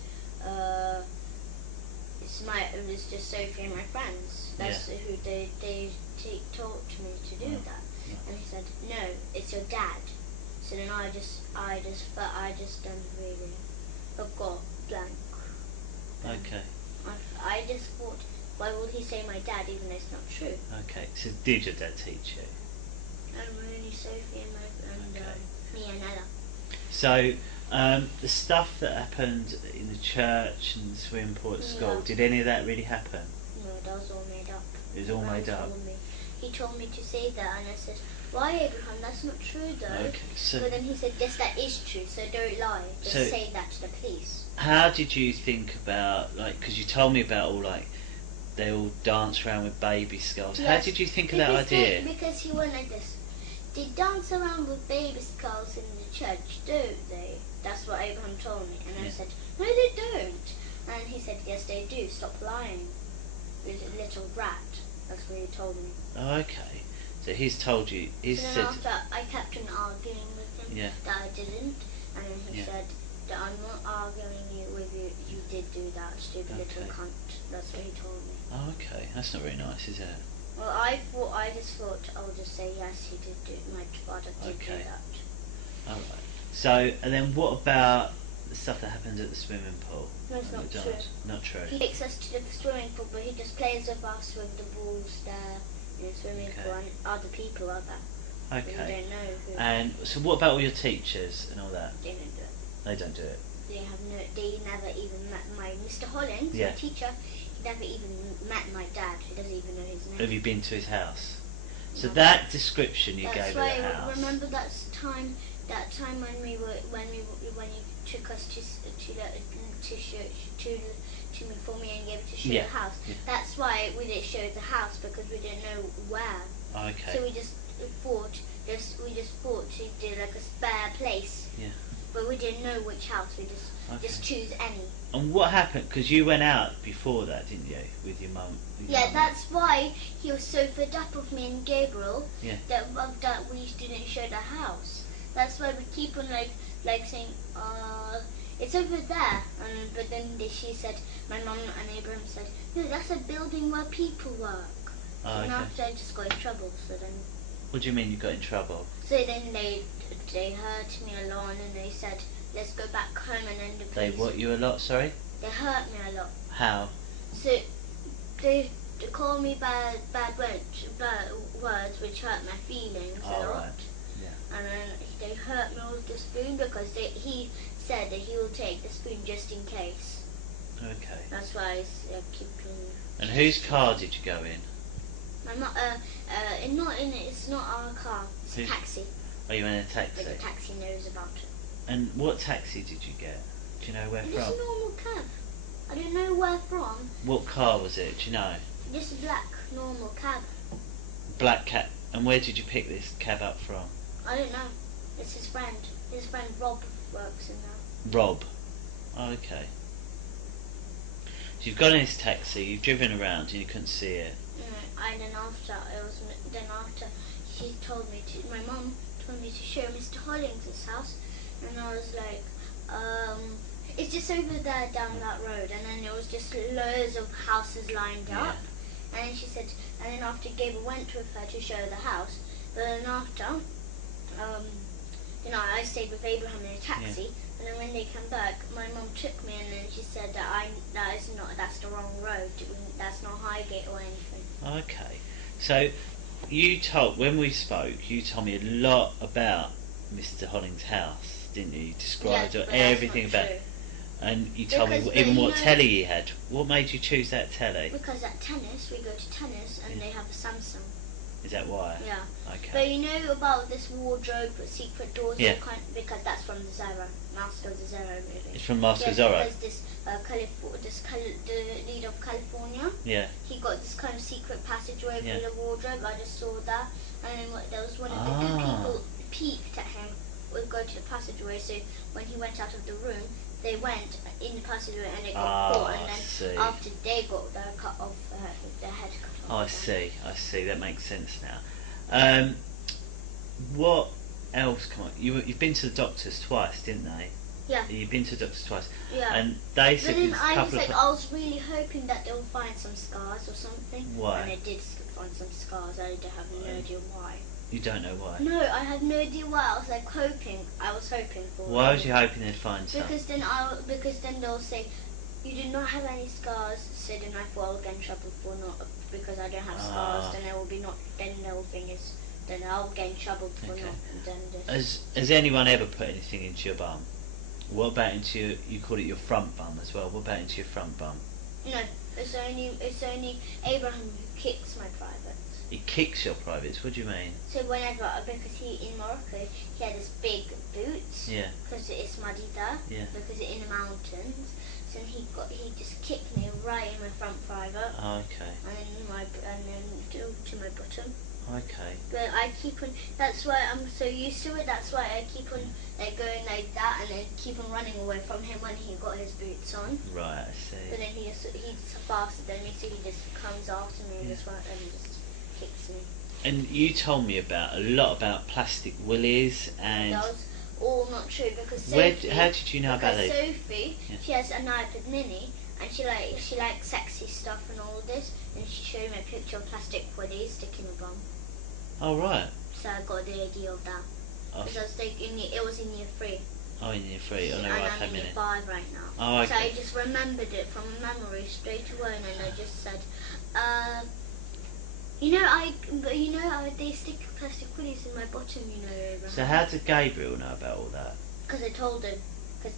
it was just Sophie and my friends. That's who they taught me to do that. And he said, no, it's your dad. So then I just done really forgot blank. Okay. I just thought, why would he say my dad even though it's not true? Okay. So did your dad teach you? Only Sophie and me and Ella. So the stuff that happened in the church and the swimming pool at school, did any of that really happen? No, that was all made up. It was all made up? He told me to say that, and I said, why, Abraham? That's not true though. Okay, so but then he said, yes, that is true, so don't lie. Just say that to the police. How did you think about, because you told me about they all dance around with baby skulls. Yes, how did you think of that idea? Because he went like this. They dance around with baby skulls in the church, don't they? That's what Abraham told me. And I said, no, they don't. And he said, yes, they do. Stop lying. You're a little rat. That's what he told me. Oh, okay. So he's told you. Then after I kept on arguing with him that I didn't. And then he said that I'm not arguing with you. You did do that, stupid little cunt. That's what he told me. Oh, okay. That's not very nice, is it? Well, I just thought I'll just say yes, he did do it. My father did do that. Alright. So, and then what about the stuff that happened at the swimming pool? No, it's not true. Not true. He takes us to the swimming pool, but he just plays with us with the balls there in the swimming pool, and other people are there. Okay. We don't know who. And so what about all your teachers and all that? They don't do it. They don't do it? They never even met my Mr. Hollins, my teacher. He never even met my dad. He doesn't even know his name. Have you been to his house? So that description you gave of the house. Remember that time That time when you took us for me and Gabriel to show the house. Yeah. That's why we didn't show the house, because we didn't know where. Okay. So we just thought to do like a spare place. Yeah. But we didn't know which house. We just choose any. And what happened? Because you went out before that, didn't you, with your mum? Yeah, that's why he was so fed up with me and Gabriel. Yeah. That we didn't show the house. That's why we keep on like saying, it's over there. But then she said, my mum and Abraham said, no, that's a building where people work. And after I just got in trouble. So then. What do you mean you got in trouble? So then they hurt me a lot, and they said, let's go back home, and then the police. They what you a lot? Sorry. They hurt me a lot. How? So they called me bad words, which hurt my feelings a lot. Right. Yeah. And then they hurt me with the spoon because he said that he will take the spoon just in case. Okay. That's why I keep. And whose car did you go in? My mum. It's not our car. It's a taxi. Oh, you went in a taxi. But the taxi knows about it. And what taxi did you get? Do you know where from? Just a normal cab. I don't know where from. What car was it? Do you know? Just a black normal cab. Black cab. And where did you pick this cab up from? I don't know. It's his friend. His friend Rob works in there. Rob. Oh, okay. So you've got in this taxi, you've driven around and you couldn't see it. And then after she told me to, my mum told me to show Mr. Hollings' house, and I was like, it's just over there down that road, and then there was just loads of houses lined up, and then she said, and then after Gabriel went with her to show the house, but then after, I stayed with Abraham in a taxi, and then when they came back, my mum took me, and then she said that that's the wrong road, that's not Highgate or anything. Okay, so when we spoke, you told me a lot about Mr. Hollings' house, didn't you? You described everything about it. And you told me even what telly he had. What made you choose that telly? Because at tennis, we go to tennis, and they have a Samsung. Is that why? Yeah. Okay. But you know about this wardrobe with secret doors? Yeah. Because that's from the Zorro, Master of the Zorro movie. It's from Master of Zorro? Because the leader of California, he got this kind of secret passageway through the wardrobe. I just saw that. And then there was one of the good people peeked at him, would go to the passageway. So when he went out of the room, they went in the passageway and they got caught. And then after they got their head cut off. I see. That makes sense now. What else? Come on, you've been to the doctors twice, didn't they? Yeah. You've been to the doctors twice. Yeah. And they said but then I was really hoping that they'll find some scars or something. Why? And they did find some scars. I have no idea why. You don't know why? No, I have no idea why. I was hoping for. Why was you hoping they'd find some? Because then they'll say, you do not have any scars, so then I thought I'll get in trouble for not, because I don't have scars, then I'll get in trouble for not. Has anyone ever put anything into your bum? What about into you call it your front bum as well? What about into your front bum? No, it's only Abraham who kicks my privates. He kicks your privates? What do you mean? So because in Morocco, he had this big boots. Yeah. Because it's muddy there. Yeah. Because it's in the mountains. So he just kicked me right in my front private. Oh, okay. And then to my bottom. Okay. But I keep on. That's why I'm so used to it. That's why I keep on going like that, and then keep on running away from him when he got his boots on. Right, I see. But then he's faster than me, so he just comes after me and just kicks me. And you told me a lot about plastic willies and. That was all not true because Sophie. How did you know about that? Sophie, she has an iPad Mini. And she likes sexy stuff and all this, and she showed me a picture of plastic willies sticking a bum. Oh right. So I got the idea of that. Because I was thinking it was in year 3. Oh, in year 3. And I'm in year 5 right now. Oh, okay. So I just remembered it from memory straight away, and then I just said, they stick plastic willies in my bottom, Abraham. So how did Gabriel know about all that? Because I told him. Because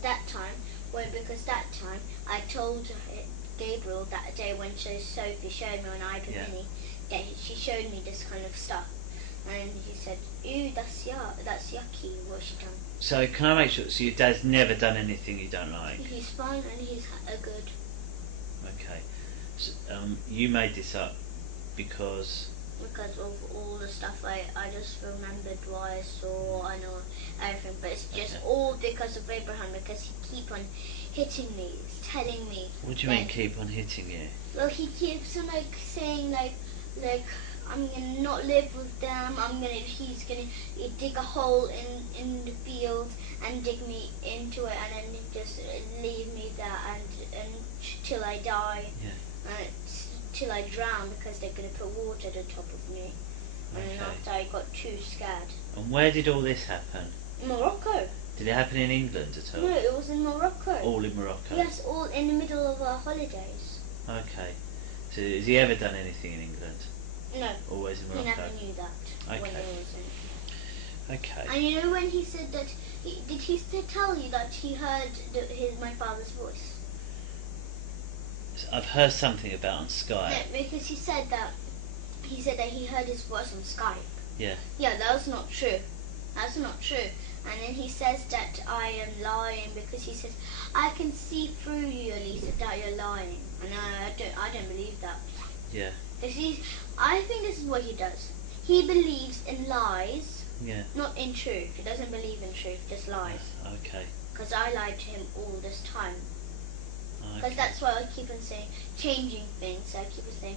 that time I told Gabriel that day when Sophie showed me on iPad Mini that she showed me this kind of stuff. And he said, "Ew, that's yucky. What she done?" So can I make sure? So your dad's never done anything you don't like? He's fine and he's good. Okay. So, you made this up because of all the stuff I just remembered what I saw. I know everything, but it's just all because of Abraham, because he keep on hitting me, telling me. What do you mean keep on hitting you? Well, he keeps on saying I'm gonna not live with them. He's gonna dig a hole in the field and dig me into it, and then just leave me there and till I die. Yeah. Till I drown, because they're going to put water at the top of me. And then after I got too scared. And where did all this happen? Morocco. Did it happen in England at all? No, it was in Morocco. All in Morocco? Yes, all in the middle of our holidays. Okay. So has he ever done anything in England? No. Always in Morocco? He never knew that when he was in. Okay. And you know when he said that, did he tell you that he heard my father's voice? I've heard something about on Skype. No, because he said that he heard his voice on Skype. Yeah. Yeah, that was not true. That's not true. And then he says that I am lying, because he says, I can see through you, Alisa, that you're lying. And I don't believe that. Yeah. I think this is what he does. He believes in lies, yeah, not in truth. He doesn't believe in truth, just lies. Okay. Because I lied to him all this time. Because Okay. that's why I keep on saying, changing things. I keep on saying,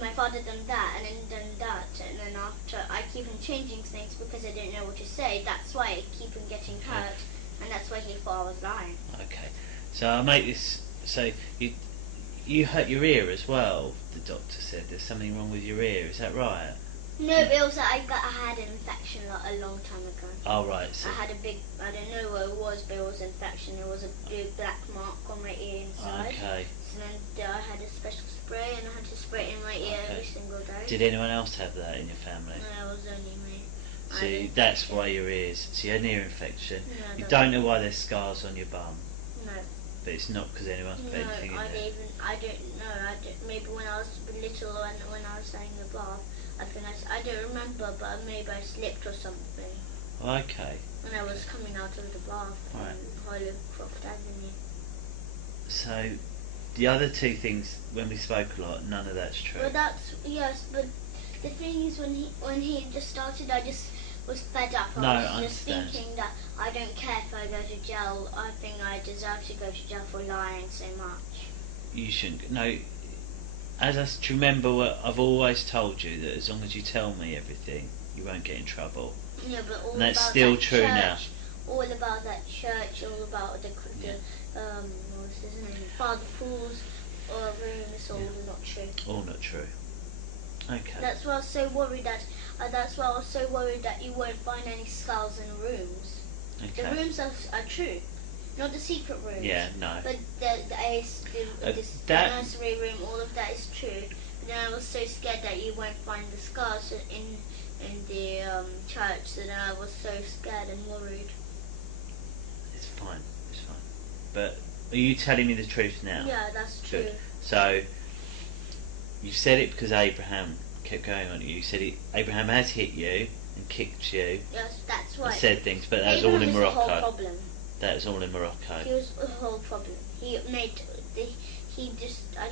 my father done that, and then done that, and then after I keep on changing things because I don't know what to say. That's why I keep on getting hurt, and that's why he thought I was lying. Okay. So I'll make this. So you hurt your ear as well. The doctor said there's something wrong with your ear. Is that right? No, but also I had an infection a long time ago. Oh right. So I had a big, I don't know what it was, but it was an infection. There was a big black mark on my ear inside. Okay. So then I had a special spray, and I had to spray it in my ear every single day. Did anyone else have that in your family? No, it was only me. So that's why your ears. So you had an ear infection. No, You don't know why there's scars on your bum. No. But it's not because anyone's put anything in there. I don't know. Maybe when I was little, and when I was in the bath, I don't remember, but maybe I slipped or something. Okay. When I was coming out of the bath on Holycroft Avenue. So the other two things, when we spoke a lot, none of that's true. Well, yes, but the thing is, when he just started, I just was fed up. I was just thinking that I don't care if I go to jail. I think I deserve to go to jail for lying so much. You shouldn't. No. As I remember, what I've always told you, that as long as you tell me everything, you won't get in trouble. Yeah, but all and that's about still that true church, now. All about that church, all about the what's his name, Father Paul's room. It's all not true. All not true. Okay. That's why I was so worried that. That's why I was so worried that you won't find any skulls in the rooms. Okay. The rooms are true, not the secret rooms. Yeah, no. But the nursery room, all of that is true. But then I was so scared that you won't find the scars in the church, so then I was so scared and worried. It's fine. It's fine. But are you telling me the truth now? Yeah, that's true. Good. So you said it because Abraham kept going on you. You said Abraham has hit you and kicked you. Yes, that's right. And said things, but that was Abraham all in Morocco. Was the whole problem. That was all in Morocco. He was the whole problem. I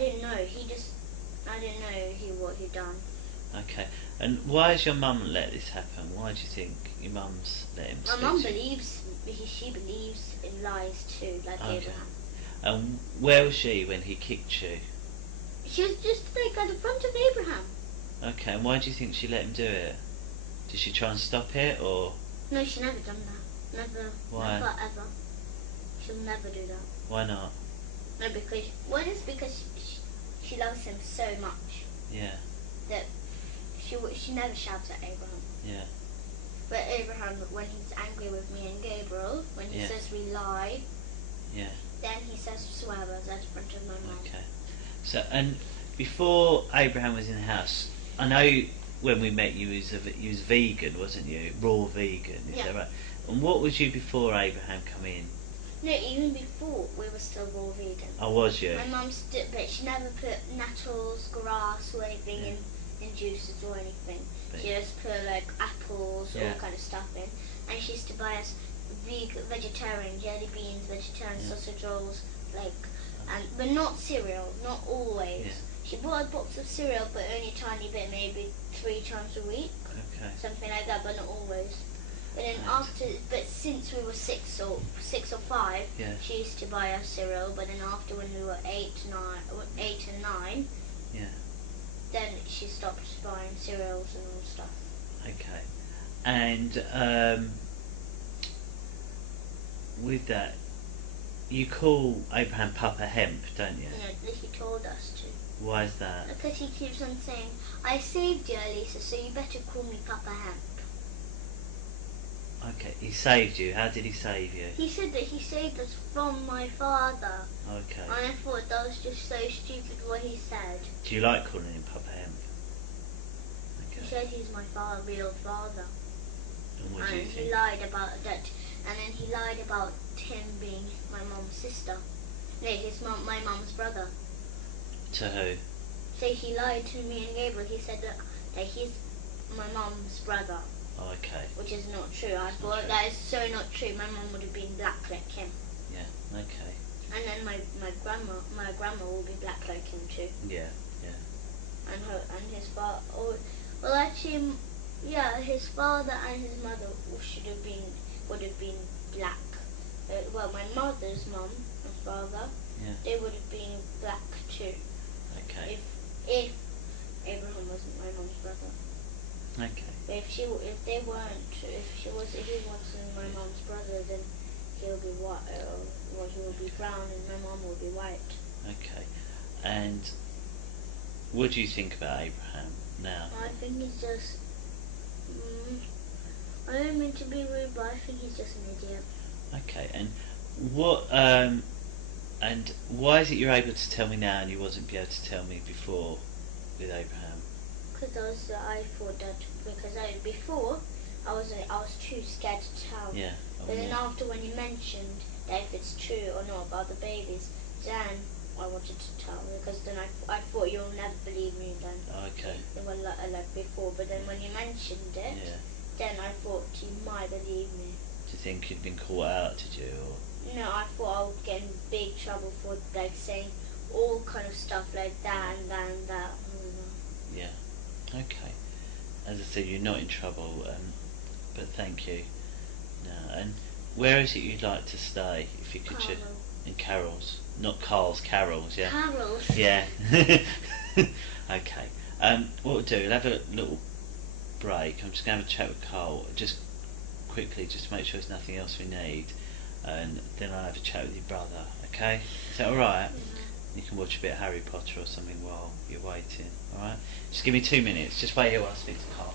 don't know what he done. Okay. And why has your mum let this happen? Why do you think your mum's let him? My mum believes. She believes in lies too, like Abraham. And where was she when he kicked you? She was just like at the front of Abraham. Okay. And why do you think she let him do it? Did she try and stop it, or? No, she never done that. Never. Why? Never ever. She'll never do that. Why not? No, because she loves him so much. Yeah. That she never shouts at Abraham. Yeah. But Abraham, when he's angry with me and Gabriel, when he says we lie, then he says swear words at the front of my mouth. Okay. So, and before Abraham was in the house, I know when we met you was vegan, wasn't you? Raw vegan, is that right? And what was you before Abraham come in? No, even before we were still raw vegan. Oh, was you? My mum but she never put nettles, grass, or anything in juices or anything. But She just put like apples, Yeah. all kind of stuff in. And she used to buy us vegetarian jelly beans, vegetarian Yeah. sausage rolls, like, but not cereal, not always. Yeah. She bought a box of cereal, but only a tiny bit, maybe 3 times a week, okay. something like that, but not always. But then Right. but since we were 6 or 5, Yeah. she used to buy us cereal. But then after, when we were 8 and 9, Yeah. then she stopped buying cereals and all stuff. Okay. And with that, you call Abraham Papa Hemp, don't you? He told us to. Why is that? Because he keeps on saying, "I saved you, Alisa, so you better call me Papa Hemp." Okay, he saved you. How did he save you? He said that he saved us from my father. Okay. And I thought that was just so stupid what he said. Do you like calling him Papa Hemp? He Okay. said he's my real father. And what do you And he think? lied about that. And then he lied about him being my mum's sister. No, my mum's brother. To who? So he lied to me and Gabriel. He said that he's my mum's brother. Oh, okay. Which is not true. I thought true. that is so not true. My mum would have been black like him. Yeah. Okay. And then my grandma will be black like him too. Yeah. Yeah. And his father. Oh, well, actually, yeah, his father and his mother would have been black. Well, my mother's mum and father, Yeah. they would have been black too. Okay. If Abraham wasn't my mum's brother. Okay. But if he wasn't my mum's brother, then he'll be white. Well, he will be brown, and my mum will be white. Okay. And what do you think about Abraham now? I think he's just. I don't mean to be rude, but I think he's just an idiot. Okay. And what? And why is it you're able to tell me now and you wasn't able to tell me before with Abraham? Because I thought that before I was too scared to tell. Yeah. But then after, when you mentioned that if it's true or not about the babies, then I wanted to tell, because then I thought you'll never believe me then. Okay. Well, like before, but then when you mentioned it, Yeah. then I thought you might believe me. Do you think you'd been caught out, did you? Or? No, I thought I would get in big trouble for like saying all kind of stuff like that and that and that. I don't know. Yeah. Okay. As I said, you're not in trouble, but thank you. No. And where is it you'd like to stay, if you could choose? Carol. In Carol's, not Carl's. Carol's, yeah. Carol's. Yeah. Okay. What we'll do, we'll have a little break. I'm just going to have a chat with Carl, just quickly, just to make sure there's nothing else we need, and then I'll have a chat with your brother. Okay? Is that all right? Yeah. You can watch a bit of Harry Potter or something while you're waiting. All right? Just give me 2 minutes. Just wait here while I speak to Carl.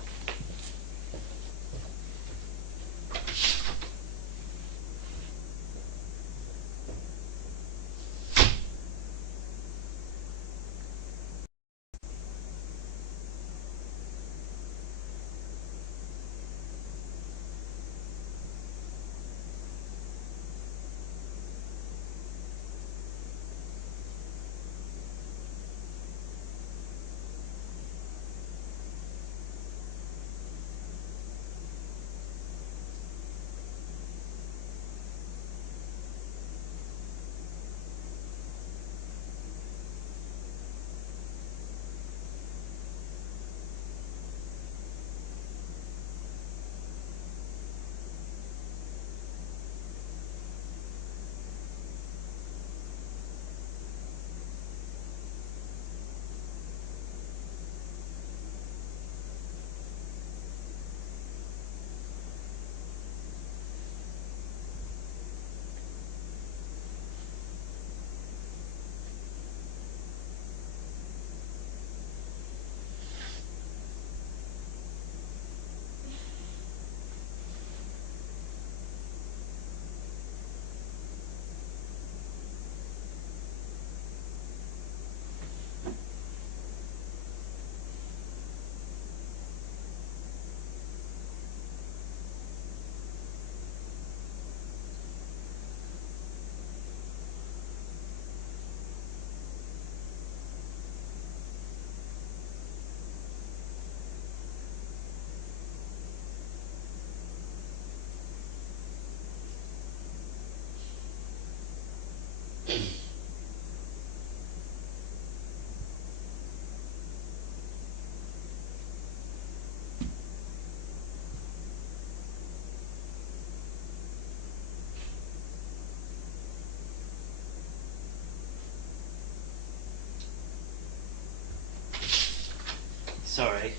sorry.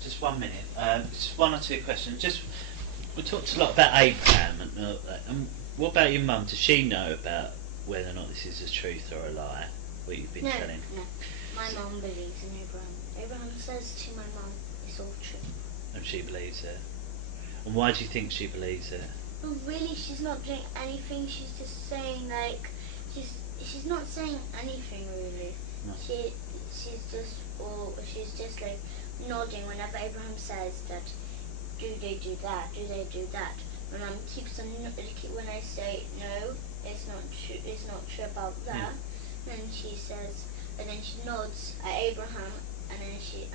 Just 1 minute. Just one or two questions. We talked a lot about Abraham, and what about your mum? Does she know about whether or not this is a truth or a lie? What you've been telling? No. My mum believes in Abraham. Abraham says to my mum, it's all true. And she believes it. And why do you think she believes it? Well, really, she's not doing anything. She's just saying she's not saying anything really. No. She's just like nodding whenever Abraham says that. Do they do that? Do they do that? My mum keeps on when I say no, it's not true. It's not true about that. Then she says, and then she nods at Abraham, and then she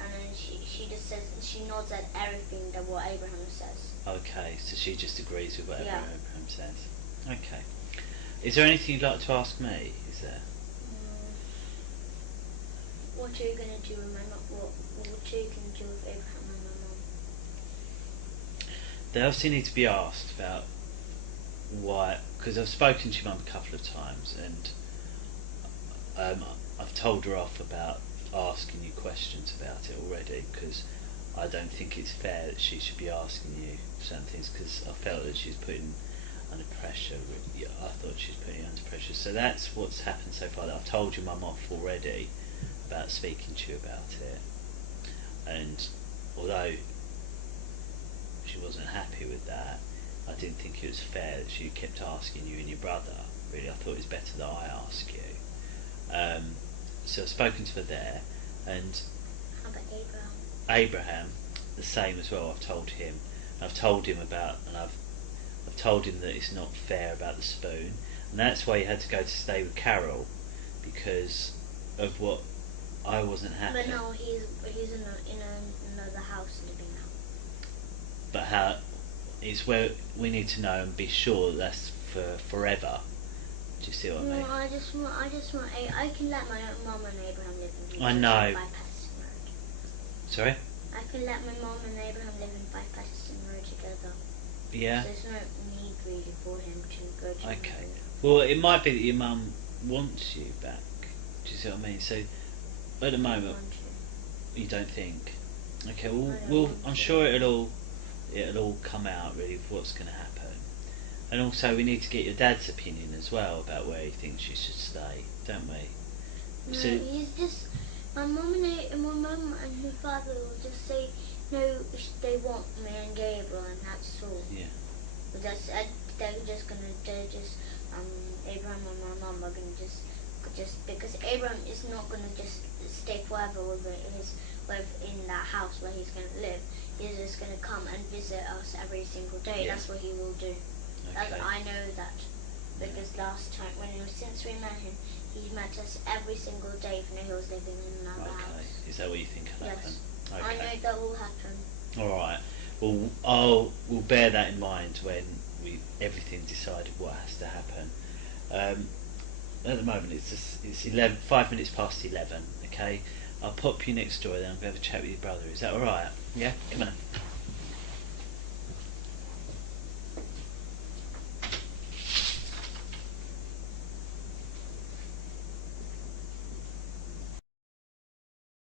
just says she nods at everything that what Abraham says. Okay, so she just agrees with whatever Abraham says. Okay. Is there anything you'd like to ask me? Is there? What are you going to do with my mum? What are you going to do with Abraham and my mum? They obviously need to be asked about why, because I've spoken to your mum a couple of times, and I've told her off about asking you questions about it already, because I don't think it's fair that she should be asking you certain things, because I felt that she's putting under pressure. I thought she was putting you under pressure. So that's what's happened so far. That I've told your mum off already about speaking to you about it, and although she wasn't happy with that, I didn't think it was fair that she kept asking you and your brother. Really, I thought it was better that I ask you. So I've spoken to her there, and how about Abraham? Abraham, the same as well. I've told him. I've told him about, and I've told him that it's not fair about the spoon, and that's why he had to go to stay with Carol, because of what I wasn't happy. But no, he's in another house living now. But how? It's where we need to know and be sure that's for forever. Do you see what I mean? No, I just want. I can let my mum and Abraham live in. I know. By Patterson Road. Sorry? I can let my mum and Abraham live in by Patterson Road together. Yeah. There's no need really for him to go to. Okay. Well, it might be that your mum wants you back. Do you see what I mean? So, at the moment, you don't think. Okay. Well, I'm sure it'll all come out really of what's going to happen. And also, we need to get your dad's opinion as well about where he thinks you should stay, don't we? No, So, he's just my mum and my father will just say no. They want me and Gabriel, and that's all. Yeah. But they're just Abraham and my mum are gonna just because Abraham is not gonna just stay forever with in that house where he's gonna live. He's just gonna come and visit us every single day. Yeah. That's what he will do. Okay. I know that because last time since we met him, he met us every single day even though he was living in another house. Is that what you think will happen? Yes. Okay. I know that will happen. All right. Well, we'll bear that in mind when everything decided what has to happen. At the moment, it's 5 minutes past 11. Okay. I'll pop you next door, then I'm going to have a chat with your brother. Is that all right? Yeah. Come on.